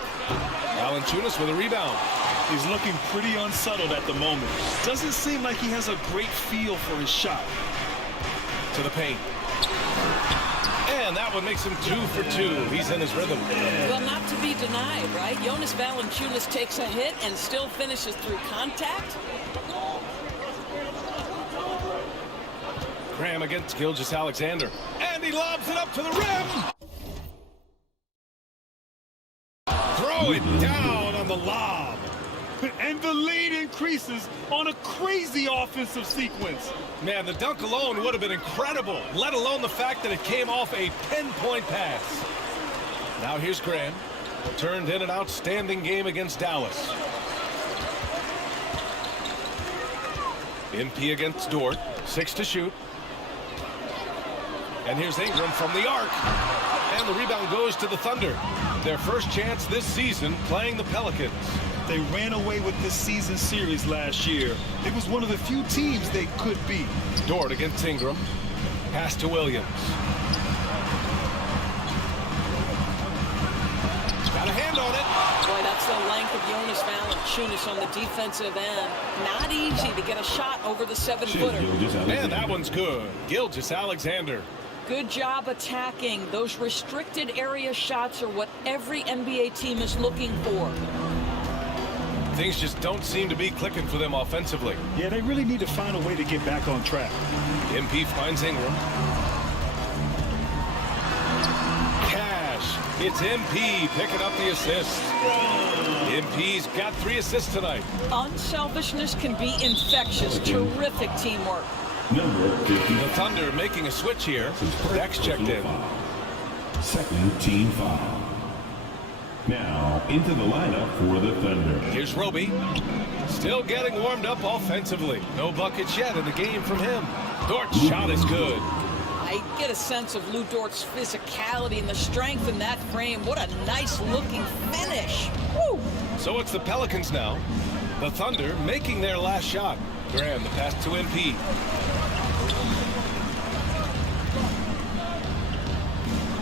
Valanciunas with a rebound. He's looking pretty unsettled at the moment. Doesn't seem like he has a great feel for his shot. To the paint. And that one makes him 2 for 2. He's in his rhythm. Well, not to be denied, right? Jonas Valanciunas takes a hit and still finishes through contact. Graham against Gilgeous-Alexander. And he lobs it up to the rim. Throw it down on the lob. And the lead increases on a crazy offensive sequence. Man, the dunk alone would have been incredible, let alone the fact that it came off a pinpoint pass. Now here's Graham. Turned in an outstanding game against Dallas. MP against Dort. 6 to shoot. And here's Ingram from the arc. And the rebound goes to the Thunder. Their first chance this season playing the Pelicans. They ran away with this season series last year. It was one of the few teams they could beat. Dort against Ingram. Pass to Williams. Got a hand on it. Boy, that's the length of Jonas Valanciunas on the defensive end. Not easy to get a shot over the 7-footer. And that one's good. Gilgeous-Alexander. Good job attacking. Those restricted area shots are what every NBA team is looking for. Things just don't seem to be clicking for them offensively. Yeah, they really need to find a way to get back on track. MP finds Ingram. Cash. It's MP picking up the assist. MP's got 3 assists tonight. Unselfishness can be infectious. Terrific teamwork. The Thunder making a switch here. Dex checked in. Second team foul. Now into the lineup for the Thunder. Here's Roby. Still getting warmed up offensively. No buckets yet in the game from him. Dort's shot is good. I get a sense of Lou Dort's physicality and the strength in that frame. What a nice looking finish. Woo! So it's the Pelicans now. The Thunder making their last shot. Graham, the pass to MP.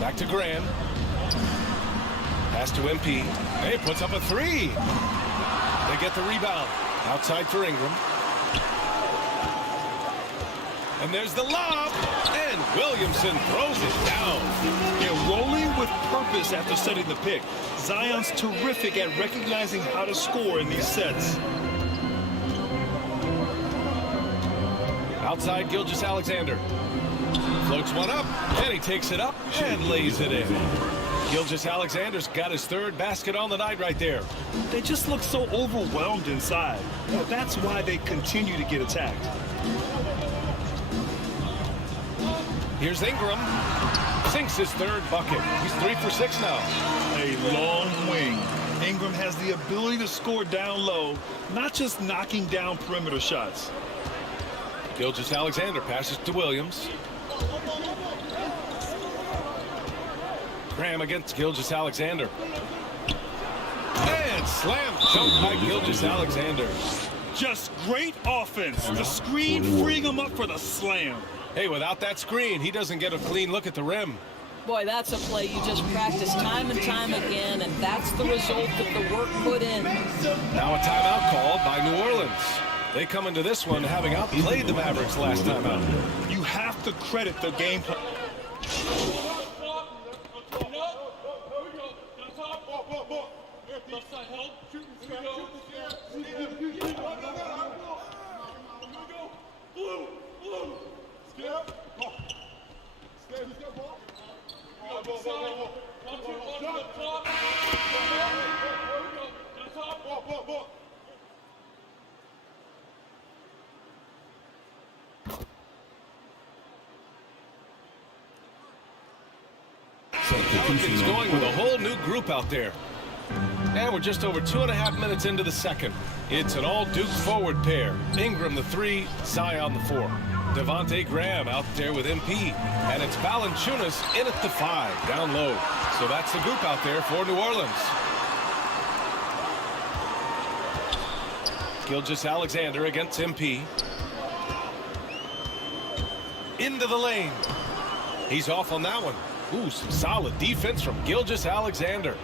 Back to Graham. Pass to MP. Hey, puts up a 3. They get the rebound. Outside for Ingram. And there's the lob. And Williamson throws it down. They're rolling with purpose after setting the pick. Zion's terrific at recognizing how to score in these sets. Outside Gilgeous-Alexander. Floats one up, and he takes it up and lays it in. Gilgeous-Alexander's got his 3rd basket on the night right there. They just look so overwhelmed inside. Well, that's why they continue to get attacked. Here's Ingram. Sinks his 3rd bucket. He's 3 for 6 now. A long wing. Ingram has the ability to score down low, not just knocking down perimeter shots. Gilgeous-Alexander passes to Williams. Graham against Gilgeous-Alexander. And slam dunk by Gilgeous-Alexander. Just great offense. The screen freeing him up for the slam. Hey, without that screen, he doesn't get a clean look at the rim. Boy, that's a play you just practice time and time again, and that's the result of the work put in. Now a timeout called by New Orleans. They come into this one having outplayed the Mavericks last time out. You have to credit the game plan. Pelicans going with a whole new group out there. And we're just over 2.5 minutes into the second. It's an all-Duke forward pair. Ingram the 3, Zion the 4. Devontae Graham out there with MP. And it's Valanciunas in at the 5, down low. So that's the group out there for New Orleans. Gilgeous-Alexander against MP. Into the lane. He's off on that one. Ooh, some solid defense from Gilgeous-Alexander.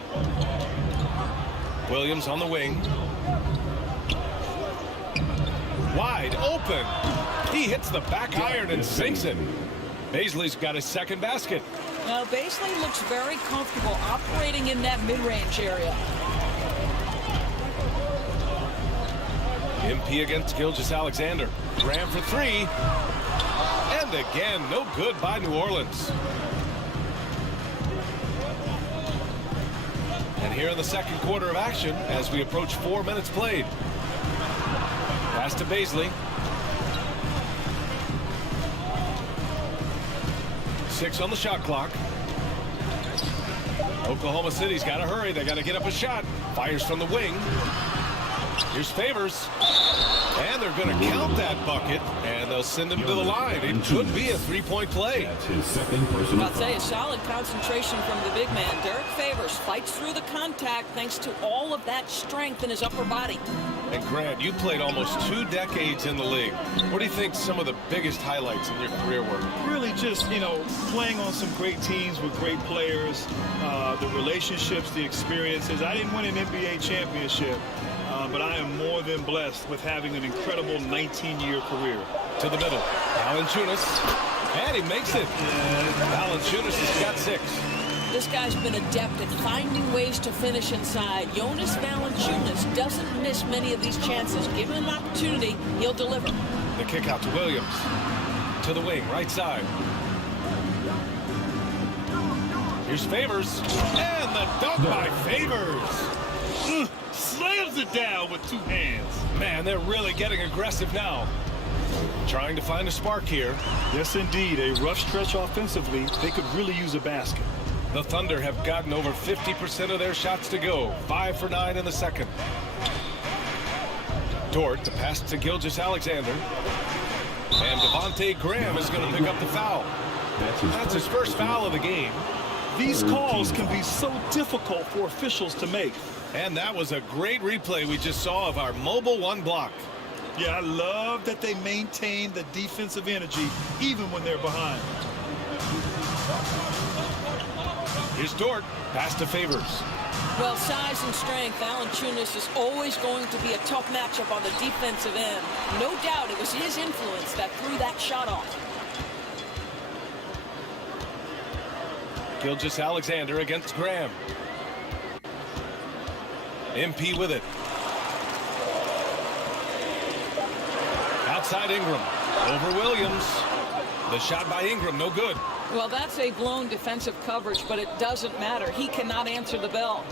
Williams on the wing. Wide open. He hits the back iron and sinks it. Baisley's got his second basket. Now, Baisley looks very comfortable operating in that mid-range area. MP against Gilgeous-Alexander. Graham for 3. And again, no good by New Orleans. And here in the second quarter of action, as we approach 4 minutes played. Pass to Baisley. 6 on the shot clock. Oklahoma City's got to hurry. They got to get up a shot. Fires from the wing. Here's Favors. And they're going to count that bucket, and they'll send him to the line. It could be a three-point play. That's his second personal. I'll tell you, solid concentration from the big man. Derek Favors fights through the contact thanks to all of that strength in his upper body. And Grant, you played almost 2 decades in the league. What do you think some of the biggest highlights in your career were? Really just, playing on some great teams with great players, the relationships, the experiences. I didn't win an NBA championship, but I am more than blessed with having an incredible 19-year career. To the middle. Valanciunas. And he makes it. Valanciunas has got 6. This guy's been adept at finding ways to finish inside. Jonas Valanciunas doesn't miss many of these chances. Given an opportunity, he'll deliver. The kick out to Williams. To the wing, right side. Here's Favors. And the dunk by Favors. Slams it down with 2 hands. Man, they're really getting aggressive now. Trying to find a spark here. Yes, indeed. A rough stretch offensively. They could really use a basket. The Thunder have gotten over 50% of their shots to go. 5 for 9 in the second. Dort, the pass to Gilgeous-Alexander. And Devontae Graham is going to pick up the foul. That's his first foul of the game. These calls can be so difficult for officials to make. And that was a great replay we just saw of our mobile 1 block. Yeah, I love that they maintain the defensive energy even when they're behind. Here's Dort. Pass to Favors. Well, size and strength, Valanciunas is always going to be a tough matchup on the defensive end. No doubt it was his influence that threw that shot off. Gilgeous-Alexander against Graham. MP with it. Outside Ingram. Over Williams. The shot by Ingram, no good. Well, that's a blown defensive coverage, but it doesn't matter. He cannot answer the bell.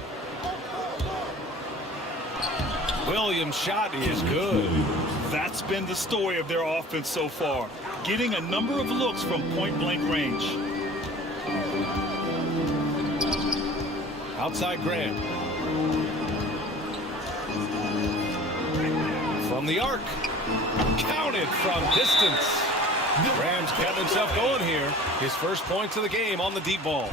Williams' shot is good. That's been the story of their offense so far. Getting a number of looks from point-blank range. Outside Graham. From the arc. Counted from distance. Graham's kept himself going here. His first points of the game on the deep ball.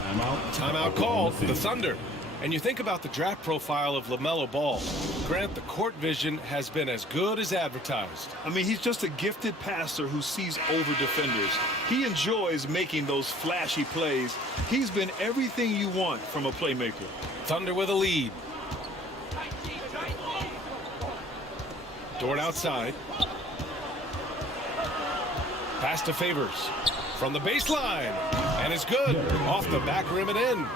Timeout called. The Thunder. And you think about the draft profile of LaMelo Ball. Grant, the court vision has been as good as advertised. I mean, he's just a gifted passer who sees over defenders. He enjoys making those flashy plays. He's been everything you want from a playmaker. Thunder with a lead. Dort outside. Pass to Favors. From the baseline. And it's good. Off the back rim and in.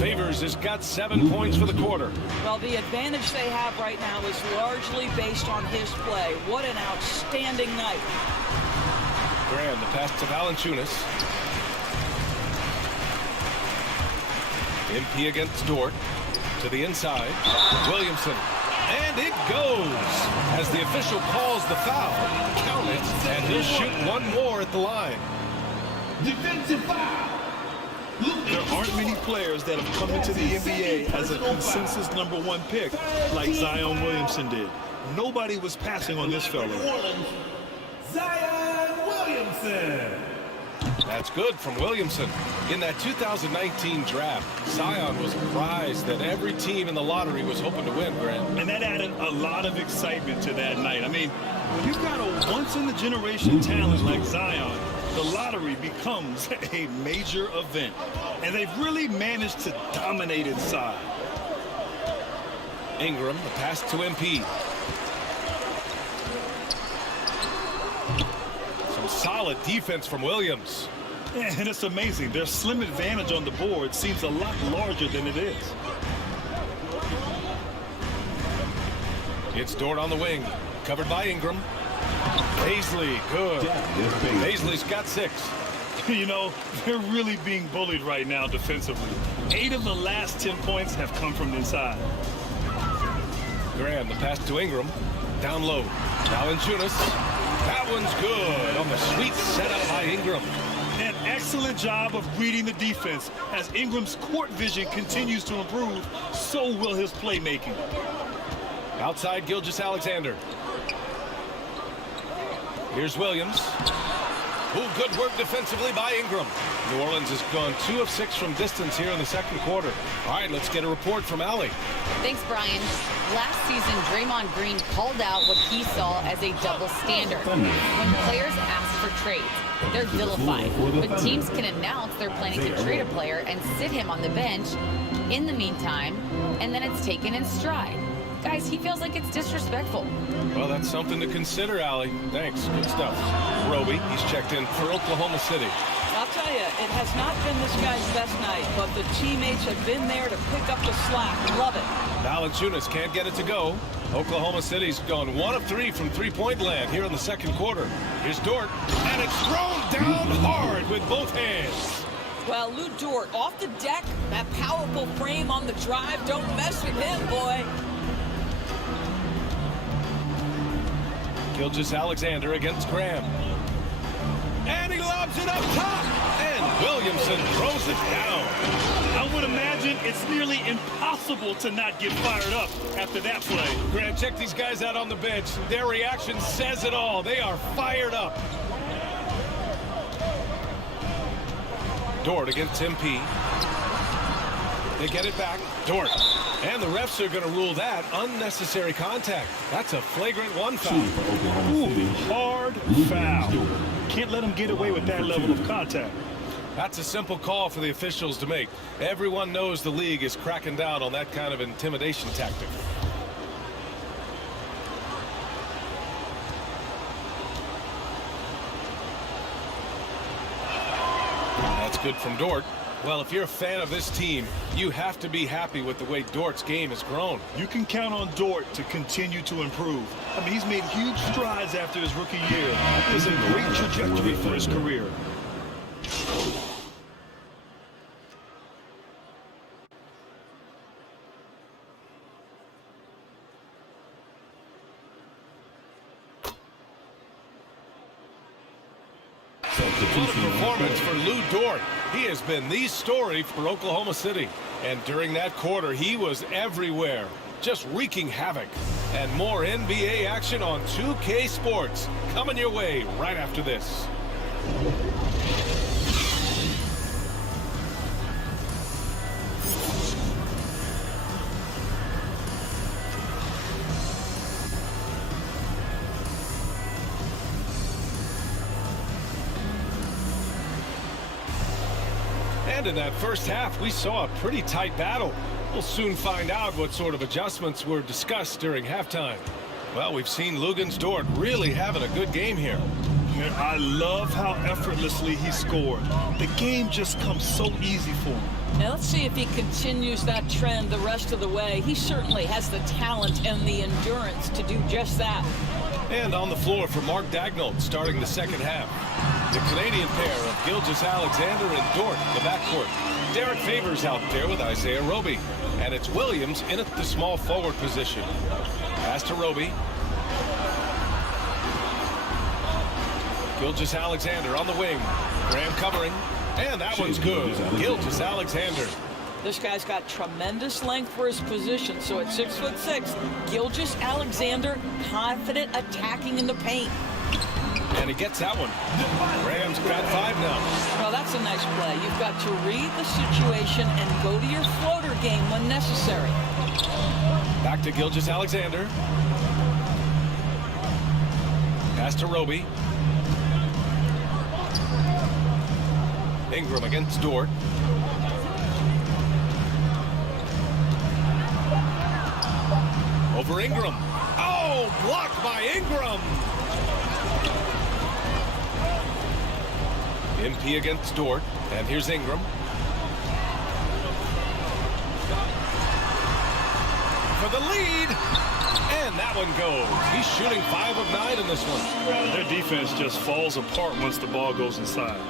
Favors has got 7 points for the quarter. Well, the advantage they have right now is largely based on his play. What an outstanding night. Graham, the pass to Valanciunas. MP against Dort. To the inside. Williamson. And it goes. As the official calls the foul. Count it. And he'll shoot one more at the line. Defensive foul. There aren't many players that have come into the NBA as a consensus #1 pick like Zion Williamson did. Nobody was passing on this fella. Zion Williamson. Williamson. That's good from Williamson. In that 2019 draft, Zion was a prize that every team in the lottery was hoping to win, Grant. And that added a lot of excitement to that night. I mean, when you've got a once-in-a-generation talent like Zion, the lottery becomes a major event. And they've really managed to dominate inside. Ingram, the pass to MP. Some solid defense from Williams. Yeah, and it's amazing. Their slim advantage on the board seems a lot larger than it is. It's Dort on the wing, covered by Ingram. Paisley, good. Paisley's got 6. You know, they're really being bullied right now defensively. 8 of the last 10 points have come from inside. Graham, the pass to Ingram. Down low. Valanciunas. That one's good on the sweet setup by Ingram. An excellent job of reading the defense. As Ingram's court vision continues to improve, so will his playmaking. Outside Gilgeous-Alexander. Here's Williams. Ooh, good work defensively by Ingram. New Orleans has gone 2 of 6 from distance here in the second quarter. All right, let's get a report from Allie. Thanks, Brian. Last season, Draymond Green called out what he saw as a double standard. When players ask for trades, they're vilified. But teams can announce they're planning to trade a player and sit him on the bench in the meantime, and then it's taken in stride. Guys, he feels like it's disrespectful. Well, that's something to consider, Allie. Thanks. Good stuff. Roby, he's checked in for Oklahoma City. I'll tell you, it has not been this guy's best night, but the teammates have been there to pick up the slack. Love it. Valanciunas can't get it to go. Oklahoma City's gone 1 of 3 from three-point land here in the second quarter. Here's Dort, and it's thrown down hard with both hands. Well, Lou Dort off the deck, that powerful frame on the drive. Don't mess with him, boy. Gilgeous-Alexander against Graham. And he lobs it up top. And Williamson throws it down. I would imagine it's nearly impossible to not get fired up after that play. Grant, check these guys out on the bench. Their reaction says it all. They are fired up. Dort against MP. They get it back. Dort. And the refs are going to rule that unnecessary contact. That's a flagrant 1 foul. Ooh, hard foul. Can't let him get away with that level of contact. That's a simple call for the officials to make. Everyone knows the league is cracking down on that kind of intimidation tactic. That's good from Dort. Well, if you're a fan of this team, you have to be happy with the way Dort's game has grown. You can count on Dort to continue to improve. I mean, he's made huge strides after his rookie year. It's a great trajectory for his career. What a performance for Lou Dort. He has been the story for Oklahoma City. And during that quarter, he was everywhere, just wreaking havoc. And more NBA action on 2K Sports coming your way right after this. And in that first half, we saw a pretty tight battle. We'll soon find out what sort of adjustments were discussed during halftime. Well, we've seen Luguentz Dort really having a good game here. I love how effortlessly he scored. The game just comes so easy for him. Now let's see if he continues that trend the rest of the way. He certainly has the talent and the endurance to do just that. And on the floor for Mark Daigneault starting the second half. The Canadian pair of Gilgeous-Alexander and Dort in the backcourt. Derek Favors out there with Isaiah Roby. And it's Williams in at the small forward position. Pass to Roby. Gilgeous-Alexander on the wing. Graham covering. And that one's good. Gilgeous-Alexander. This guy's got tremendous length for his position. So at 6'6", Gilgeous-Alexander confident attacking in the paint. And he gets that one. Rams got 5 now. Well, that's a nice play. You've got to read the situation and go to your floater game when necessary. Back to Gilgeous-Alexander. Pass to Roby. Ingram against Dort. Over Ingram. Oh, blocked by Ingram. MP against Dort. And here's Ingram. For the lead. And that one goes. He's shooting 5 of 9 in this one. Their defense just falls apart once the ball goes inside.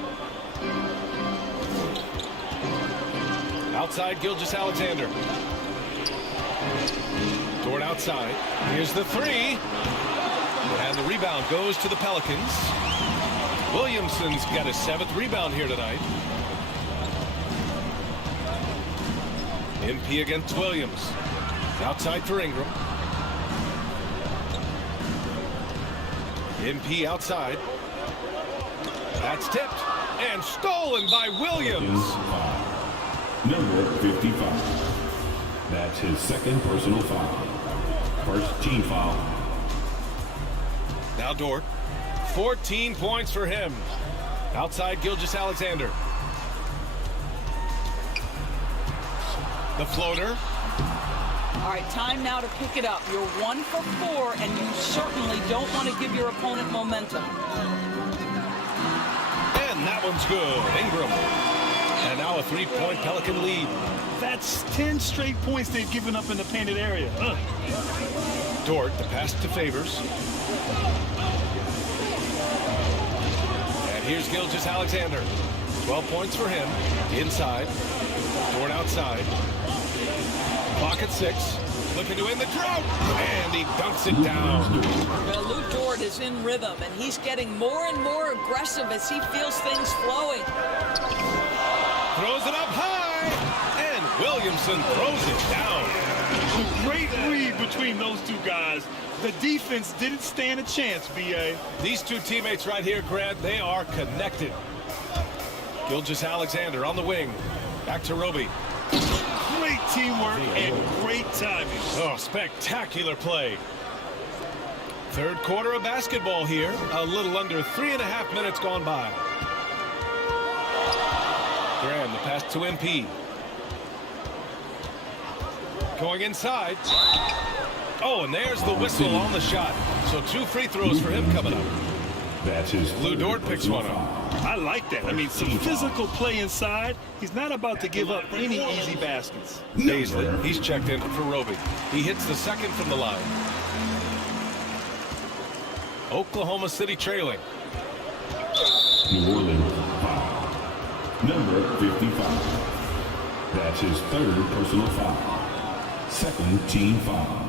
Outside Gilgeous-Alexander. Dort outside. Here's the 3. And the rebound goes to the Pelicans. Williamson's got his 7th rebound here tonight. MP against Williams. Outside for Ingram. MP outside. That's tipped and stolen by Williams. Number 55. That's his 2nd personal foul. First team foul. Now Dort. 14 points for him. Outside Gilgeous-Alexander. The floater. All right, time now to pick it up. You're 1 for 4, and you certainly don't want to give your opponent momentum. And that one's good. Ingram. And now a 3-point Pelican lead. That's 10 straight points they've given up in the painted area. Dort, the pass to Favors. And here's Gilgeous-Alexander. 12 points for him. Inside. Dort outside. Clock at 6. Looking to win the drought. And he dunks it down. Well, Lou Dort is in rhythm, and he's getting more and more aggressive as he feels things flowing. Throws it up high. And Williamson throws it down. Great read between those two guys. The defense didn't stand a chance, B.A. These two teammates right here, Grant, they are connected. Gilgeous-Alexander on the wing. Back to Roby. Great teamwork and great timing. Oh, spectacular play. Third quarter of basketball here. A little under 3.5 minutes gone by. Graham, the pass to MP. Going inside. Oh, and there's the whistle on the shot. So 2 free throws for him coming up. That's his Lou Dort picks one up. I like that. I mean, some physical play inside. He's not about to give up any easy baskets. Paisley, he's checked in for Roby. He hits the 2nd from the line. Oklahoma City trailing. New Orleans foul. Number 55. That's his 3rd personal foul. 2nd team foul.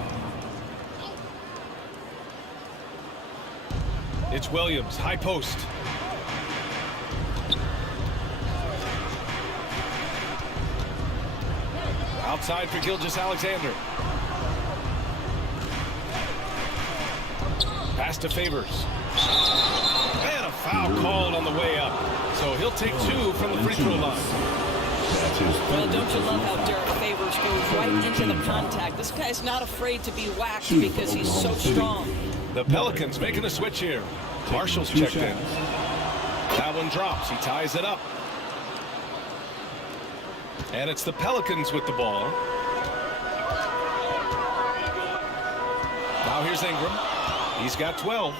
It's Williams, high post. Outside for Gilgeous-Alexander. Pass to Favors. And a foul called on the way up. So he'll take 2 from the free throw line. Well, don't you love how Derek Favors goes right into the contact? This guy's not afraid to be whacked because he's so strong. The Pelicans making a switch here. Marshall's checked in. That one drops. He ties it up. And it's the Pelicans with the ball. Now here's Ingram. He's got 12.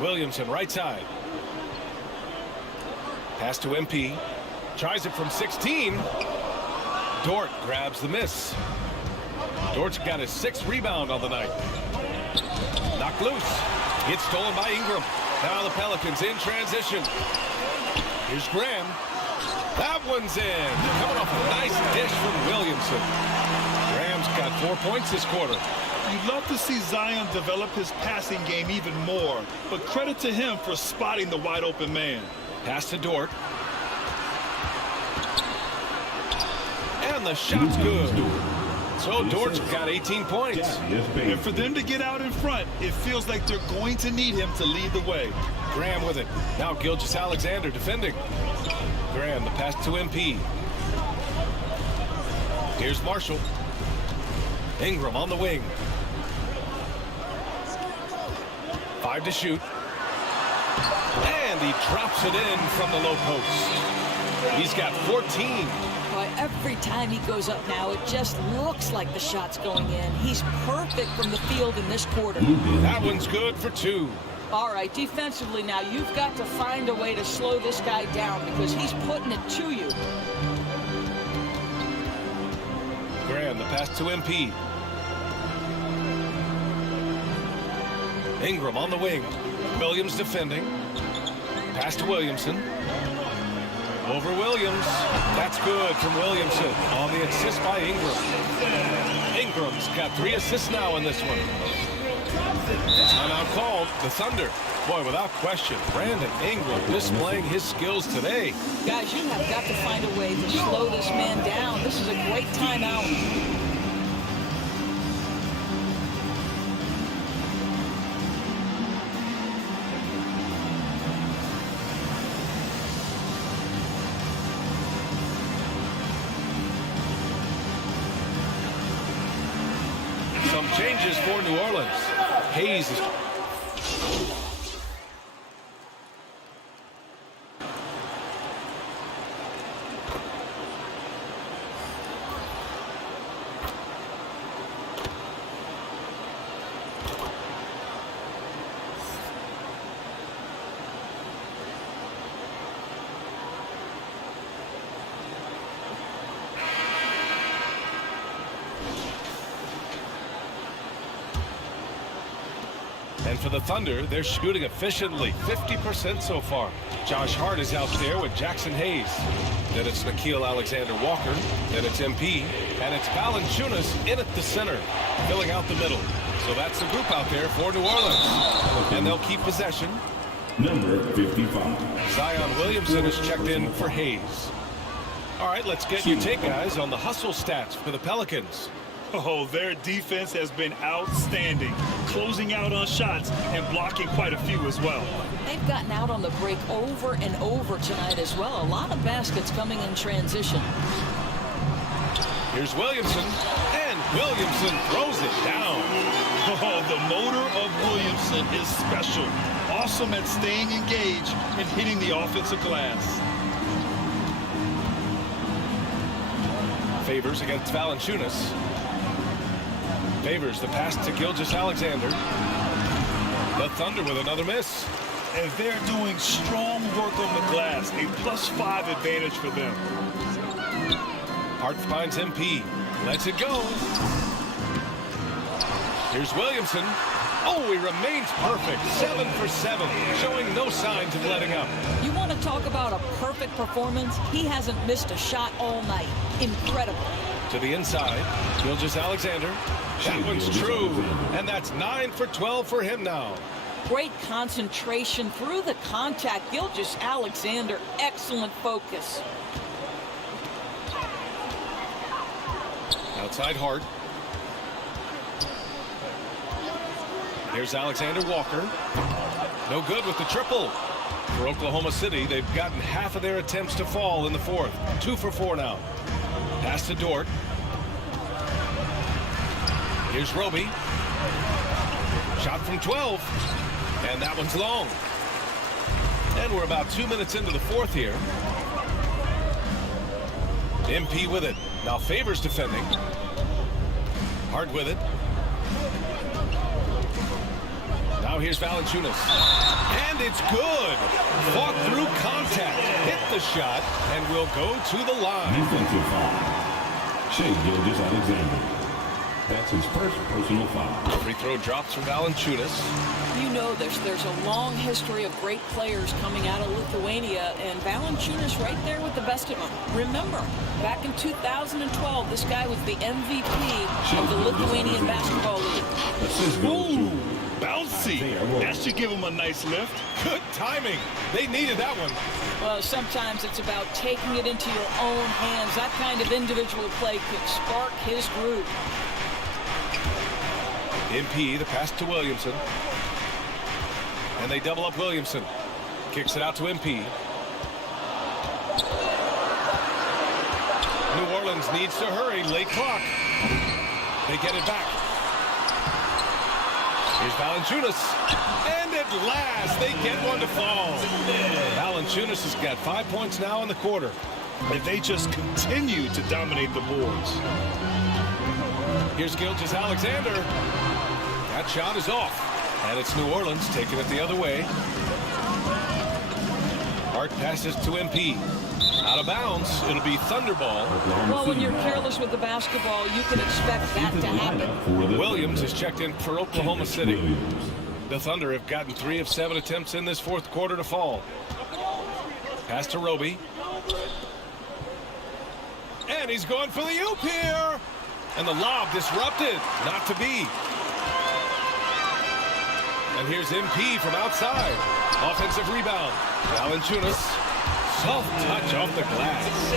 Williamson right side. Pass to MP. Tries it from 16. Dort grabs the miss. Dort's got his 6th rebound on the night. Knocked loose. It's stolen by Ingram. Now the Pelicans in transition. Here's Graham. That one's in. Coming off a nice dish from Williamson. Graham's got 4 points this quarter. You'd love to see Zion develop his passing game even more, but credit to him for spotting the wide open man. Pass to Dort. And the shot's good. So Dort's got 18 points. And for them to get out in front, it feels like they're going to need him to lead the way. Graham with it. Now Gilgeous-Alexander defending. Graham, the pass to MP. Here's Marshall. Ingram on the wing. 5 to shoot. And he drops it in from the low post. He's got 14. Boy, every time he goes up now, it just looks like the shot's going in. He's perfect from the field in this quarter. That one's good for 2. All right, defensively now, you've got to find a way to slow this guy down because he's putting it to you. Graham, the pass to MP. Ingram on the wing. Williams defending. Pass to Williamson. Over Williams. That's good from Williamson on the assist by Ingram. Ingram's got 3 assists now in this one. Timeout called. The Thunder. Boy, without question, Brandon Ingram displaying his skills today. Guys, you have got to find a way to slow this man down. This is a great timeout. Some changes for New Orleans. Hayes is... And for the Thunder, they're shooting efficiently, 50% so far. Josh Hart is out there with Jackson Hayes. Then it's Nickeil Alexander-Walker. Then it's MP. And it's Valanciunas in at the center, filling out the middle. So that's the group out there for New Orleans. And they'll keep possession. Number 55. Zion Williamson is checked in for Hayes. All right, let's get your take, guys, on the hustle stats for the Pelicans. Oh, their defense has been outstanding, closing out on shots and blocking quite a few as well. They've gotten out on the break over and over tonight as well. A lot of baskets coming in transition. Here's Williamson, and Williamson throws it down. Oh, the motor of Williamson is special. Awesome at staying engaged and hitting the offensive glass. Favors against Valanciunas. Favors the pass to Gilgeous-Alexander. The Thunder with another miss. And they're doing strong work on the glass. A +5 advantage for them. Hart finds MP. Lets it go. Here's Williamson. Oh, he remains perfect. 7 for 7, showing no signs of letting up. You want to talk about a perfect performance? He hasn't missed a shot all night. Incredible. To the inside, Gilgeous-Alexander. That one's true, and that's 9 for 12 for him now. Great concentration through the contact. Gilgeous-Alexander, excellent focus. Outside Hart. Here's Alexander Walker. No good with the triple. For Oklahoma City, they've gotten half of their attempts to fall in the fourth. 2 for 4 now. Pass to Dort. Here's Roby. Shot from 12. And that one's long. And we're about 2 minutes into the fourth here. MP with it. Now Favors defending. Hart with it. Now here's Valanciunas. And it's good. Fought through contact. Hit the shot and will go to the line. Defensive foul. Shai Gilgeous-Alexander. That's his first personal foul. Free throw drops from Valanciunas. You know there's a long history of great players coming out of Lithuania, and Valanciunas right there with the best of them. Remember, back in 2012, this guy was the MVP of the Lithuanian Basketball League. Assist goes to bouncy. That should give him a nice lift. Good timing. They needed that one. Well, sometimes it's about taking it into your own hands. That kind of individual play could spark his groove. MP, the pass to Williamson. And they double up Williamson. Kicks it out to MP. New Orleans needs to hurry. Late clock. They get it back. Here's Valanciunas. And at last, they get one to fall. Valanciunas has got 5 points now in the quarter. And they just continue to dominate the boards. Here's Gilgeous-Alexander. That shot is off. And it's New Orleans taking it the other way. Hart passes to MP. Out of bounds. It'll be Thunder ball. Well, when you're careless with the basketball, you can expect that to happen. Williams is checked in for Oklahoma City. The Thunder have gotten 3 of 7 attempts in this fourth quarter to fall. Pass to Roby. And he's going for the oop here. And the lob disrupted. Not to be. And here's MP from outside. Offensive rebound. Valanciunas. Soft touch off the glass.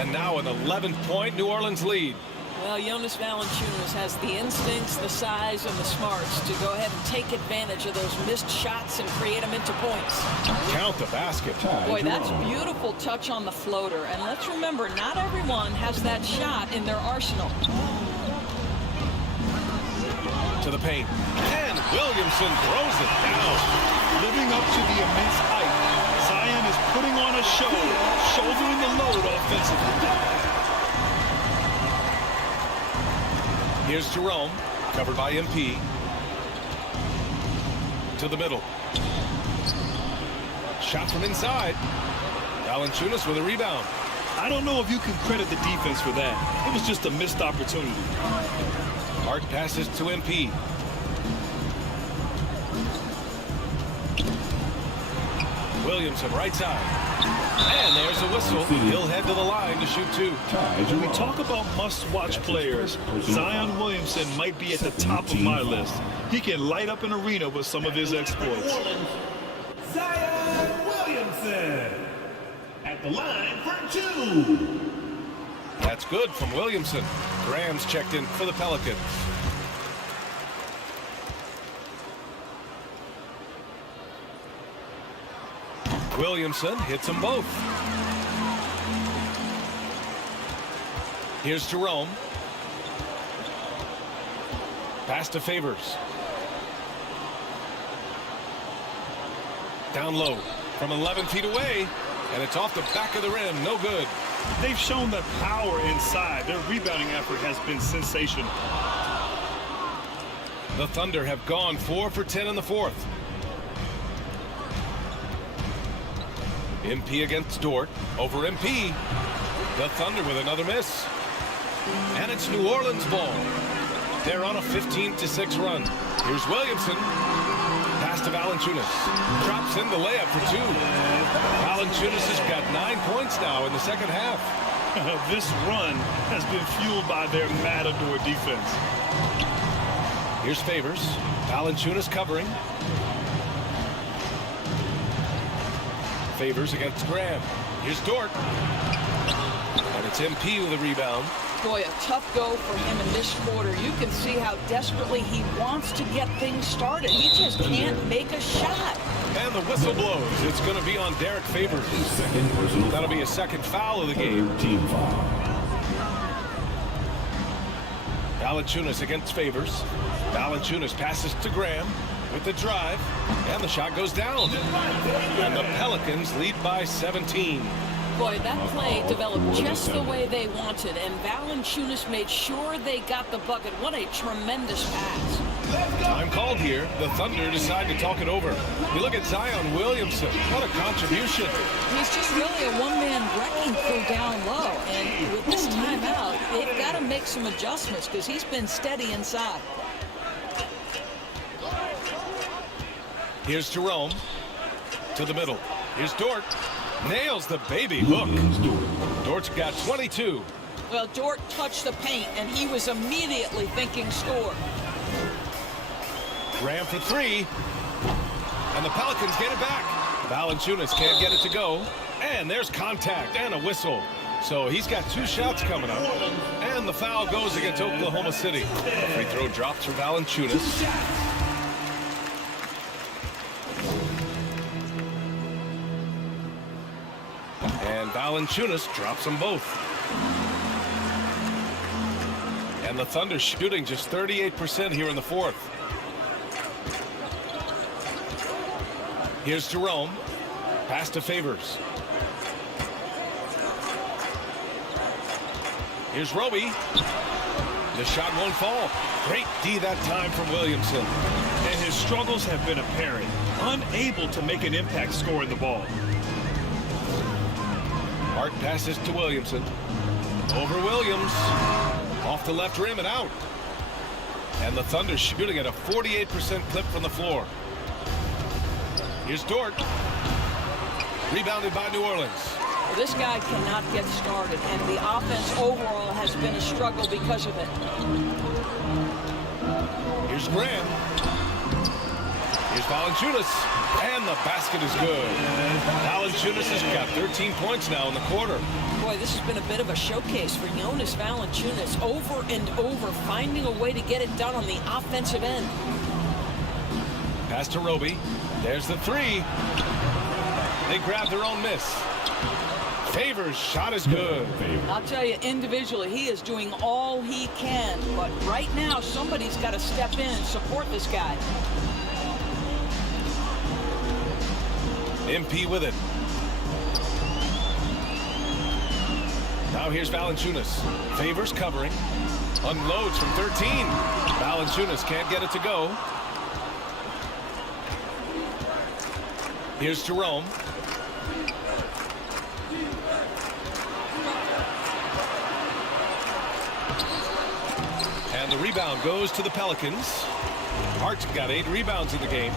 And now an 11-point New Orleans lead. Well, Jonas Valanciunas has the instincts, the size, and the smarts to go ahead and take advantage of those missed shots and create them into points. Count the basket. Boy, that's beautiful touch on the floater. And let's remember, not everyone has that shot in their arsenal. To the paint. And Williamson throws it down. Living up to the immense height, Zion is putting on a show, shouldering the load offensively. Here's Jerome, covered by MP. To the middle. Shot from inside. Valanciunas with a rebound. I don't know if you can credit the defense for that. It was just a missed opportunity. Hart passes to MP. Williamson right side. And there's a whistle. He'll head to the line to shoot 2. When we talk about must-watch players, Zion Williamson might be at the top of my list. He can light up an arena with some of his exploits. Zion Williamson at the line for 2. That's good from Williamson. Graham's checked in for the Pelicans. Williamson hits them both. Here's Jerome. Pass to Favors. Down low from 11 feet away, and it's off the back of the rim. No good. They've shown that power inside. Their rebounding effort has been sensational. The Thunder have gone 4 for 10 in the fourth. MP against Dort. Over MP. The Thunder with another miss. And it's New Orleans ball. They're on a 15-6 run. Here's Williamson. Pass to Valanciunas. Drops in the layup for 2. Valanciunas has got 9 points now in the second half. This run has been fueled by their matador defense. Here's Favors. Valanciunas covering. Favors against Graham. Here's Dort. And it's MP with a rebound. Boy, a tough go for him in this quarter. You can see how desperately he wants to get things started. He just can't make a shot. And the whistle blows. It's going to be on Derek Favors. That'll be a second foul of the game. Team foul. Valanciunas against Favors. Valanciunas passes to Graham with the drive. And the shot goes down. And the Pelicans lead by 17. Boy, that play developed just the way they wanted, and Valanciunas made sure they got the bucket. What a tremendous pass. Time called here. The Thunder decide to talk it over. You look at Zion Williamson. What a contribution. He's just really a one-man wrecking crew down low, and with this timeout, they've got to make some adjustments because he's been steady inside. Here's Jerome to the middle. Here's Dort. Nails the baby hook. Dort's got 22. Well, Dort touched the paint, and he was immediately thinking score. Graham for three. And the Pelicans get it back. Valanciunas can't get it to go. And there's contact and a whistle. So he's got 2 shots coming up. And the foul goes against Oklahoma City. The free throw drops for Valanciunas. And Valanciunas drops them both. And the Thunder shooting just 38% here in the fourth. Here's Jerome. Pass to Favors. Here's Roby. The shot won't fall. Great D that time from Williamson. And his struggles have been apparent. Unable to make an impact scoring the ball. Hart passes to Williamson. Over Williams. Off the left rim and out. And the Thunder shooting at a 48% clip from the floor. Here's Dort. Rebounded by New Orleans. Well, this guy cannot get started, and the offense overall has been a struggle because of it. Here's Graham. Here's Valanciunas. And the basket is good. Valanciunas has got 13 points now in the quarter. Boy, this has been a bit of a showcase for Jonas Valanciunas. Over and over, finding a way to get it done on the offensive end. Pass to Roby. There's the three. They grab their own miss. Favors shot is good. I'll tell you, individually, he is doing all he can. But right now, somebody's got to step in and support this guy. MP with it. Now here's Valanciunas. Favors covering. Unloads from 13. Valanciunas can't get it to go. Here's Jerome. And the rebound goes to the Pelicans. Hart's got 8 rebounds in the game.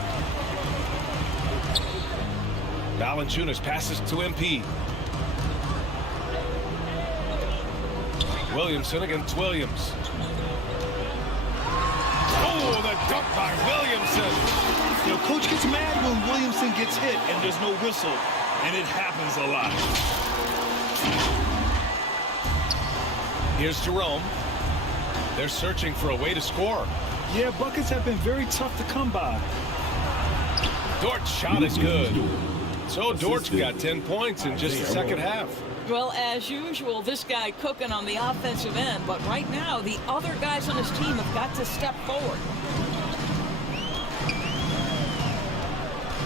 Valanciunas passes to MP. Williamson against Williams. Oh, the dunk by Williamson. You know, coach gets mad when Williamson gets hit and there's no whistle, and it happens a lot. Here's Jerome. They're searching for a way to score. Yeah, buckets have been very tough to come by. Dort's shot is good. So Dort's got 10 points in just the second half. Well, as usual, this guy cooking on the offensive end, but right now the other guys on his team have got to step forward.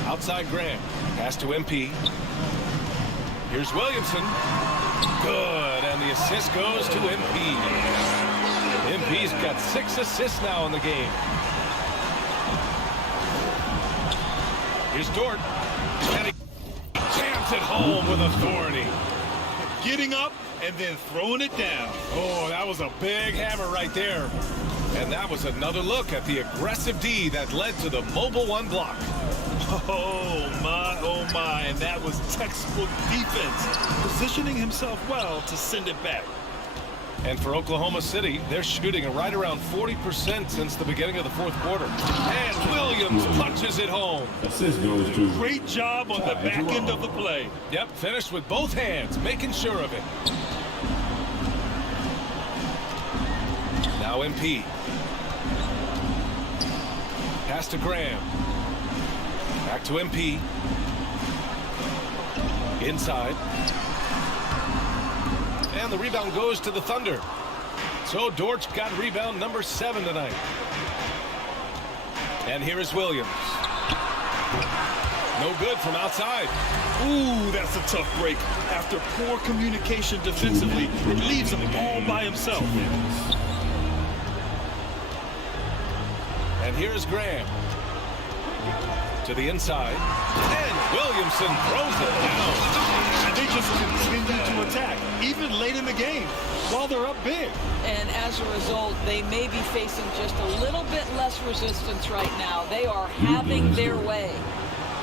Outside Graham. Pass to MP. Here's Williamson. Good, and the assist goes to MP. MP's got 6 assists now in the game. Here's Dort. And he jams it home with authority. Getting up and then throwing it down. Oh, that was a big hammer right there. And that was another look at the aggressive D that led to the Mobile One block. Oh my, and that was textbook defense. Positioning himself well to send it back. And for Oklahoma City, they're shooting right around 40% since the beginning of the fourth quarter. And Williams punches it home. Assist goes to. Great job on the back end of the play. Yep, finished with both hands, making sure of it. Now MP. Pass to Graham. Back to MP. Inside. And the rebound goes to the Thunder. So Dort's got rebound number 7 tonight. And here is Williams. No good from outside. Ooh, that's a tough break. After poor communication defensively, it leaves him all by himself. And here's Graham. To the inside. And Williamson throws it down. And they just continue to attack, even late in the game, while they're up big. And as a result, they may be facing just a little bit less resistance right now. They are having their way.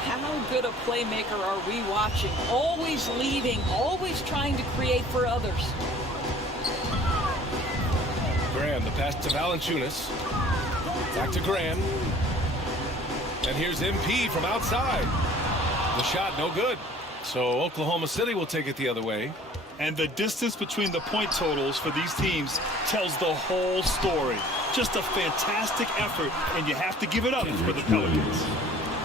How good a playmaker are we watching? Always leading, always trying to create for others. Graham, the pass to Valanciunas. Back to Graham. And here's MP from outside. The shot no good. So Oklahoma City will take it the other way. And the distance between the point totals for these teams tells the whole story. Just a fantastic effort, and you have to give it up for the Pelicans.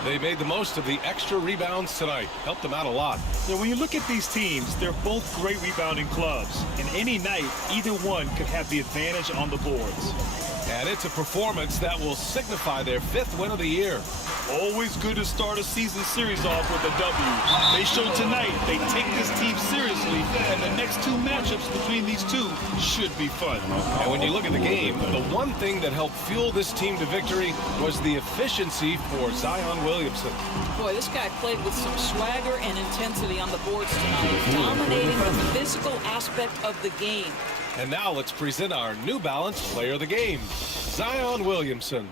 They made the most of the extra rebounds tonight. Helped them out a lot. Now, when you look at these teams, they're both great rebounding clubs. And any night, either one could have the advantage on the boards. And it's a performance that will signify their 5th win of the year. Always good to start a season series off with a W. They showed tonight they take this team seriously, and the next 2 matchups between these two should be fun. And when you look at the game, the one thing that helped fuel this team to victory was the efficiency for Zion Williamson. Boy, this guy played with some swagger and intensity on the boards tonight, dominating the physical aspect of the game. And now let's present our New Balance Player of the Game, Zion Williamson.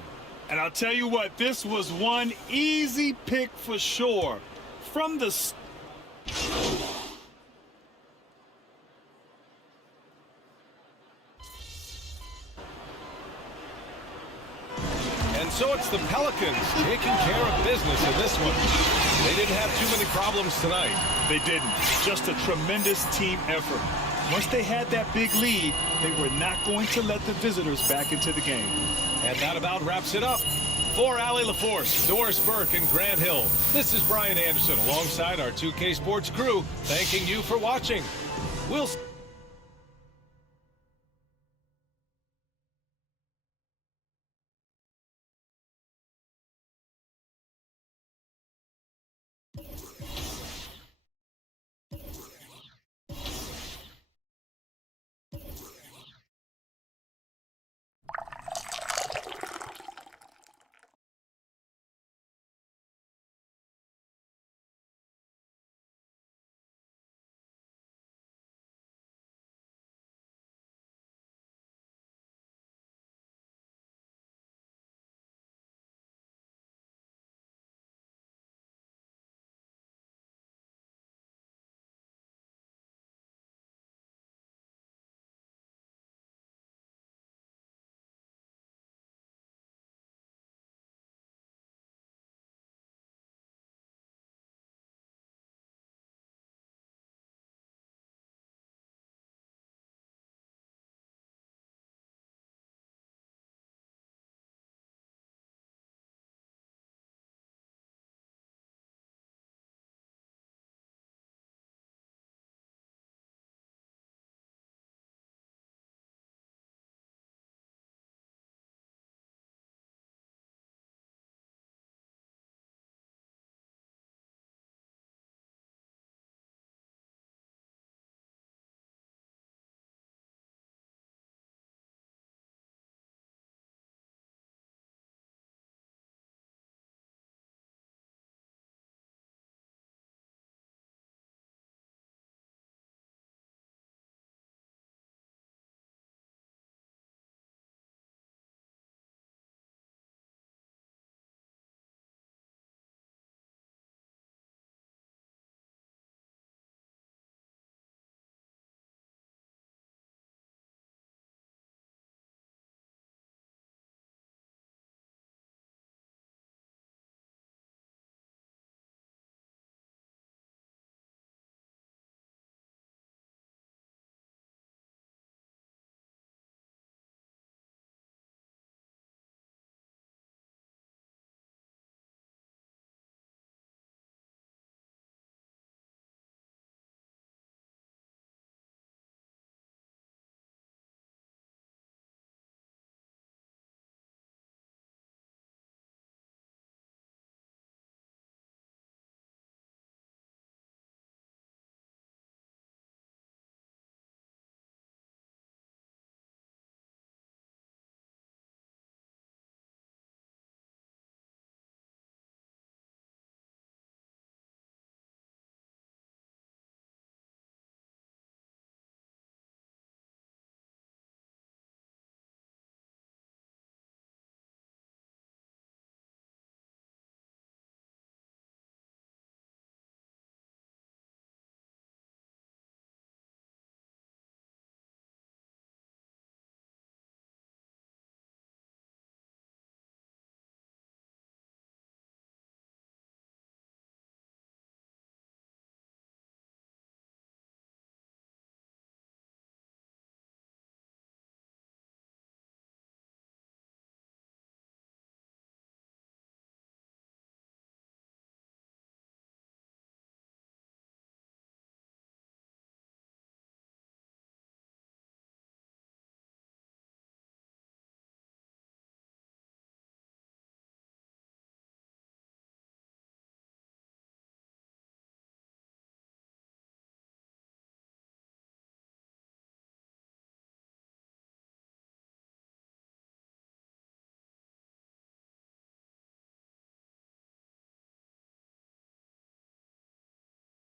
And I'll tell you what, this was one easy pick for sure. From the... And so it's the Pelicans taking care of business in this one. They didn't have too many problems tonight. They didn't. Just a tremendous team effort. Once they had that big lead, they were not going to let the visitors back into the game. And that about wraps it up. For Allie LaForce, Doris Burke, and Grant Hill, this is Brian Anderson alongside our 2K Sports crew, thanking you for watching. We'll